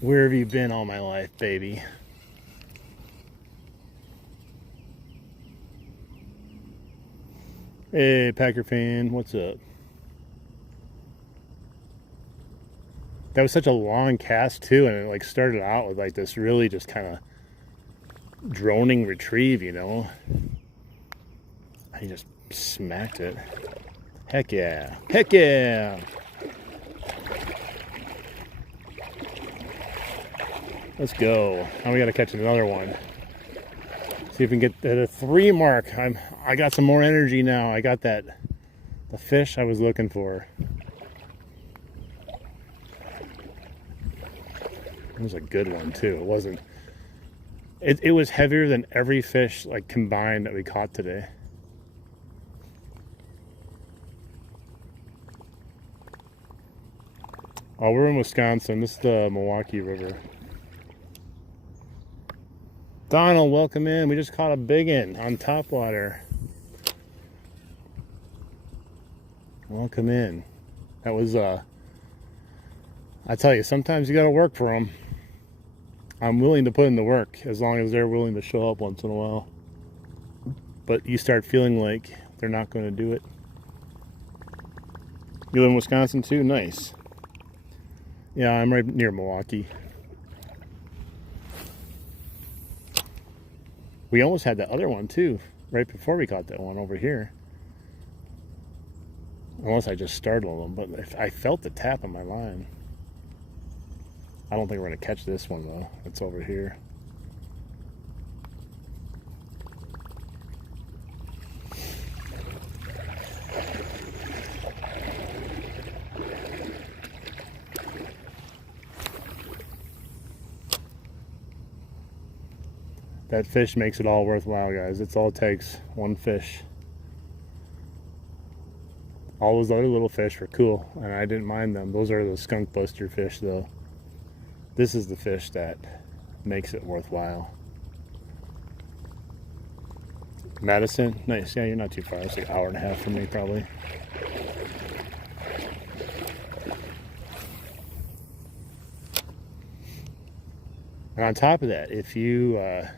Where have you been all my life, baby? Hey, Packer fan, what's up? That was such a long cast too, and it like started out with like this really just kind of droning retrieve, you know. He just smacked it. Heck yeah. Heck yeah. Let's go. Now we gotta catch another one. See if we can get the 3 mark. I got some more energy now. I got the fish I was looking for. It was a good one too. It wasn't. It was heavier than every fish like combined that we caught today. Oh, we're in Wisconsin. This is the Milwaukee River. Donald, welcome in. We just caught a big one on Topwater. Welcome in. That was I tell you, sometimes you gotta work for them. I'm willing to put in the work as long as they're willing to show up once in a while. But you start feeling like they're not going to do it. You live in Wisconsin too? Nice. Yeah, I'm right near Milwaukee. We almost had that other one too, right before we caught that one over here. Unless I just startled them, but I felt the tap on my line. I don't think we're going to catch this one though. It's over here. That fish makes it all worthwhile, guys. It's all it takes. One fish. All those other little fish were cool, and I didn't mind them. Those are the skunk buster fish though. This is the fish that makes it worthwhile. Madison, nice. Yeah, you're not too far. It's like an hour and a half from me, probably. And on top of that, if you're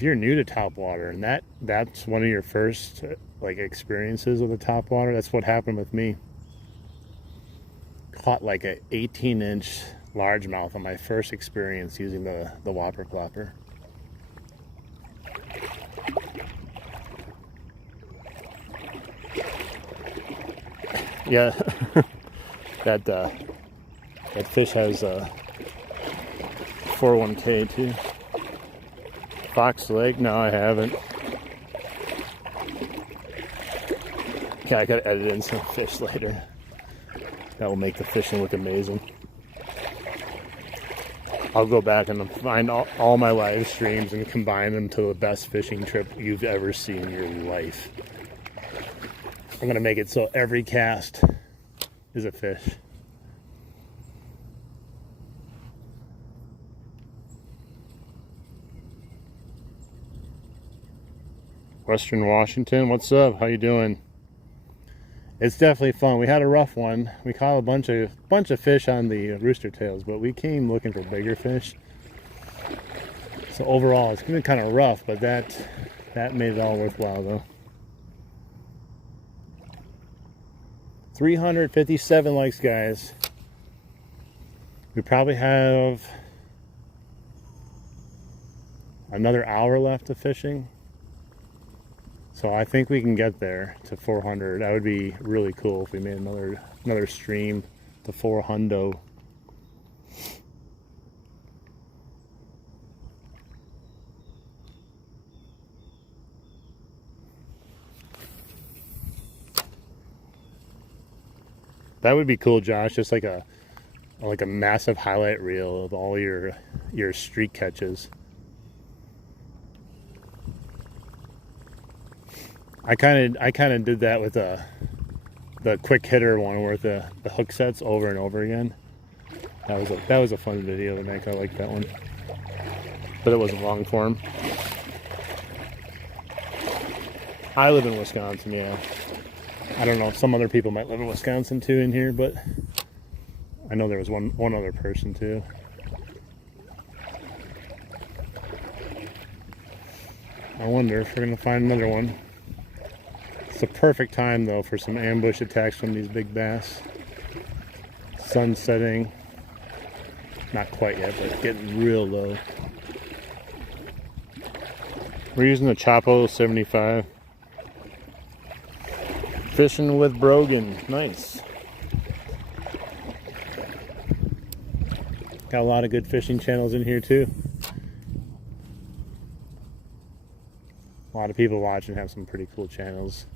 new to Topwater and that's one of your first like experiences with the Topwater, that's what happened with me. Caught like a 18-inch largemouth on my first experience using the Whopper Plopper. Yeah, that fish has a 401k too. Fox Lake? No, I haven't. Okay, I gotta edit in some fish later. That will make the fishing look amazing. I'll go back and find all my live streams and combine them to the best fishing trip you've ever seen in your life. I'm gonna make it so every cast is a fish. Western Washington, what's up? How you doing? It's definitely fun. We had a rough one. We caught a bunch of fish on the rooster tails, but we came looking for bigger fish. So overall, it's been kind of rough, but that made it all worthwhile, though. 357 likes, guys. We probably have another hour left of fishing. So I think we can get there to 400. That would be really cool if we made another stream to 400. That would be cool, Josh. Just like a massive highlight reel of all your streak catches. I kind of did that with the quick hitter one where the hook sets over and over again. That was a fun video to make. I like that one, but it wasn't long form. I live in Wisconsin, yeah. I don't know if some other people might live in Wisconsin too in here, but I know there was one other person too. I wonder if we're gonna find another one. It's the perfect time though for some ambush attacks from these big bass. Sun setting. Not quite yet, but it's getting real low. We're using the Chapo 75. Fishing with Brogan. Nice. Got a lot of good fishing channels in here too. A lot of people watching have some pretty cool channels.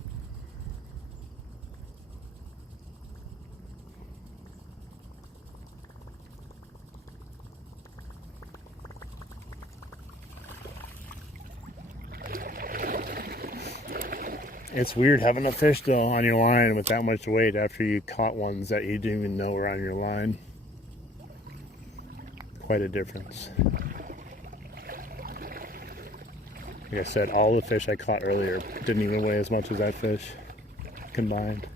It's weird having a fish though on your line with that much weight after you caught ones that you didn't even know were on your line. Quite a difference. Like I said, all the fish I caught earlier didn't even weigh as much as that fish combined.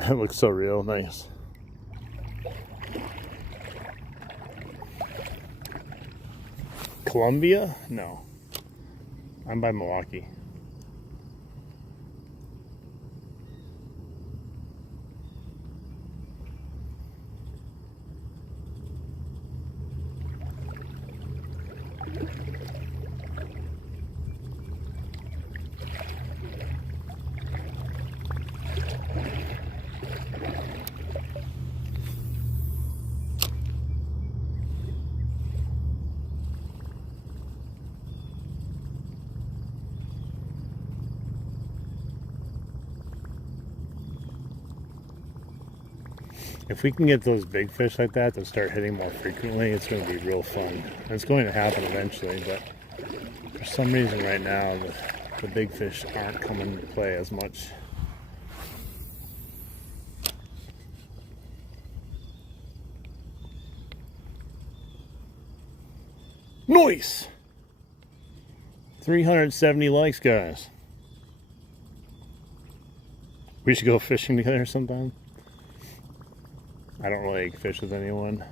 It looks so real. Nice. Columbia? No. I'm by Milwaukee. If we can get those big fish like that to start hitting more frequently, it's going to be real fun. And it's going to happen eventually, but for some reason right now, the big fish aren't coming to play as much. Nice! 370 likes, guys. We should go fishing together sometime. I don't really fish with anyone.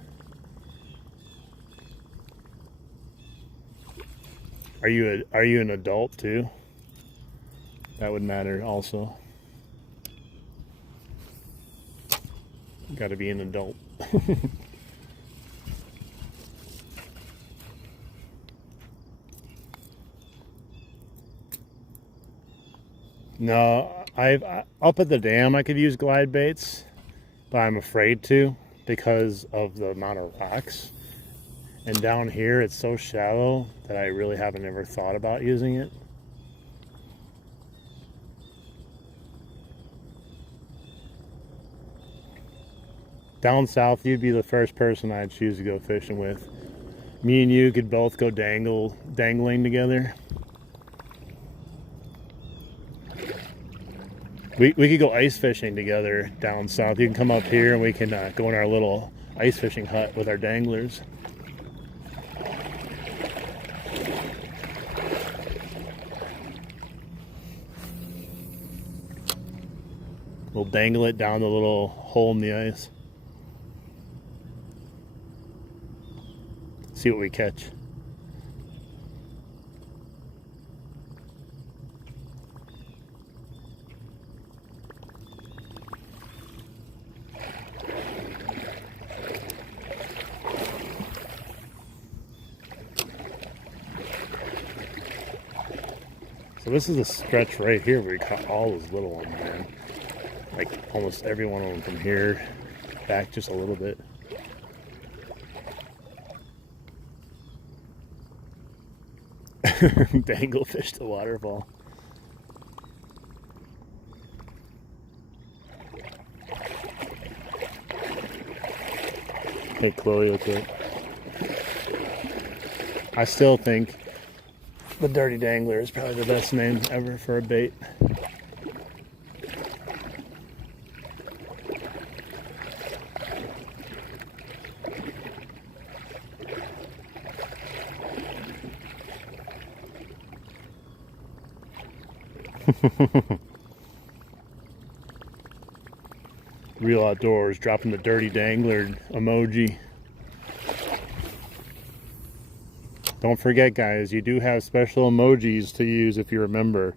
Are you an adult too? That would matter also. Got to be an adult. No, up at the dam I could use glide baits, but I'm afraid to because of the amount of rocks. And down here it's so shallow that I really haven't ever thought about using it. Down south, you'd be the first person I'd choose to go fishing with. Me and you could both go dangling together. We could go ice fishing together down south. You can come up here and we can go in our little ice fishing hut with our danglers. We'll dangle it down the little hole in the ice. See what we catch. So this is a stretch right here where we caught all those little ones, man. Like almost every one of them from here back just a little bit. Dangle fish the waterfall. Hey Chloe, okay. I still think the Dirty Dangler is probably the best name ever for a bait. Real Outdoors dropping the Dirty Dangler emoji. Don't forget, guys, you do have special emojis to use if you remember.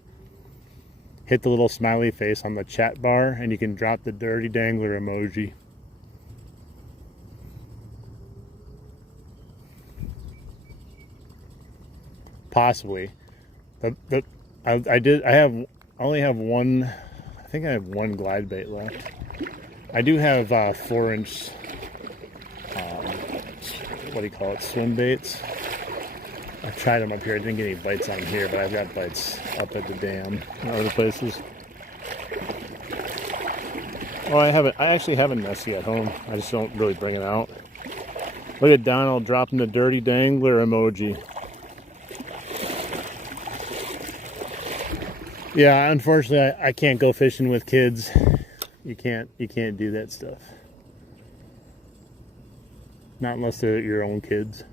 Hit the little smiley face on the chat bar and you can drop the Dirty Dangler emoji. Possibly. I only have one. I think I have one glide bait left. I do have 4-inch, what do you call it, swim baits. I tried them up here. I didn't get any bites on here, but I've got bites up at the dam and other places. Oh, I actually have a Nessie at home. I just don't really bring it out. Look at Donald dropping the Dirty Dangler emoji. Yeah, unfortunately, I can't go fishing with kids. You can't do that stuff. Not unless they're your own kids.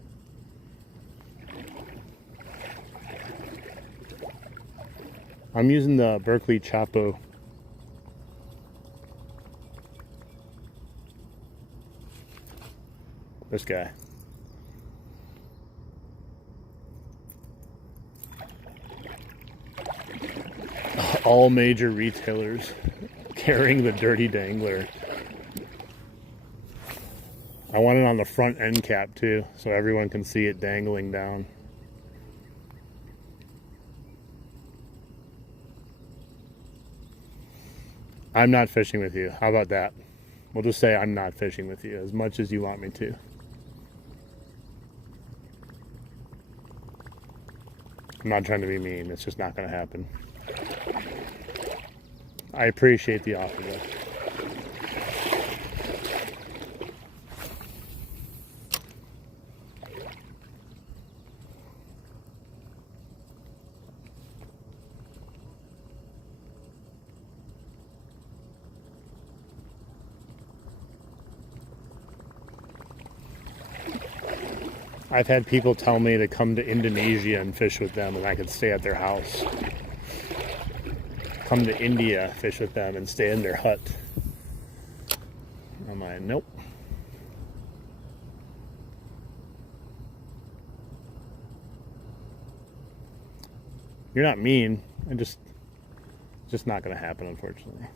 I'm using the Berkeley Chapo. This guy. All major retailers carrying the Dirty Dangler. I want it on the front end cap too, so everyone can see it dangling down. I'm not fishing with you. How about that? We'll just say I'm not fishing with you as much as you want me to. I'm not trying to be mean. It's just not going to happen. I appreciate the offer though. I've had people tell me to come to Indonesia and fish with them and I could stay at their house. Come to India, fish with them and stay in their hut. I'm like, nope. You're not mean. It's just not going to happen, unfortunately.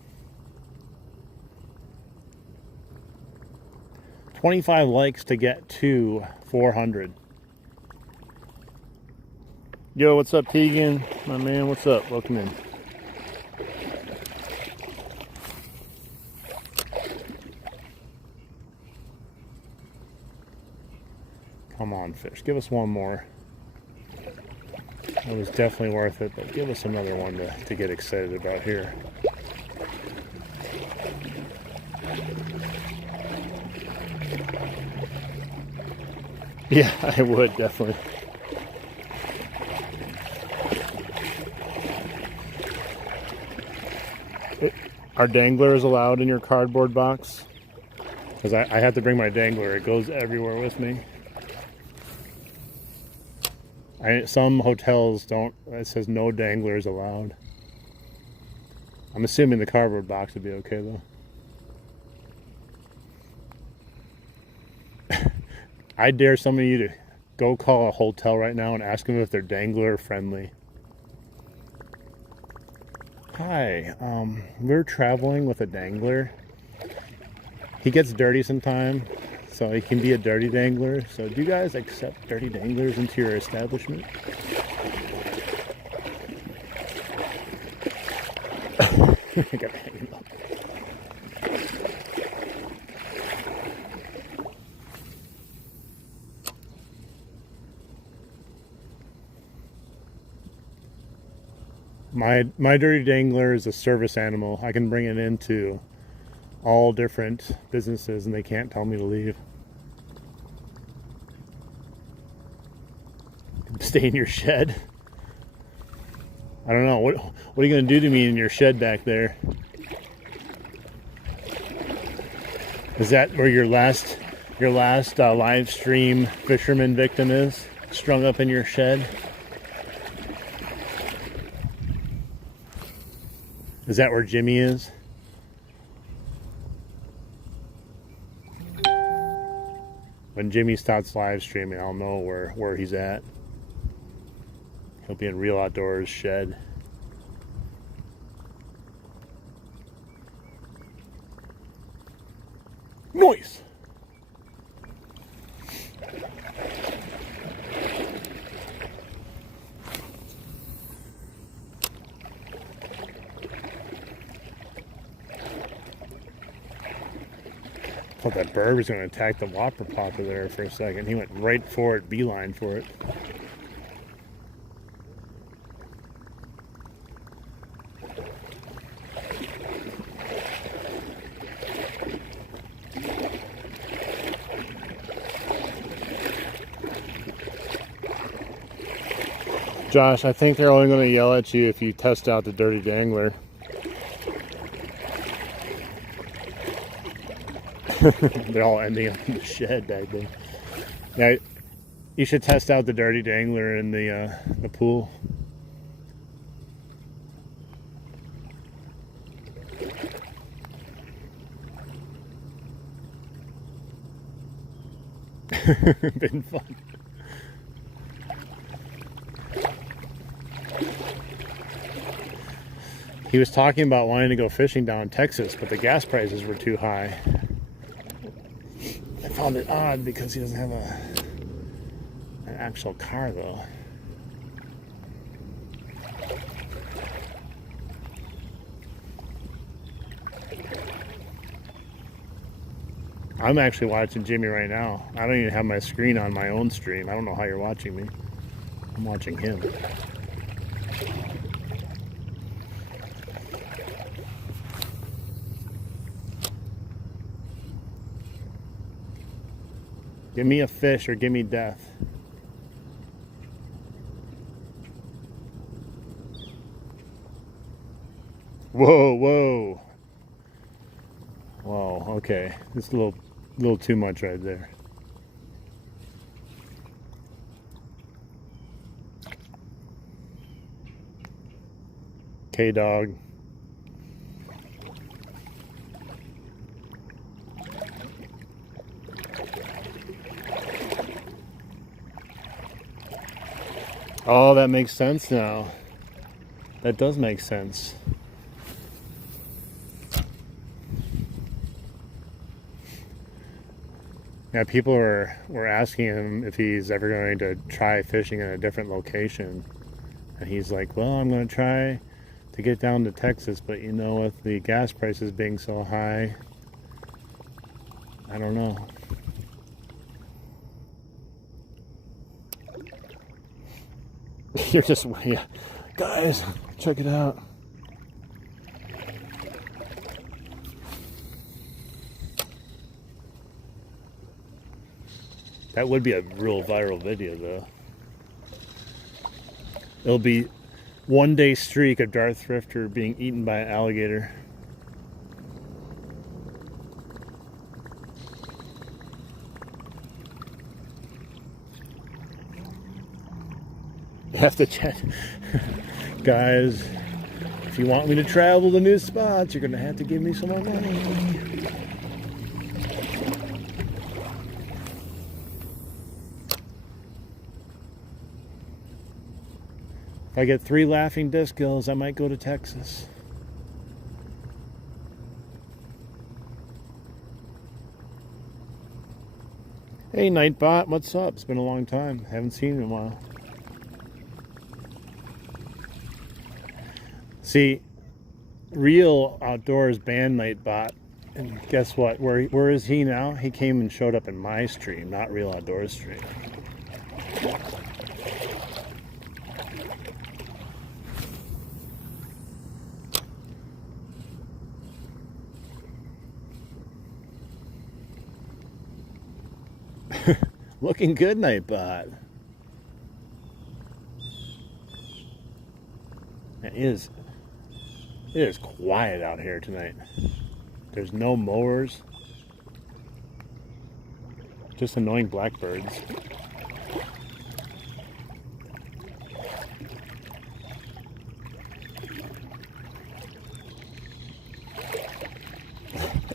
25 likes to get to 400. Yo, what's up, Tegan? My man, what's up? Welcome in. Come on, fish. Give us one more. It was definitely worth it, but give us another one to get excited about here. Yeah, I would definitely. Are danglers allowed in your cardboard box? Because I have to bring my dangler. It goes everywhere with me. Some hotels don't. It says no danglers allowed. I'm assuming the cardboard box would be okay though. I dare some of you to go call a hotel right now and ask them if they're dangler friendly. Hi, we're traveling with a dangler. He gets dirty sometime, so he can be a dirty dangler. So do you guys accept dirty danglers into your establishment? I gotta hang up. My dirty dangler is a service animal. I can bring it into all different businesses and they can't tell me to leave. Stay in your shed. I don't know. What are you going to do to me in your shed back there? Is that where your last live stream fisherman victim is? Strung up in your shed? Is that where Jimmy is? When Jimmy stops live streaming, I'll know where he's at. He'll be in Real Outdoors shed. Noise! I thought that bird was going to attack the whopper popper there for a second. He went right for it, beeline for it. Josh, I think they're only going to yell at you if you test out the dirty dangler. They're all ending up in the shed back there. Yeah, you should test out the dirty dangler in the pool. Been fun. He was talking about wanting to go fishing down in Texas, but the gas prices were too high. I found it odd because he doesn't have an actual car though. I'm actually watching Jimmy right now. I don't even have my screen on my own stream. I don't know how you're watching me. I'm watching him. Give me a fish or give me death. Whoa, whoa. Whoa, okay. It's a little too much right there. K-Dog. Oh, that makes sense now. That does make sense. Yeah, people were asking him if he's ever going to try fishing in a different location. And he's like, well, I'm going to try to get down to Texas, but you know, with the gas prices being so high, I don't know. You're just, yeah. Guys, check it out. That would be a real viral video, though. It'll be 1-day streak of Darth Thrifter being eaten by an alligator. Have to check. Guys, if you want me to travel to new spots, you're going to have to give me some more money. If I get 3 laughing disc gills, I might go to Texas. Hey, Nightbot, what's up? It's been a long time. Haven't seen you in a while. See, Real Outdoors banned Nightbot, and guess what? Where is he now? He came and showed up in my stream, not Real Outdoors stream. Looking good, Nightbot. It is quiet out here tonight. There's no mowers. Just annoying blackbirds.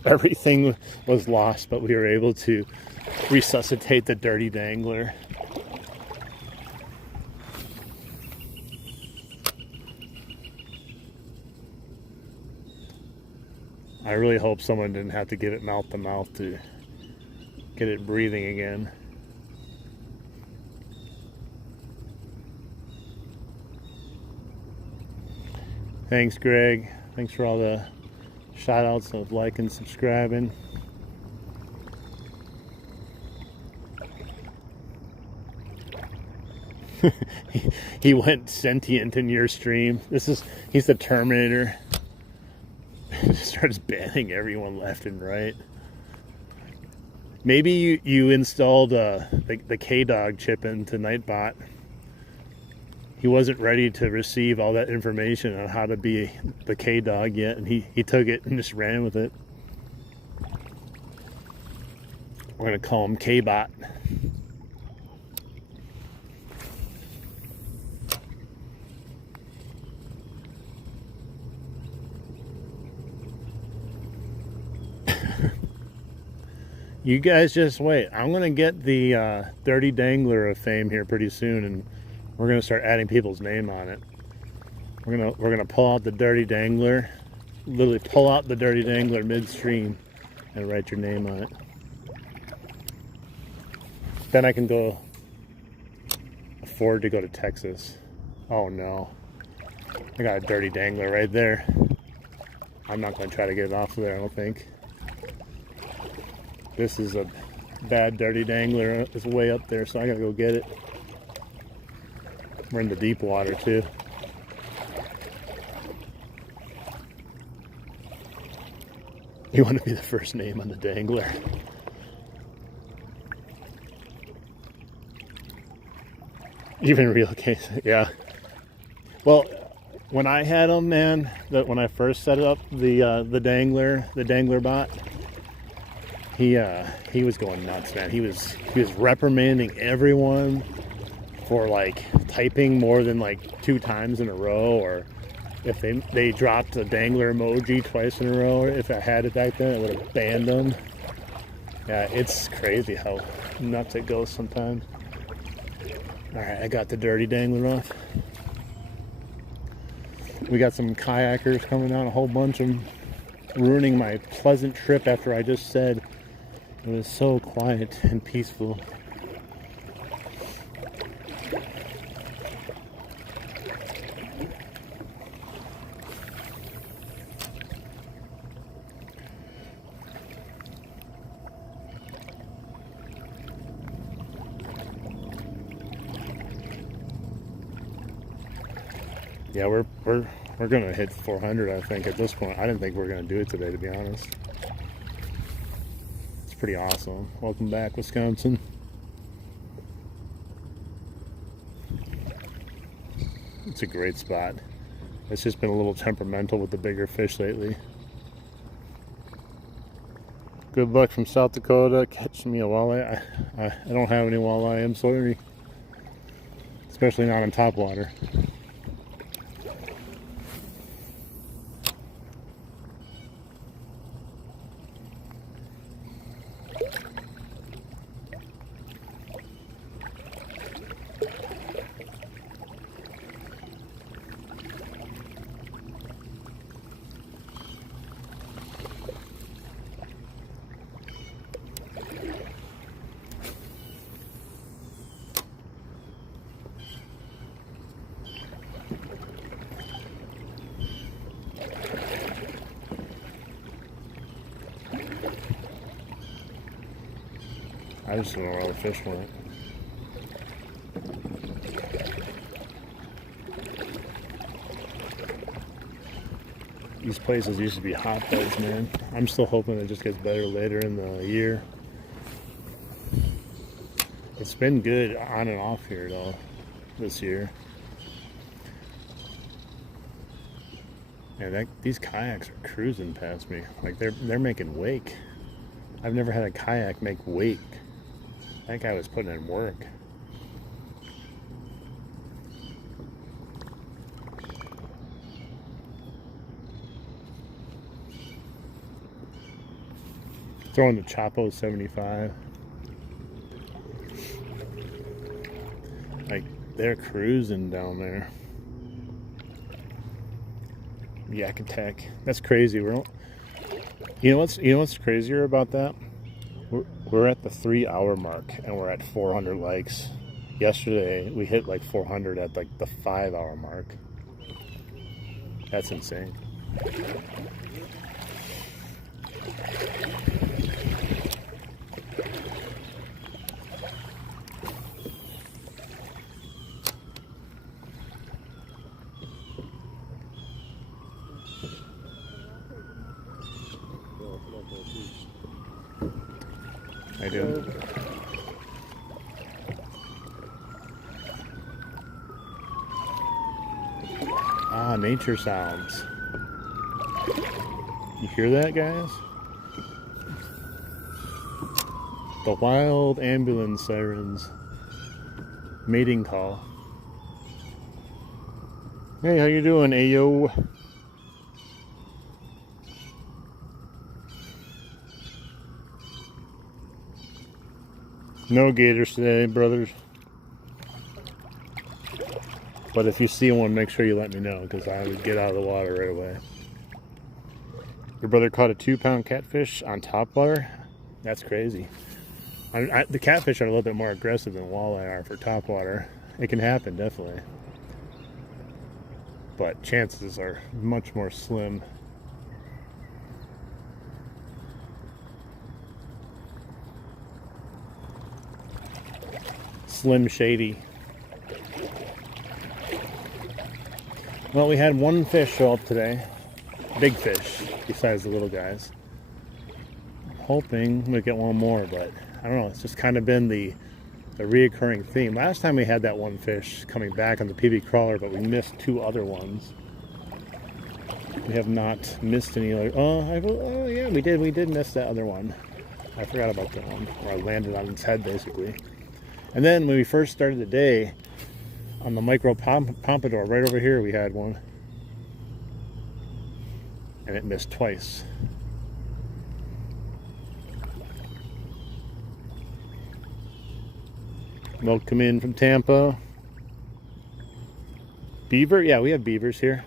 Everything was lost, but we were able to resuscitate the dirty dangler. I really hope someone didn't have to give it mouth to mouth to get it breathing again. Thanks, Greg. Thanks for all the shout outs of liking, subscribing. He went sentient in your stream. He's the Terminator. Starts banning everyone left and right. Maybe you installed the K-Dog chip into Nightbot. He wasn't ready to receive all that information on how to be the K-Dog yet, and he took it and just ran with it. We're gonna call him K-Bot. You guys just wait. I'm gonna get the Dirty Dangler of fame here pretty soon, and we're gonna start adding people's name on it. We're gonna pull out the Dirty Dangler, literally pull out the Dirty Dangler midstream, and write your name on it. Then I can go afford to go to Texas. Oh no, I got a Dirty Dangler right there. I'm not gonna try to get it off of there, I don't think. This is a bad Dirty Dangler. It's way up there, so I gotta go get it. We're in the deep water too. You want to be the first name on the dangler. Even real case, yeah. Well, when I had him, man, when I first set up the dangler bot, he was going nuts, man. He was reprimanding everyone for like typing more than like 2 times in a row, or if they dropped a dangler emoji twice in a row, or if I had it back then, I would have banned them. Yeah, it's crazy how nuts it goes sometimes. All right, I got the Dirty Dangler off. We got some kayakers coming out, a whole bunch of them, ruining my pleasant trip after I just said it was so quiet and peaceful. Yeah, we're gonna hit 400, I think, at this point. I didn't think we were gonna do it today, to be honest. It's pretty awesome. Welcome back, Wisconsin. It's a great spot. It's just been a little temperamental with the bigger fish lately. Good luck from South Dakota catching me a walleye. I don't have any walleye. I'm sorry. Especially not on Topwater. I just don't know where all the fish went. These places used to be hotbeds, man. I'm still hoping it just gets better later in the year. It's been good on and off here though this year. And these kayaks are cruising past me. Like they're making wake. I've never had a kayak make wake. That guy was putting in work. Throwing the Chapo 75. Like they're cruising down there. Yak attack. That's crazy. You know what's crazier about that? We're at the 3-hour mark and we're at 400 likes. Yesterday we hit like 400 at like the 5-hour mark. That's insane. I do. Ah, nature sounds. You hear that, guys? The wild ambulance sirens. Mating call. Hey, how you doing, Ayo? No gators today, brothers. But if you see one, make sure you let me know, because I would get out of the water right away. Your brother caught a 2-pound catfish on Topwater? That's crazy. The catfish are a little bit more aggressive than walleye are for Topwater. It can happen, definitely. But chances are much more slim. Slim Shady. Well, we had one fish show up today. Big fish, besides the little guys. I'm hoping we get one more, but I don't know. It's just kind of been the reoccurring theme. Last time we had that one fish coming back on the PB crawler, but we missed 2 other ones. We have not missed any other. Oh yeah, we did. We did miss that other one. I forgot about that one, where I landed on its head, basically. And then when we first started the day, on the micro pompadour right over here, we had one. And it missed twice. Milk come in from Tampa. Beaver? Yeah, we have beavers here.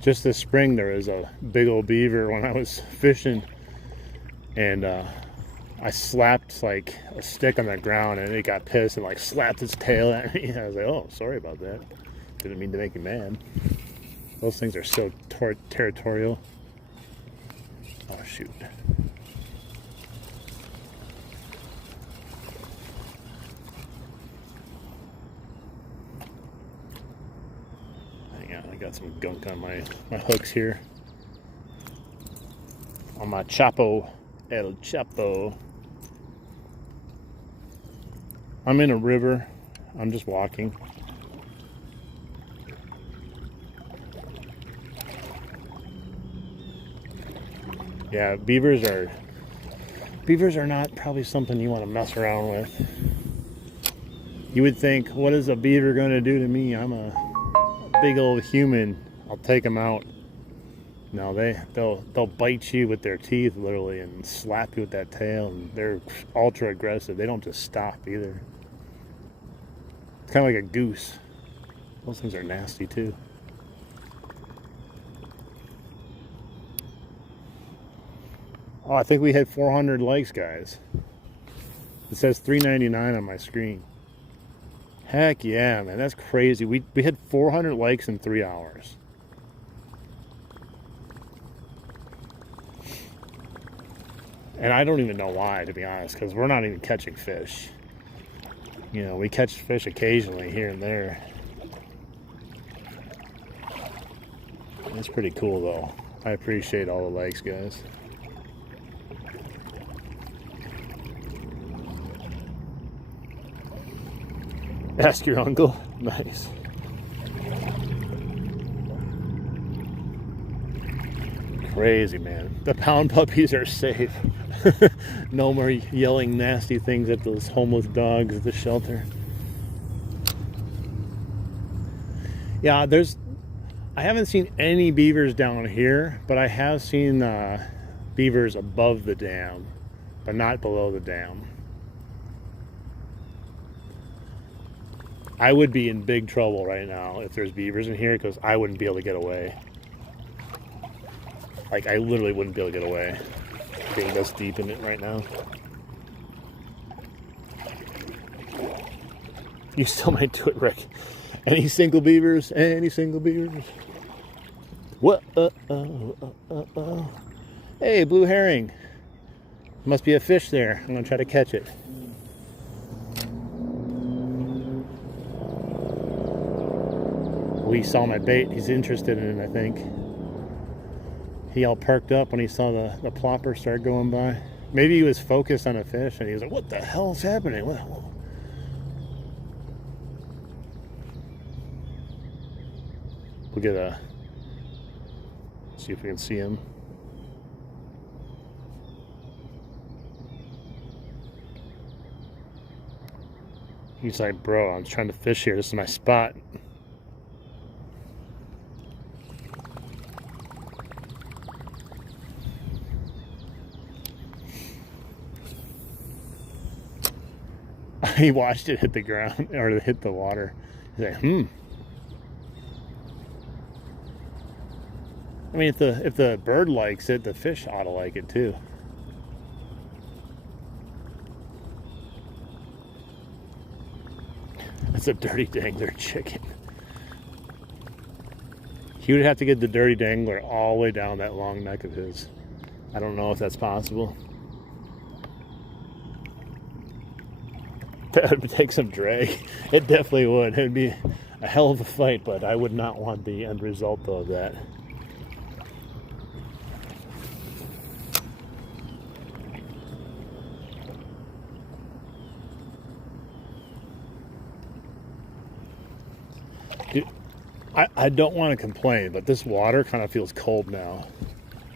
Just this spring there was a big old beaver when I was fishing. And I slapped like a stick on the ground and it got pissed and like slapped its tail at me. I was like, oh, sorry about that. Didn't mean to make you mad. Those things are so territorial. Oh, shoot. Hang on, I got some gunk on my hooks here. On my Chapo, El Chapo. I'm in a river. I'm just walking. Yeah, beavers are not probably something you want to mess around with. You would think, what is a beaver going to do to me? I'm a big old human. I'll take them out. No, they'll bite you with their teeth literally and slap you with that tail, and they're ultra aggressive. They don't just stop either. It's kind of like a goose. Those things are nasty too. Oh, I think we hit 400 likes, guys. It says 399 on my screen. Heck yeah, man, that's crazy. We hit 400 likes in 3 hours. And I don't even know why, to be honest, because we're not even catching fish. You know, we catch fish occasionally here and there. It's pretty cool, though. I appreciate all the likes, guys. Ask your uncle. Nice. Crazy, man. The pound puppies are safe. No more yelling nasty things at those homeless dogs at the shelter. Yeah, I haven't seen any beavers down here, but I have seen beavers above the dam, but not below the dam. I would be in big trouble right now if there's beavers in here, because I wouldn't be able to get away. Like, I literally wouldn't be able to get away being this deep in it right now. You still might do it, Rick. Any single beavers? Any single beavers? What? Hey, blue herring. Must be a fish there. I'm gonna try to catch it. He saw my bait. He's interested in it, I think. He all perked up when he saw the plopper start going by. Maybe he was focused on a fish and he was like, what the hell is happening? We'll get see if we can see him. He's like, bro, I'm trying to fish here. This is my spot. He watched it hit the ground or hit the water. He's like, I mean, if the bird likes it, the fish ought to like it too. That's a dirty dangler chicken. He would have to get the dirty dangler all the way down that long neck of his. I don't know if that's possible. That would take some drag. It definitely would. It would be a hell of a fight, but I would not want the end result of that. Dude, I don't want to complain, but this water kind of feels cold now.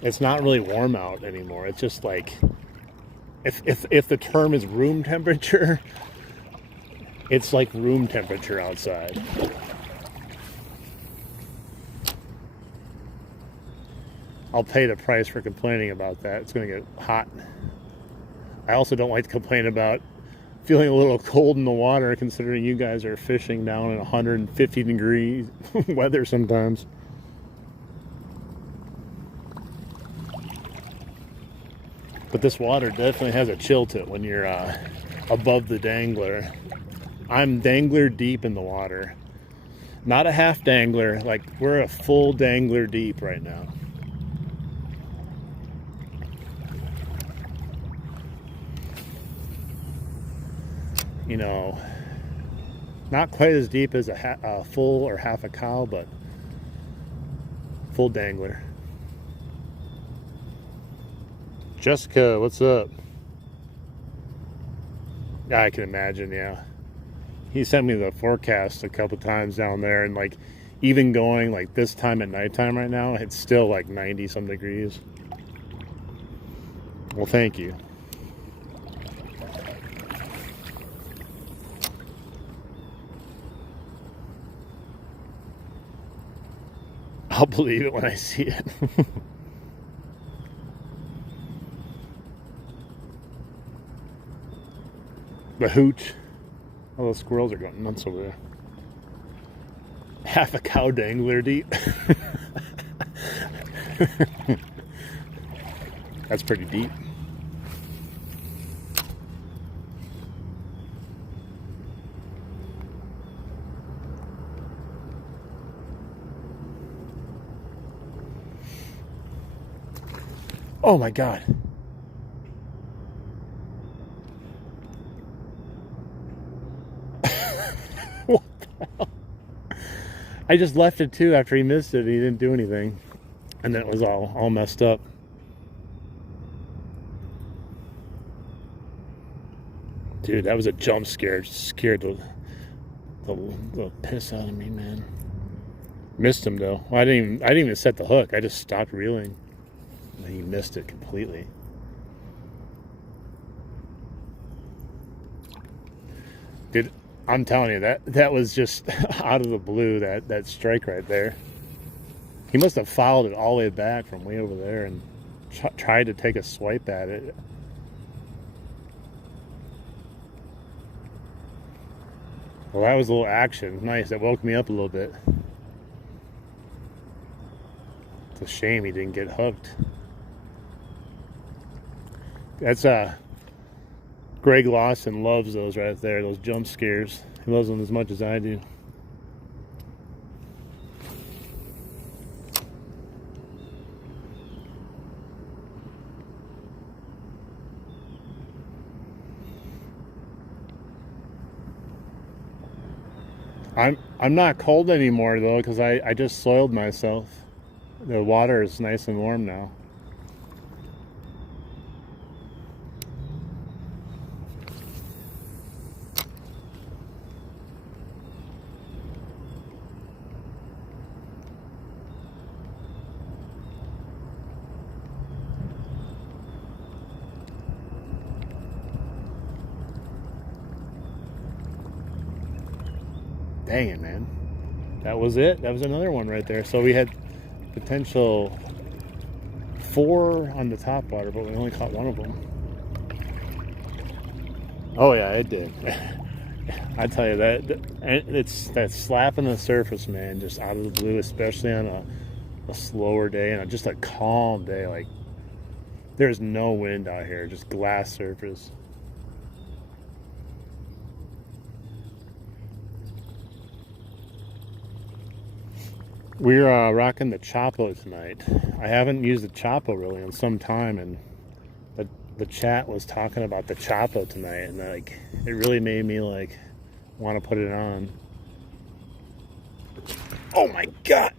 It's not really warm out anymore. It's just like, if the term is room temperature, it's like room temperature outside. I'll pay the price for complaining about that. It's going to get hot. I also don't like to complain about feeling a little cold in the water, considering you guys are fishing down in 150 degrees weather sometimes. But this water definitely has a chill to it when you're above the dangler. I'm dangler deep in the water. Not a half dangler, like we're a full dangler deep right now. You know, not quite as deep as a full or half a cow, but full dangler. Jessica, what's up? I can imagine, yeah. he sent me the forecast a couple times down there, and like even going like this time at nighttime right now, it's still like 90 some degrees. Well, thank you. I'll believe it when I see it. The hooch. All those squirrels are going nuts over there. Half a cow dangler deep. That's pretty deep. Oh my God. What the hell? I just left it too after he missed it and he didn't do anything. And then it was all messed up. Dude, that was a jump scare. Scared the piss out of me, man. Missed him though. Well, I didn't even set the hook. I just stopped reeling. And he missed it completely. Dude, I'm telling you, that was just out of the blue, that strike right there. He must have fouled it all the way back from way over there and tried to take a swipe at it. Well, that was a little action. Nice. That woke me up a little bit. It's a shame he didn't get hooked. That's Greg Lawson loves those right there, those jump scares. He loves them as much as I do. I'm not cold anymore though, because I just soiled myself. The water is nice and warm now. Dang it, man. That was it. That was another one right there. So we had potential 4 on the Topwater, but we only caught one of them. Oh yeah, it did. I tell you it's that slap in the surface, man, just out of the blue, especially on a slower day and just a calm day. Like there's no wind out here, just glass surface. We're rocking the Chapo tonight. I haven't used the Chapo really in some time, and the chat was talking about the Chapo tonight, and like it really made me like want to put it on. Oh my God!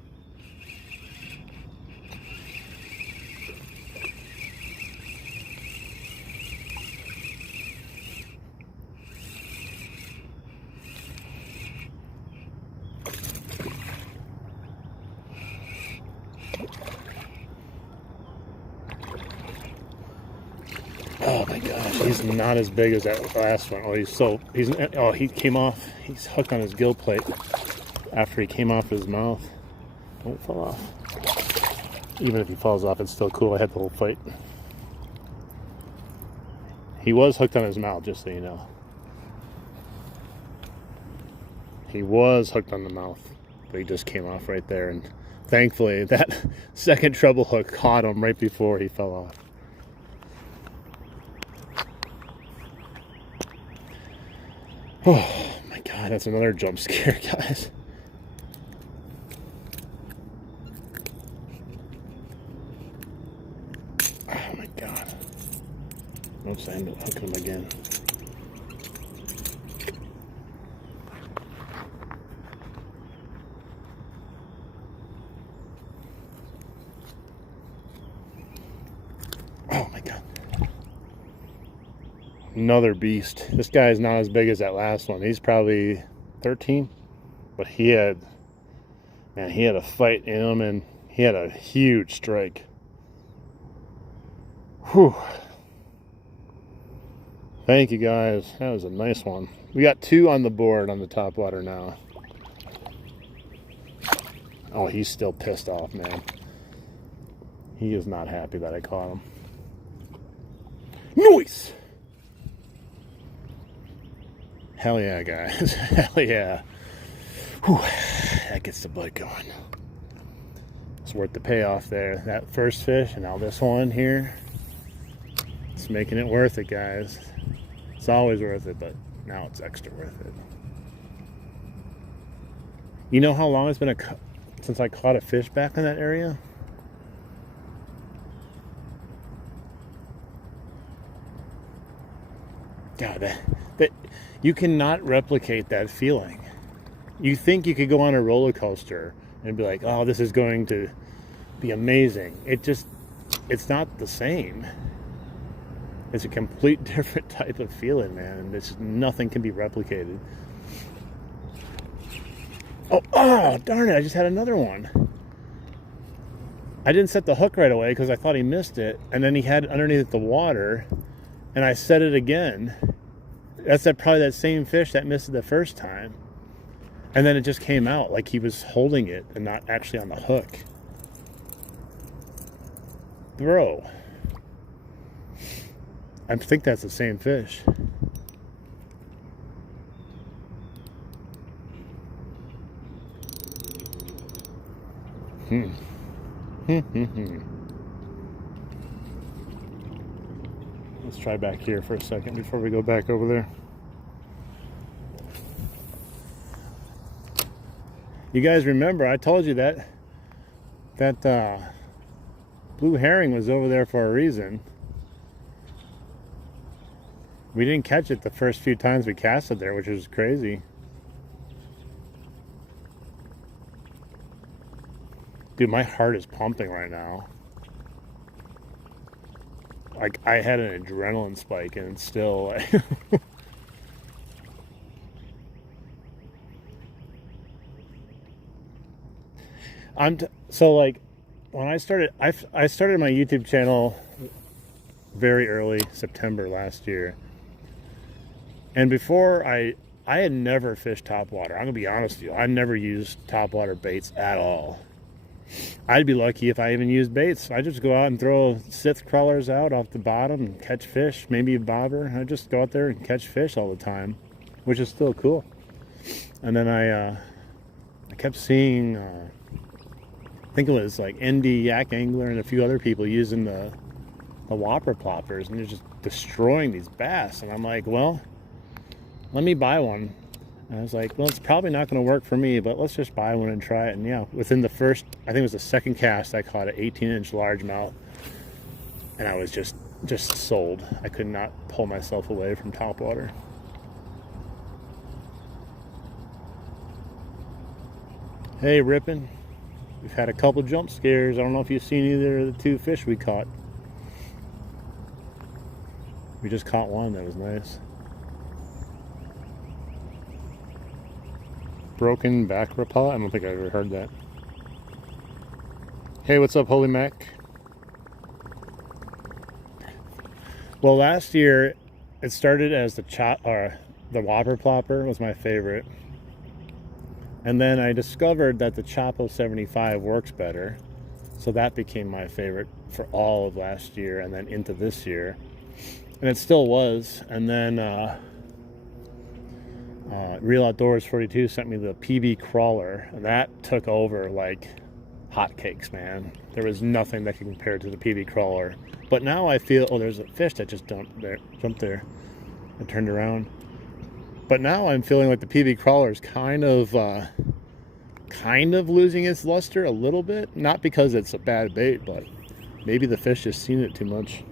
Oh my gosh, he's not as big as that last one. Oh, he came off. He's hooked on his gill plate after he came off his mouth. Don't fall off. Even if he falls off, it's still cool. I had the whole fight. He was hooked on his mouth, just so you know. He was hooked on the mouth, but he just came off right there. And thankfully, that second treble hook caught him right before he fell off. Oh my God, that's another jump scare, guys. Oh my God. Oops, I ended up hooking him again. Oh my God. another beast. This guy is not as big as that last one. He's probably 13, but he had a fight in him, and he had a huge strike. Whew. Thank you guys. That was a nice one. We got 2 on the board on the Topwater now. Oh, he's still pissed off, man. He is not happy that I caught him. Nice! Hell yeah, guys. Hell yeah. Whew. That gets the blood going. It's worth the payoff there. That first fish and now this one here. It's making it worth it, guys. It's always worth it, but now it's extra worth it. You know how long it's been since I caught a fish back in that area? God, that you cannot replicate that feeling. You think you could go on a roller coaster and be like, oh, this is going to be amazing. It's not the same. It's a complete different type of feeling, man. Nothing can be replicated. Oh, darn it, I just had another one. I didn't set the hook right away because I thought he missed it, and then he had it underneath the water, and I set it again. That's probably that same fish that missed it the first time. And then it just came out like he was holding it and not actually on the hook. Bro. I think that's the same fish. Let's try back here for a second before we go back over there. You guys remember, I told you that blue herring was over there for a reason. We didn't catch it the first few times we casted there, which was crazy. Dude, my heart is pumping right now. Like, I had an adrenaline spike and it's still like so like when I started I started my YouTube channel very early September last year. And before I had never fished topwater. I'm gonna be honest with you. I never used topwater baits at all. I'd be lucky if I even used baits. I just go out and throw sith crawlers out off the bottom and catch fish, maybe a bobber. I just go out there and catch fish all the time, which is still cool. And then I kept seeing, I think it was like ND Yak Angler and a few other people using the whopper ploppers, and they're just destroying these bass. And I'm like, well, let me buy one. And I was like, well, it's probably not going to work for me, but let's just buy one and try it. And yeah, within the first, I think it was the second cast, I caught an 18-inch largemouth. And I was just sold. I could not pull myself away from topwater. Hey, Rippin'. We've had a couple jump scares. I don't know if you've seen either of the 2 fish we caught. We just caught one that was nice. Broken back repellent? I don't think I ever heard that. Hey, what's up, Holy Mac? Well, last year it started as the whopper plopper was my favorite, and then I discovered that the Chapo 75 works better, so that became my favorite for all of last year and then into this year, and it still was. And then Real Outdoors 42 sent me the PB crawler, and that took over like hotcakes, man. There was nothing that could compare to the PB crawler. But now I feel, oh, there's a fish that just jumped there and turned around. But now I'm feeling like the PB crawler is kind of losing its luster a little bit. Not because it's a bad bait, but maybe the fish just seen it too much.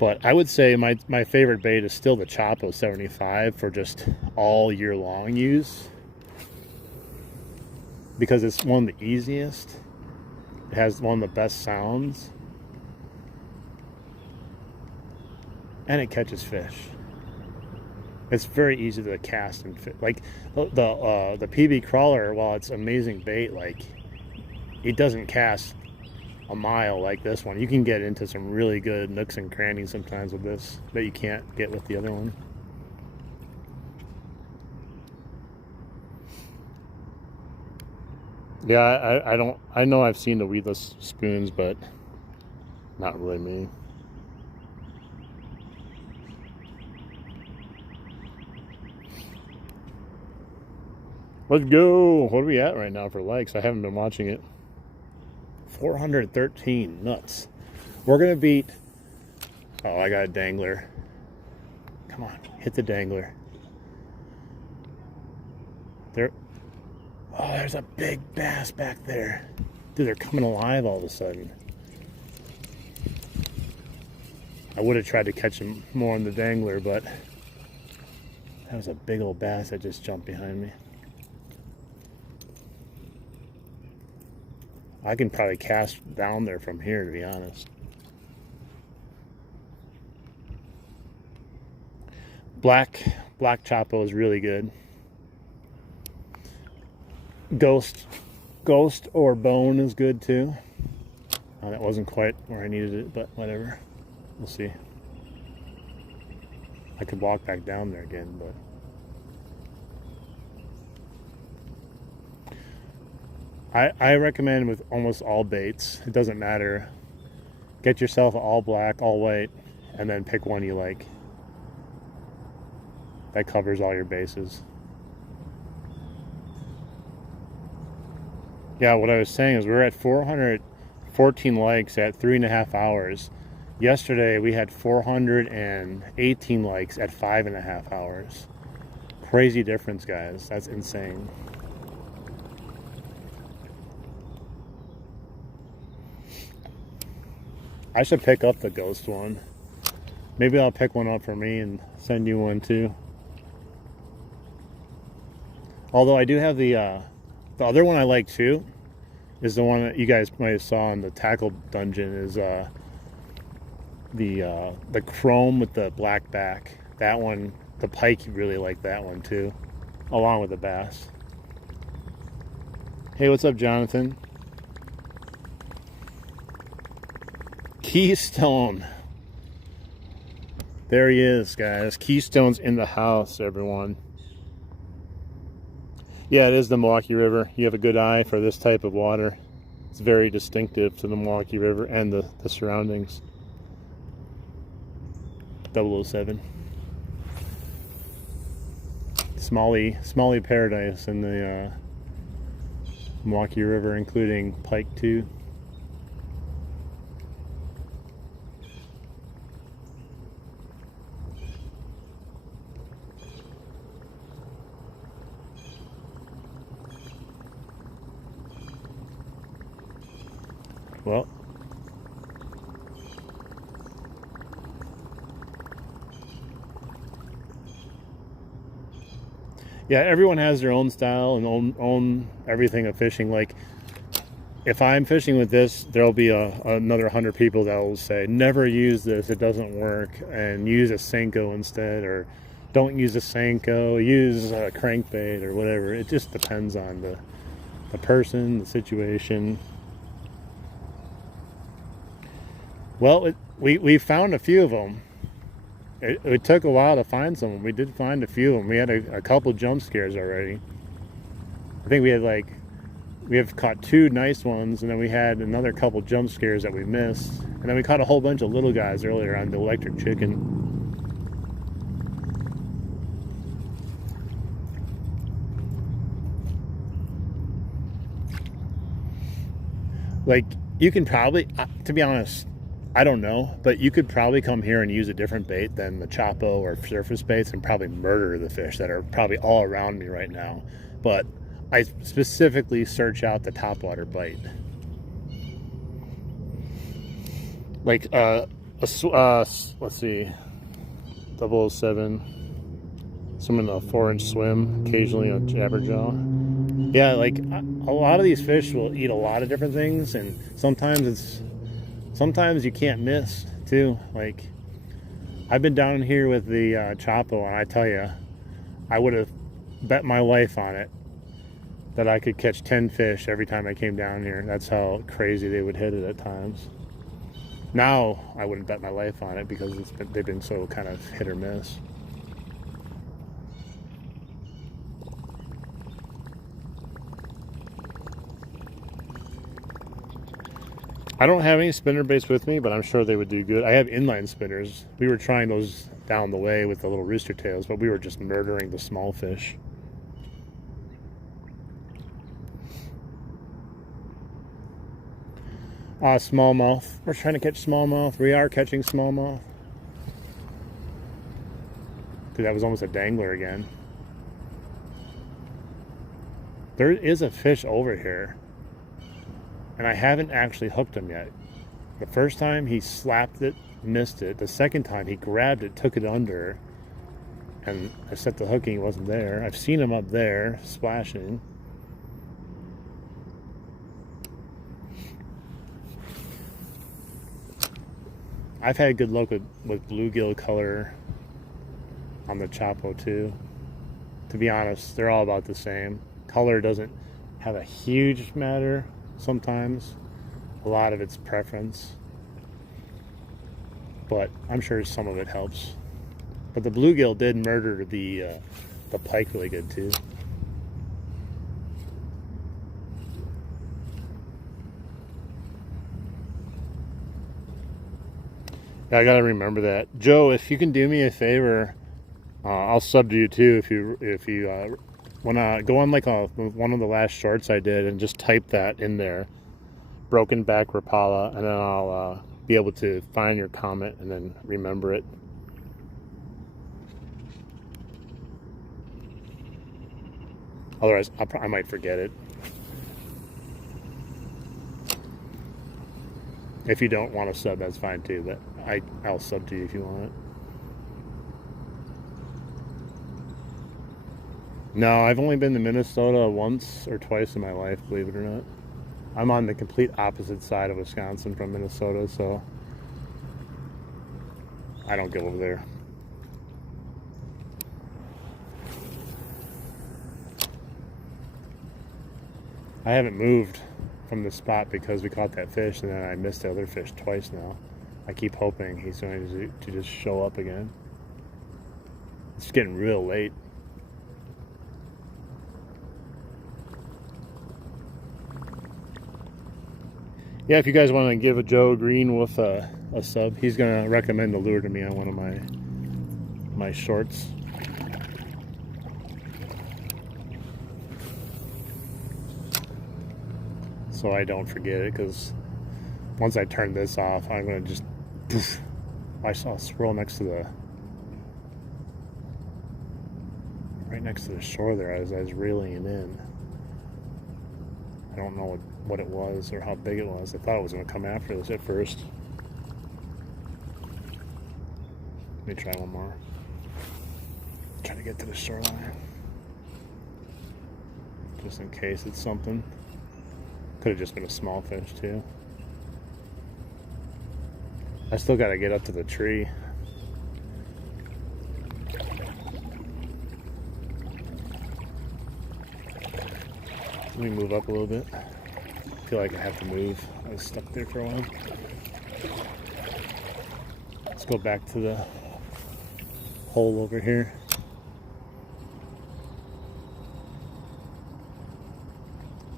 But I would say my favorite bait is still the Chapo 75 for just all year long use. because it's one of the easiest. It has one of the best sounds, and it catches fish. It's very easy to cast and fit. Like the PB crawler, while it's amazing bait, like it doesn't cast a mile like this one. You can get into some really good nooks and crannies sometimes with this that you can't get with the other one. Yeah, I know I've seen the weedless spoons, but not really me. Let's go. What are we at right now for likes? I haven't been watching it. 413. Nuts. We're going to beat... Oh, I got a dangler. Come on. Hit the dangler. There. Oh, there's a big bass back there. Dude, they're coming alive all of a sudden. I would have tried to catch him more on the dangler, but that was a big old bass that just jumped behind me. I can probably cast down there from here, to be honest. Black Chapo is really good. Ghost or bone is good too. That wasn't quite where I needed it, but whatever. We'll see. I could walk back down there again, but I recommend with almost all baits, it doesn't matter. Get yourself all black, all white, and then pick one you like. That covers all your bases. Yeah, what I was saying is we're at 414 likes at 3.5 hours. Yesterday we had 418 likes at 5.5 hours. Crazy difference, guys. That's insane. I should pick up the ghost one. Maybe I'll pick one up for me and send you one too. Although I do have the other one I like too, is the one that you guys might have saw in the tackle dungeon, is the chrome with the black back. That one, the pike really like that one too, along with the bass. Hey, what's up, Jonathan? Keystone. There he is, guys. Keystone's in the house, everyone. Yeah, it is the Milwaukee River. You have a good eye for this type of water. It's very distinctive to the Milwaukee River and the surroundings. 007. Smalley paradise in the Milwaukee River, including pike too. Well, yeah, everyone has their own style and own everything of fishing. Like, if I'm fishing with this, there'll be another 100 people that will say, never use this, it doesn't work, and use a Senko instead, or don't use a Senko, use a crankbait or whatever. It just depends on the person, the situation. Well, we found a few of them. It took a while to find some. We did find a few of them. We had a couple jump scares already. I think we have caught 2 nice ones, and then we had another couple jump scares that we missed. And then we caught a whole bunch of little guys earlier on the electric chicken. Like, you can probably, to be honest, I don't know, but you could probably come here and use a different bait than the Chapo or surface baits and probably murder the fish that are probably all around me right now. But I specifically search out the topwater bite. Like, let's see, 007, some in a 4-inch swim, occasionally a jabberjaw. Yeah, like a lot of these fish will eat a lot of different things, and sometimes you can't miss too. Like I've been down here with the Chapo, and I tell you, I would have bet my life on it that I could catch 10 fish every time I came down here. That's how crazy they would hit it at times. Now I wouldn't bet my life on it because they've been so kind of hit or miss. I don't have any spinnerbaits with me, but I'm sure they would do good. I have inline spinners. We were trying those down the way with the little rooster tails, but we were just murdering the small fish. Smallmouth. We're trying to catch smallmouth. We are catching smallmouth. Dude, that was almost a dangler again. There is a fish over here, and I haven't actually hooked him yet. The first time he slapped it, missed it. The second time he grabbed it, took it under, and I set the hooking, he wasn't there. I've seen him up there splashing. I've had good luck with bluegill color on the Chapo too. To be honest, they're all about the same. Color doesn't have a huge matter sometimes. A lot of it's preference. But I'm sure some of it helps. But the bluegill did murder the pike really good too. I gotta remember that. Joe, if you can do me a favor, I'll sub to you too. If you wanna go on like one of the last shorts I did and just type that in there, broken back Rapala, and then I'll be able to find your comment and then remember it. Otherwise, I might forget it. If you don't want to sub, that's fine too, but I'll sub to you if you want it. No, I've only been to Minnesota once or twice in my life, believe it or not. I'm on the complete opposite side of Wisconsin from Minnesota, so I don't go over there. I haven't moved from the spot because we caught that fish and then I missed the other fish twice now. I keep hoping he's going to just show up again. It's getting real late. Yeah, if you guys want to give a Joe Green Wolf a sub, he's going to recommend the lure to me on one of my shorts. So I don't forget it, because once I turn this off, I'm going to just... Poof. I saw a swirl next to the... right next to the shore there as I was reeling it in. I don't know what it was or how big it was. I thought it was going to come after this at first. Let me try one more. Try to get to the shoreline. Just in case it's something. Could have just been a small fish too. I still got to get up to the tree. Let me move up a little bit. I feel like I have to move. I was stuck there for a while. Let's go back to the hole over here.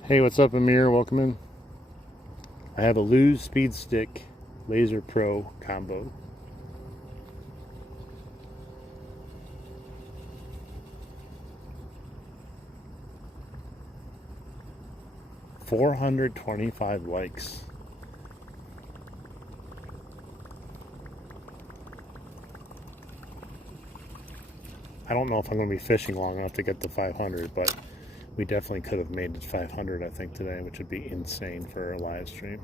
Hey, what's up, Amir? Welcome in. I have a Lose Speed Stick Laser Pro combo. $425 likes. I don't know if I'm going to be fishing long enough to get to 500, but we definitely could have made it 500, I think, today, which would be insane for a live stream.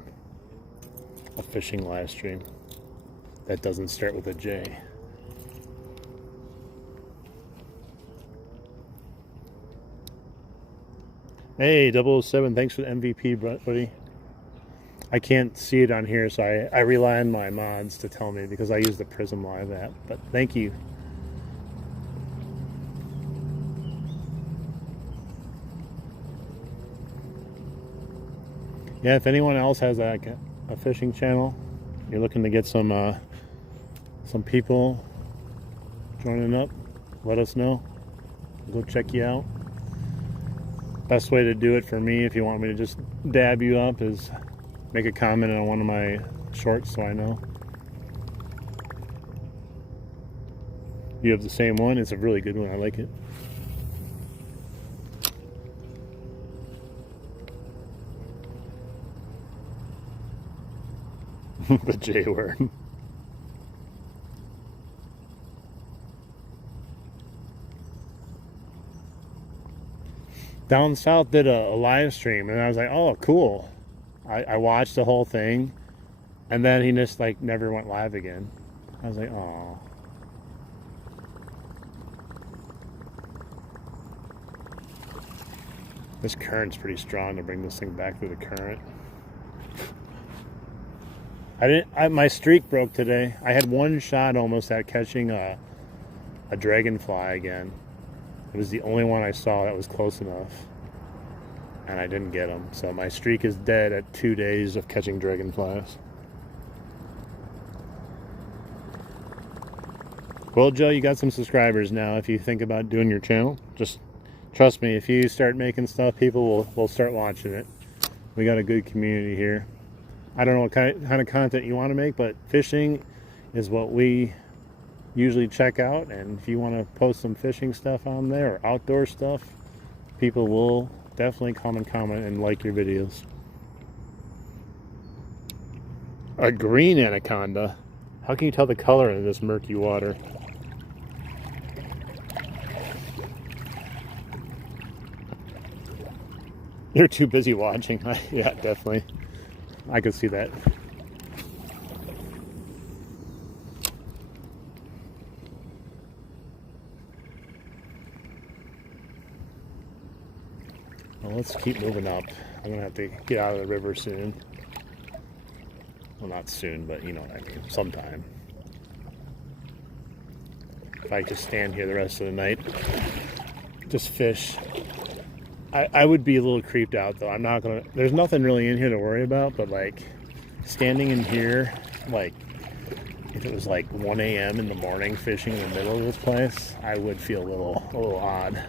A fishing live stream that doesn't start with a J. Hey, 007, thanks for the MVP, buddy. I can't see it on here, so I rely on my mods to tell me because I use the Prism Live app. But thank you. Yeah, if anyone else has a fishing channel, you're looking to get some people joining up, let us know. We'll go check you out. Best way to do it for me, if you want me to just dab you up, is make a comment on one of my shorts so I know. You have the same one? It's a really good one. I like it. The J word. Down South did a live stream, and I was like, oh, cool. I watched the whole thing, and then he just like never went live again. I was like, oh. This current's pretty strong to bring this thing back through the current. My streak broke today. I had one shot almost at catching a dragonfly again. It was the only one I saw that was close enough, and I didn't get them. So my streak is dead at 2 days of catching dragonflies. Well, Joe, you got some subscribers now. If you think about doing your channel, just trust me, if you start making stuff, people will start watching it. We got a good community here. I don't know what kind of content you want to make, but fishing is what we usually check out. And if you want to post some fishing stuff on there or outdoor stuff, people will definitely come and comment and like your videos. A green anaconda? How can you tell the color in this murky water? You're too busy watching. Yeah, definitely. I could see that. Well, let's keep moving up. I'm gonna have to get out of the river soon. Well, not soon, but you know what I mean. Sometime. If I just stand here the rest of the night, just fish. I would be a little creeped out though. I'm not gonna. There's nothing really in here to worry about, but like standing in here, like if it was like 1 a.m. in the morning fishing in the middle of this place, I would feel a little odd.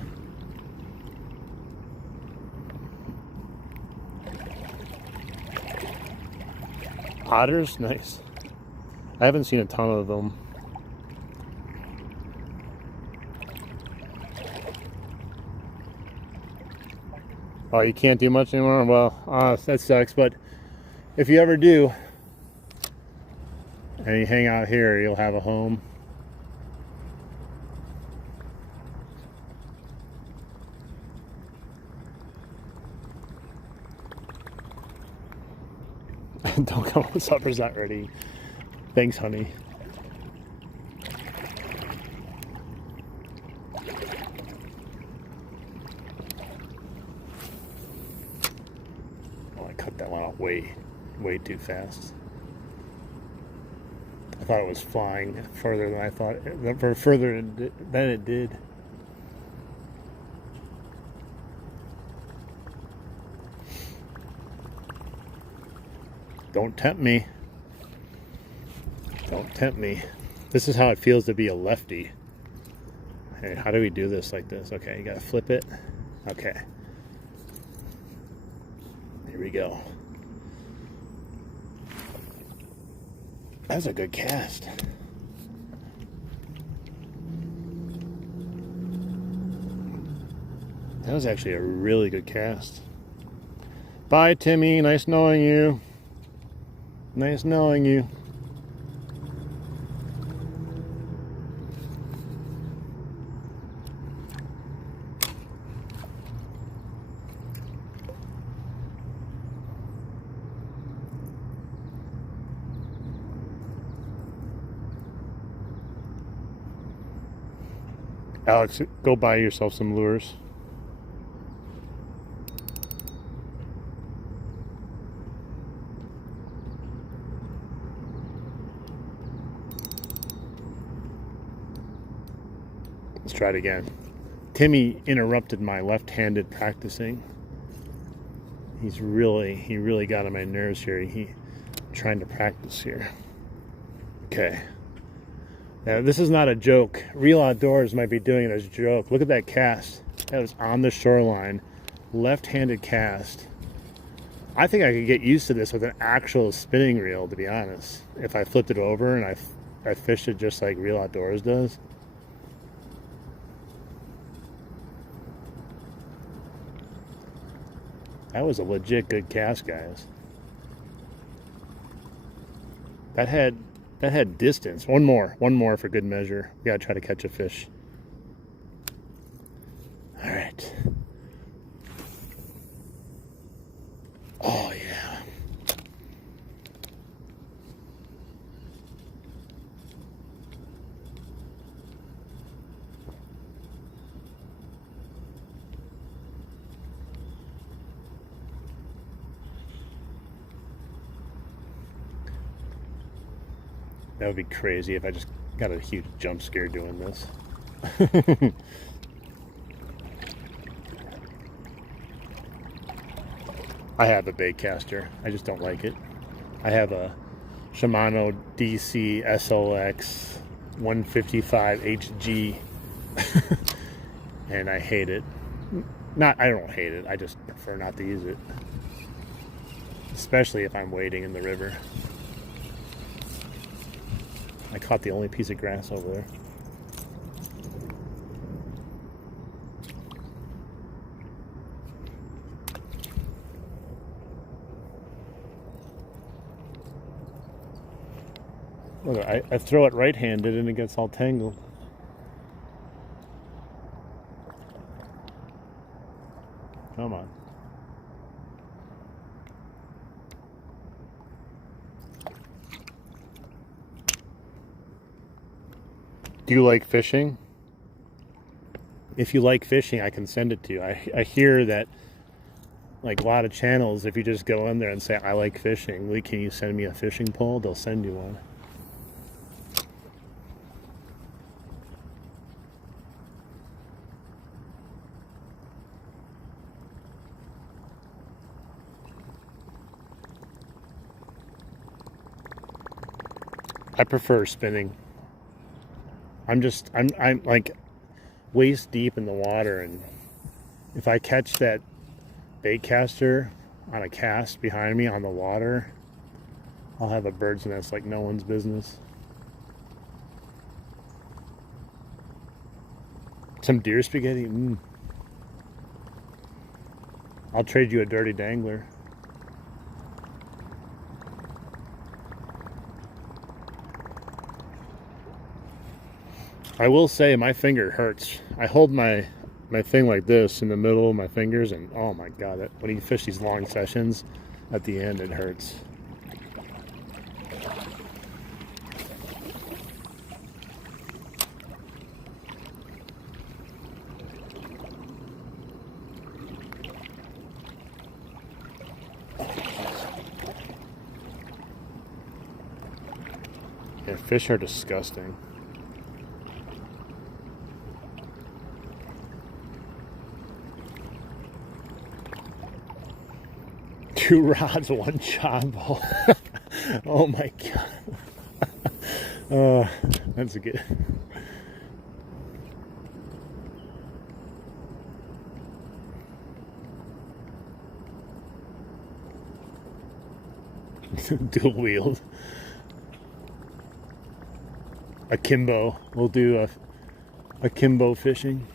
Otters, nice. I haven't seen a ton of them. Oh, you can't do much anymore? Well, that sucks, but if you ever do, and you hang out here, you'll have a home. Don't come up, supper's not ready. Thanks, honey. That went off way too fast. I thought it was flying further than I thought, further than it did. Don't tempt me. Don't tempt me. This is how it feels to be a lefty. Hey, how do we do this like this? Okay, you gotta flip it. Okay. Here we go. That was a good cast. That was actually a really good cast. Bye, Timmy. Nice knowing you. Nice knowing you. Alex, go buy yourself some lures. Let's try it again. Timmy interrupted my left-handed practicing. He really got on my nerves here. He trying to practice here. Okay. Now this is not a joke. Real Outdoors might be doing it as a joke. Look at that cast. That was on the shoreline. Left-handed cast. I think I could get used to this with an actual spinning reel, to be honest. If I flipped it over and I fished it just like Real Outdoors does. That was a legit good cast, guys. That had distance. One more for good measure. We gotta try to catch a fish. All right. Oh yeah. That would be crazy if I just got a huge jump scare doing this. I have a bait caster. I just don't like it. I have a Shimano DC SLX 155 HG and I hate it. I don't hate it. I just prefer not to use it. Especially if I'm wading in the river. I caught the only piece of grass over there. Look, I throw it right-handed and it gets all tangled. Come on. Do you like fishing? If you like fishing, I can send it to you. I hear that, like a lot of channels, if you just go in there and say, I like fishing, Lee, can you send me a fishing pole? They'll send you one. I prefer spinning. I'm like waist deep in the water, and if I catch that bait caster on a cast behind me on the water, I'll have a bird's nest like no one's business. Some deer spaghetti? I'll trade you a dirty dangler. I will say my finger hurts. I hold my thing like this in the middle of my fingers, and oh my god, when you fish these long sessions, at the end it hurts. Yeah, fish are disgusting. Two rods, one jumbo. Oh my god. That's a good. Dual wheeled. Akimbo. We'll do akimbo fishing.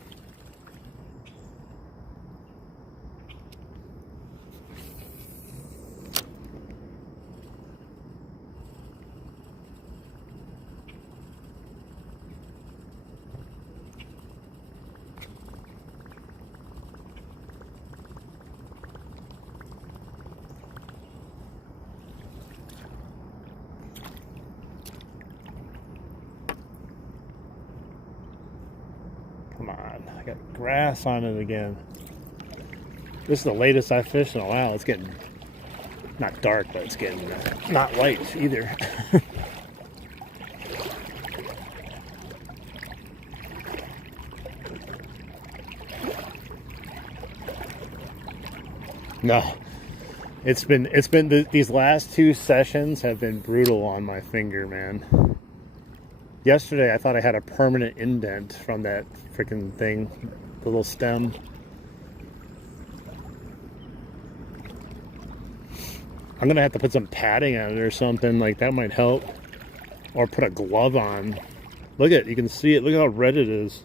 Come on, I got grass on it again. This is the latest I fished in a while. It's getting not dark, but it's getting not light either. No, these last two sessions have been brutal on my finger, man. Yesterday I thought I had a permanent indent from that freaking thing, the little stem. I'm gonna have to put some padding on it or something, like that might help. Or put a glove on. Look at it, you can see it, look at how red it is.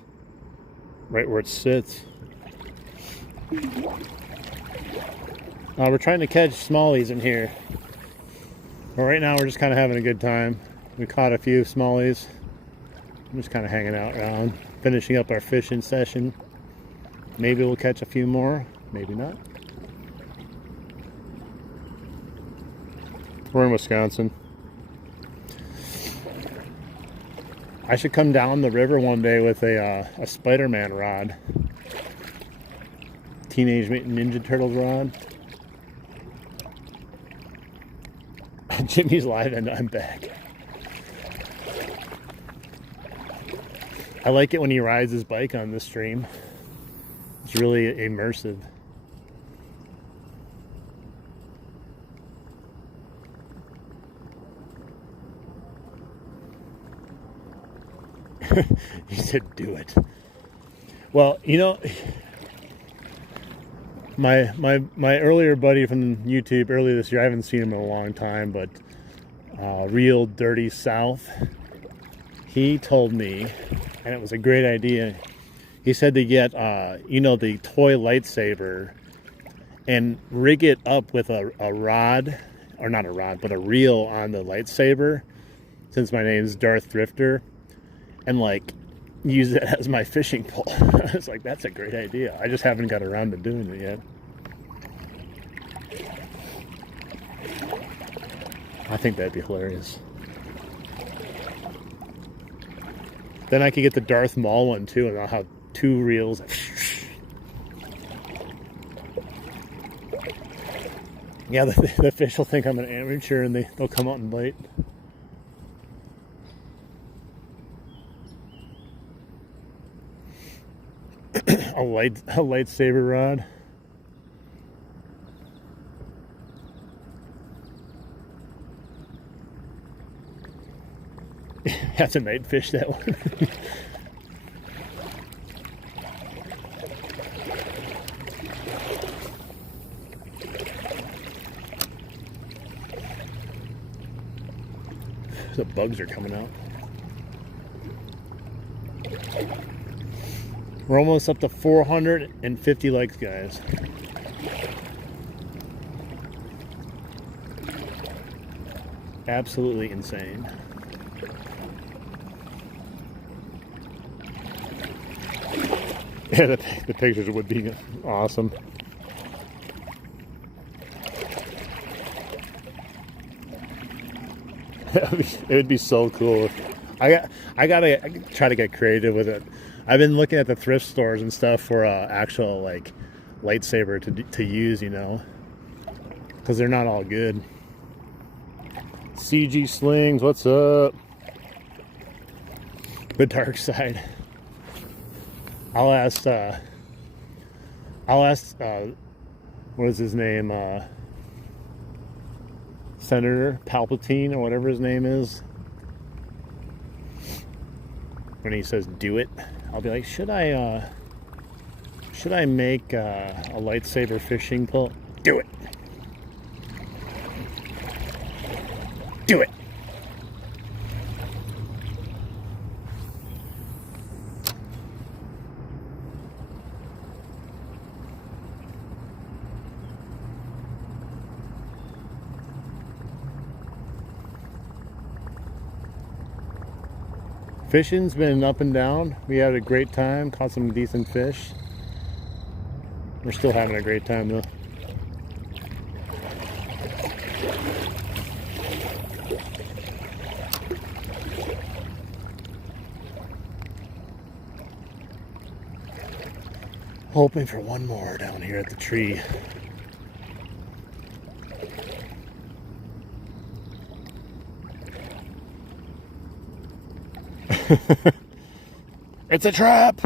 Right where it sits. We're trying to catch smallies in here. But right now we're just kind of having a good time. We caught a few smallies. I'm just kind of hanging out around, finishing up our fishing session. Maybe we'll catch a few more, maybe not. We're in Wisconsin. I should come down the river one day with a Spider-Man rod. Teenage Mutant Ninja Turtles rod. Jimmy's live and I'm back. I like it when he rides his bike on the stream. It's really immersive. He said, do it. Well, you know, my earlier buddy from YouTube earlier this year, I haven't seen him in a long time, but Real Dirty South, he told me, and it was a great idea, he said to get, you know, the toy lightsaber and rig it up with a rod, or not a rod, but a reel on the lightsaber, since my name's Darth Drifter, and like use it as my fishing pole. I was like, that's a great idea. I just haven't got around to doing it yet. I think that'd be hilarious. Then I could get the Darth Maul one too, and I'll have two reels. Yeah, the fish will think I'm an amateur and they'll come out and bite. A lightsaber rod. That's a night fish, that one. The bugs are coming out. We're almost up to 450 likes, guys. Absolutely insane. Yeah, the pictures would be awesome. It would be so cool. I gotta try to get creative with it. I've been looking at the thrift stores and stuff for actual like lightsaber to use, you know, because they're not all good. CG Slings, what's up? The dark side. I'll ask what is his name, Senator Palpatine or whatever his name is, when he says do it, I'll be like, should I make a lightsaber fishing pole? Do it. Do it. Fishing's been up and down. We had a great time, caught some decent fish. We're still having a great time though. Hoping for one more down here at the tree. It's a trap.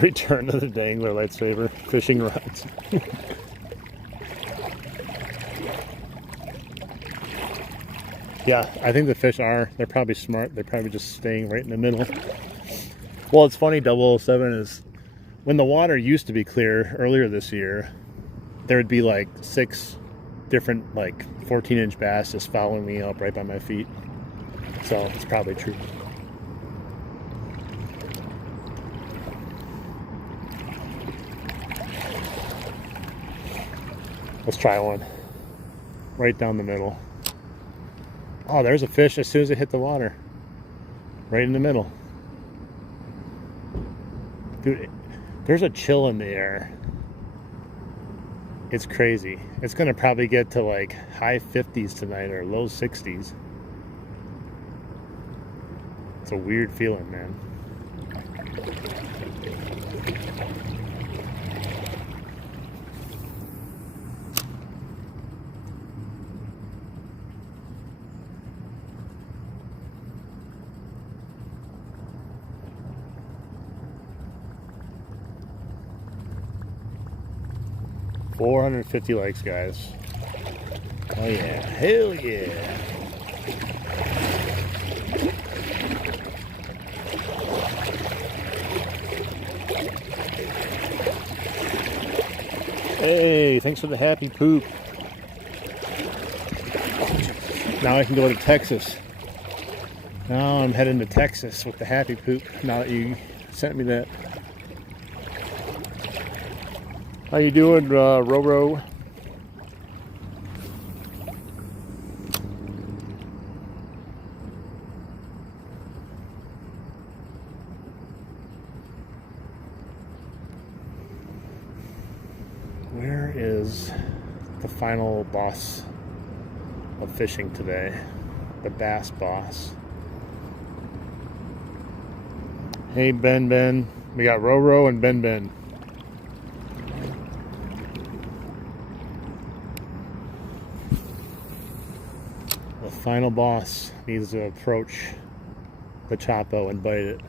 Return to the dangler lightsaber fishing rods. Yeah, I think the fish they're probably smart. They're probably just staying right in the middle. Well, it's funny, 007 is, when the water used to be clear earlier this year, there would be like 6 different like 14-inch bass just following me up right by my feet. So it's probably true. Let's try one. Right down the middle. Oh, there's a fish as soon as it hit the water. Right in the middle. Dude, there's a chill in the air. It's crazy. It's going to probably get to like high 50s tonight or low 60s. It's a weird feeling, man. $450 likes, guys. Oh yeah, hell yeah. Hey, thanks for the happy poop. Now I can go to Texas. Now I'm heading to Texas with the happy poop, now that you sent me that. How you doing, Roro? Where is the final boss of fishing today? The bass boss. Hey, Ben. We got Roro and Ben. The final boss needs to approach the Chapo and bite it.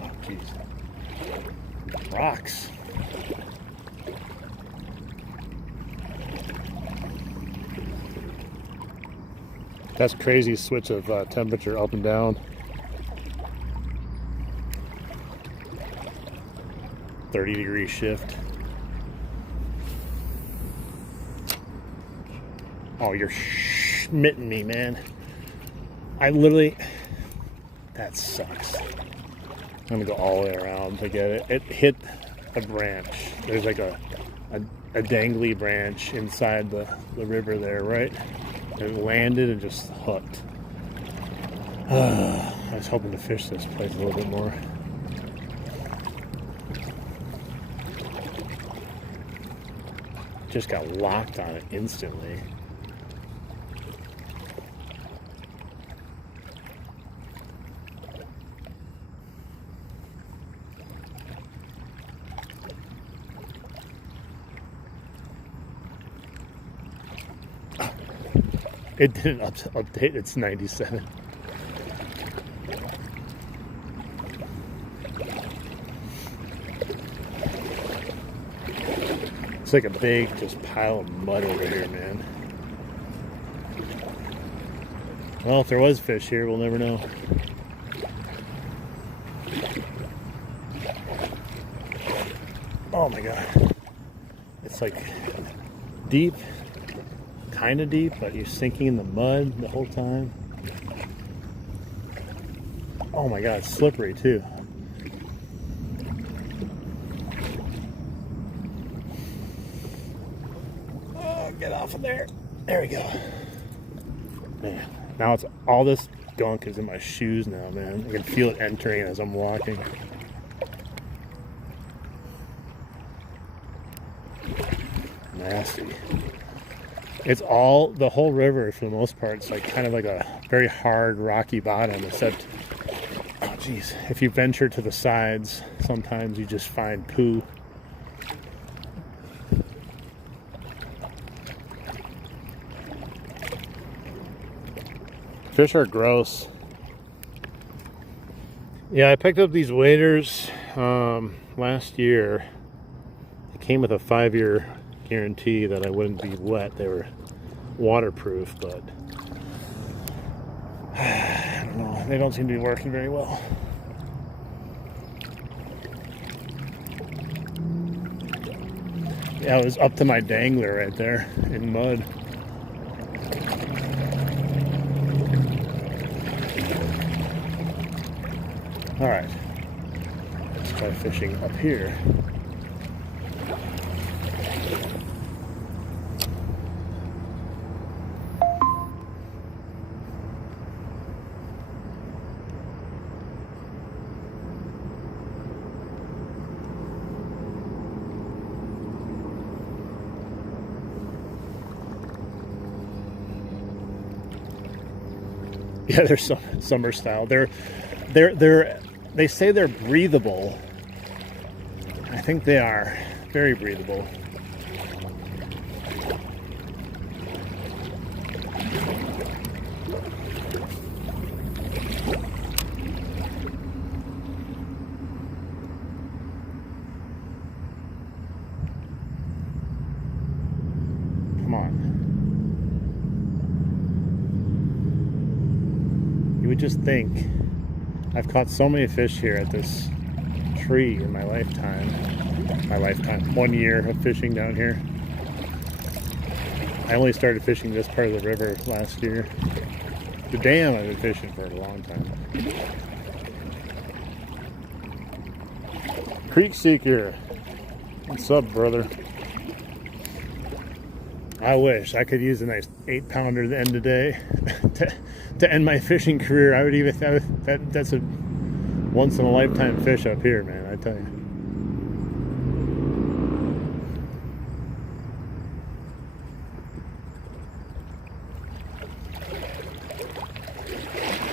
Oh, jeez. Rocks. That's crazy switch of temperature up and down. 30-degree shift. Oh, you're schmitting me, man. I literally... That sucks. I'm gonna go all the way around to get it. It hit a branch. There's like a dangly branch inside the river there, right? It landed and just hooked. I was hoping to fish this place a little bit more. Just got locked on it instantly. It didn't update, it's 97. It's like a big just pile of mud over here, man. Well, if there was fish here, we'll never know. Oh my god. It's like deep. Kind of deep, but you're sinking in the mud the whole time. Oh my god, it's slippery too. Oh, get off of there. There we go. Man, now it's all this gunk is in my shoes now, man. I can feel it entering as I'm walking. Nasty. It's all, the whole river for the most part, it's like kind of like a very hard rocky bottom, except, oh geez, if you venture to the sides, sometimes you just find poo. Fish are gross. Yeah, I picked up these waders last year. It came with a 5-year guarantee that I wouldn't be wet. They were waterproof, but I don't know. They don't seem to be working very well. Yeah, it was up to my dangler right there in mud. All right, let's try fishing up here. Yeah, they're summer style. They say they're breathable. I think they are very breathable. Come on. You would just think, I've caught so many fish here at this tree in my lifetime. 1 year of fishing down here. I only started fishing this part of the river last year. The dam I've been fishing for a long time. Creek Seeker. What's up, brother? I wish I could use a nice 8-pounder at the end of the day to end my fishing career. I would even that's a once in a lifetime fish up here, man, I tell you.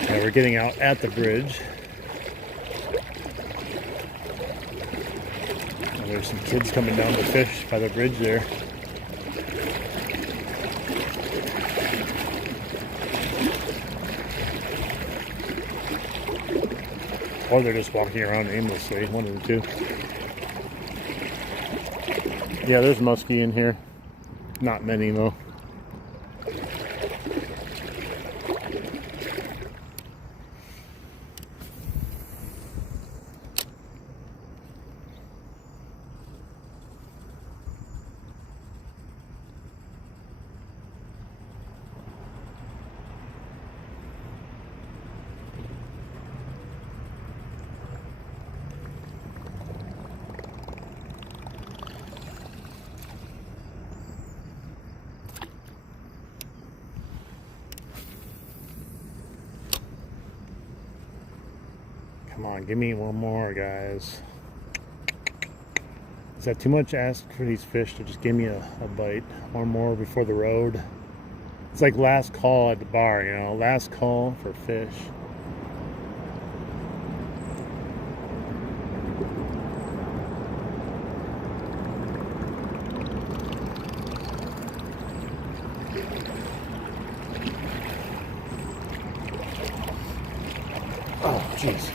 Yeah, we're getting out at the bridge. And there's some kids coming down to fish by the bridge there. Or they're just walking around aimlessly, one of the two. Yeah, there's muskie in here. Not many, though. Come on, give me one more, guys. Is that too much ask for these fish to just give me a bite? One more before the road? It's like last call at the bar, you know? Last call for fish. Oh, jeez.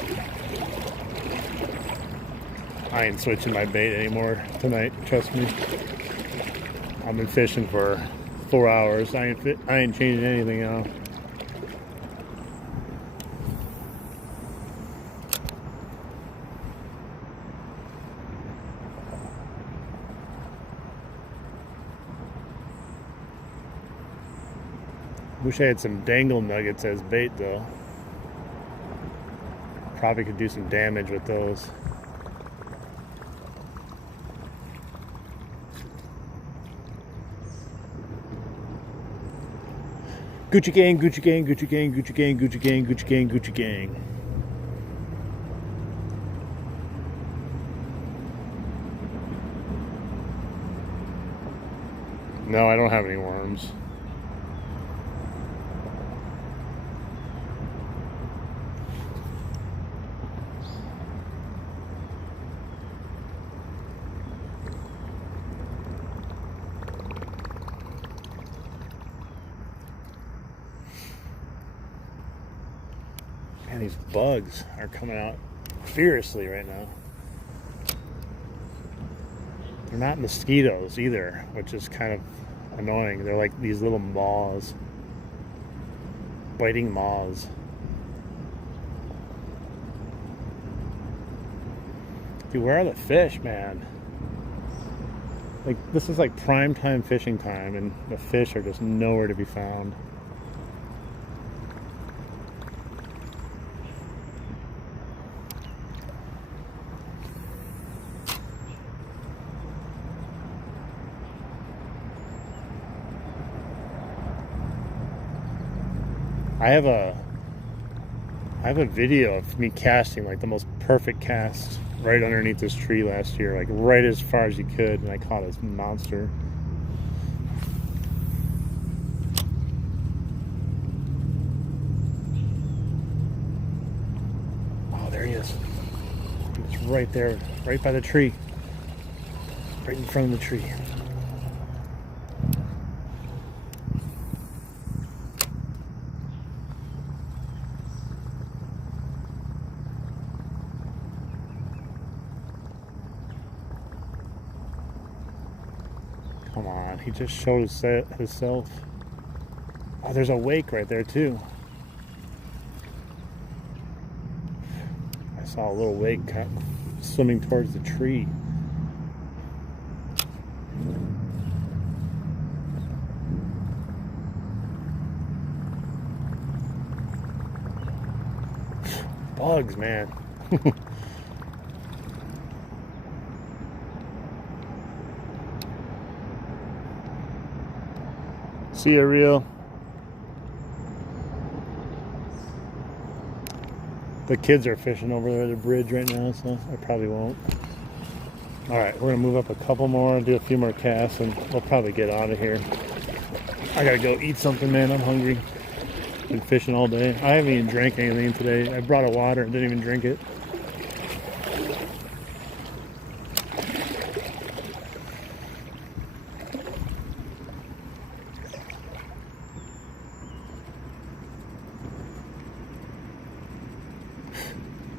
I ain't switching my bait anymore tonight, trust me. I've been fishing for 4 hours. I ain't changing anything out. Wish I had some dangle nuggets as bait though. Probably could do some damage with those. Gucci gang, Gucci gang, Gucci gang, Gucci gang, Gucci gang, Gucci gang, Gucci gang. No, I don't have any worms. Man, these bugs are coming out fiercely right now. They're not mosquitoes either, which is kind of annoying. They're like these little moths, biting moths. Dude, where are the fish, man? Like, this is like prime time fishing time, and the fish are just nowhere to be found. I have a video of me casting like the most perfect cast right underneath this tree last year, like right as far as you could, and I caught this monster. Oh, there he is. He's right there, right by the tree, right in front of the tree. Come on, he just showed himself. Oh, there's a wake right there too. I saw a little wake kind of swimming towards the tree. Bugs, man. See ya, reel. The kids are fishing over there at the bridge right now, so I probably won't. Alright, we're gonna move up a couple more, do a few more casts, and we'll probably get out of here. I gotta go eat something, man. I'm hungry. Been fishing all day. I haven't even drank anything today. I brought a water and didn't even drink it.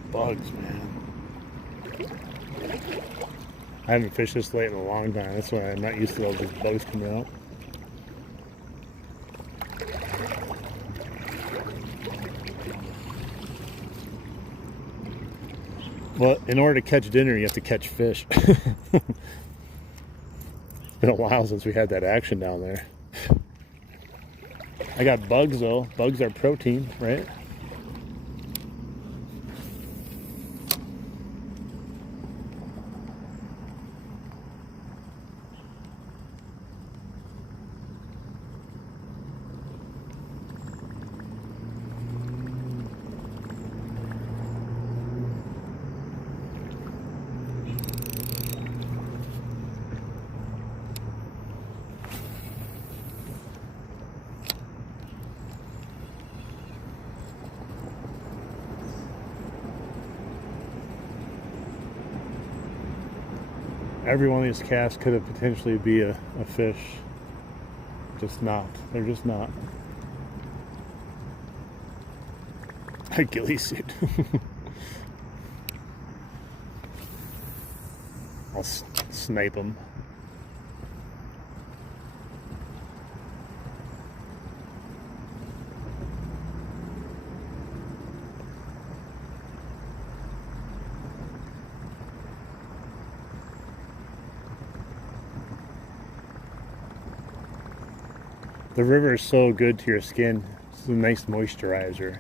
Bugs, man. I haven't fished this late in a long time. That's why I'm not used to all these bugs coming out. Well, in order to catch dinner, you have to catch fish. It's been a while since we had that action down there. I got bugs, though. Bugs are protein, right? Every one of these casts could have potentially be a fish. Just not. They're just not. A ghillie suit. I'll snipe them. The river is so good to your skin. It's a nice moisturizer.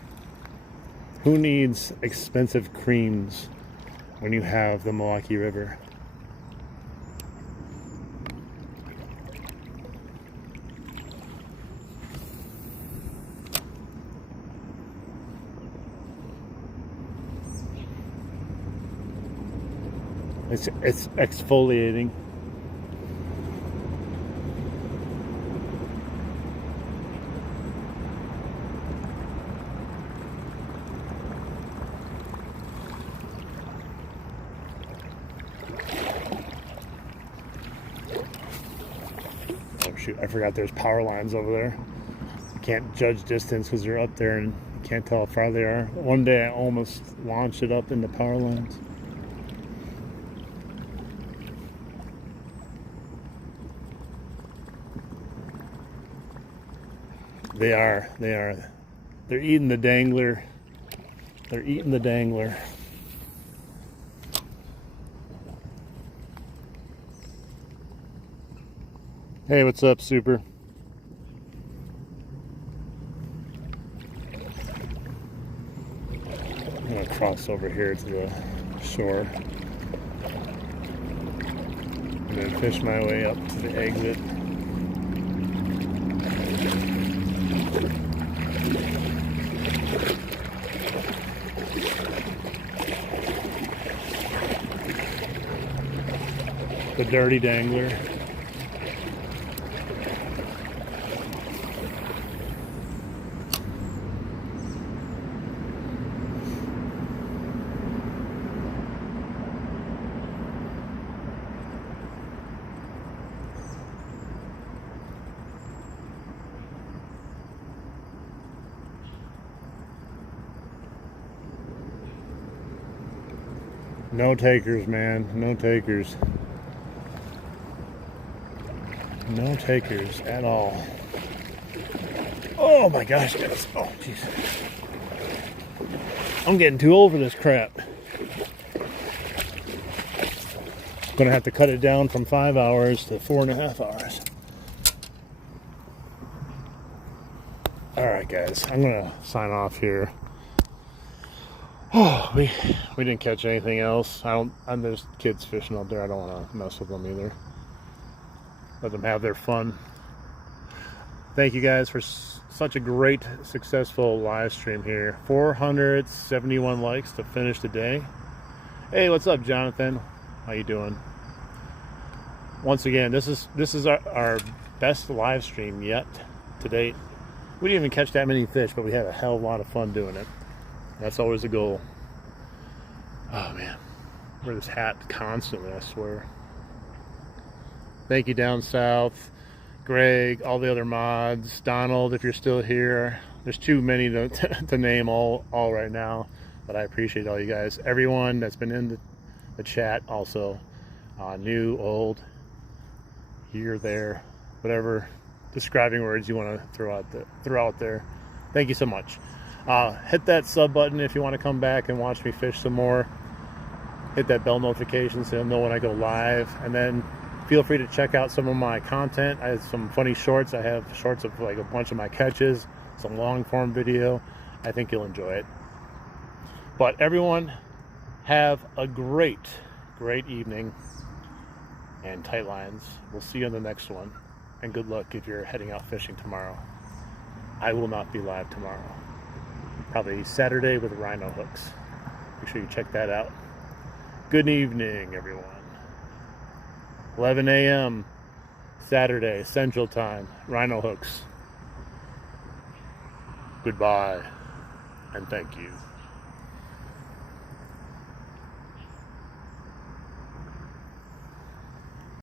Who needs expensive creams when you have the Milwaukee River? It's exfoliating. Shoot, I forgot there's power lines over there. You can't judge distance because you're up there and you Can't tell how far they are. One day I almost launched it up into power lines. They are. They're eating the dangler. They're eating the dangler. Hey, what's up, Super? I'm gonna cross over here to the shore and then fish my way up to the exit. The dirty dangler. No takers, man. No takers. No takers at all. Oh my gosh, guys. Oh, jeez. I'm getting too old for this crap. Gonna have to cut it down from 5 hours to 4.5 hours. Alright, guys. I'm gonna sign off here. Oh, we didn't catch anything else. There's kids fishing out there. I don't want to mess with them either. Let them have their fun. Thank you guys for such a great, successful live stream here. 471 likes to finish the day. Hey, what's up, Jonathan? How you doing? Once again, this is our best live stream yet to date. We didn't even catch that many fish, but we had a hell of a lot of fun doing it. That's always the goal. Oh man, wear this hat constantly, I swear. Thank you down south, Greg, all the other mods, Donald, if you're still here. There's too many to name all right now, but I appreciate all you guys. Everyone that's been in the chat also, new, old, here, there, whatever describing words you want to throw out there. Thank you so much. Hit that sub button if you want to come back and watch me fish some more. Hit that bell notification so you'll know when I go live. And then feel free to check out some of my content. I have some funny shorts. I have shorts of like a bunch of my catches, some long form video. I think you'll enjoy it. But everyone, have a great evening and tight lines. We'll see you on the next one. And good luck if you're heading out fishing tomorrow. I will not be live tomorrow. Probably Saturday with rhino hooks. Make sure you check that out. Good evening, everyone. 11 a.m. Saturday, Central Time, rhino hooks. Goodbye, and thank you.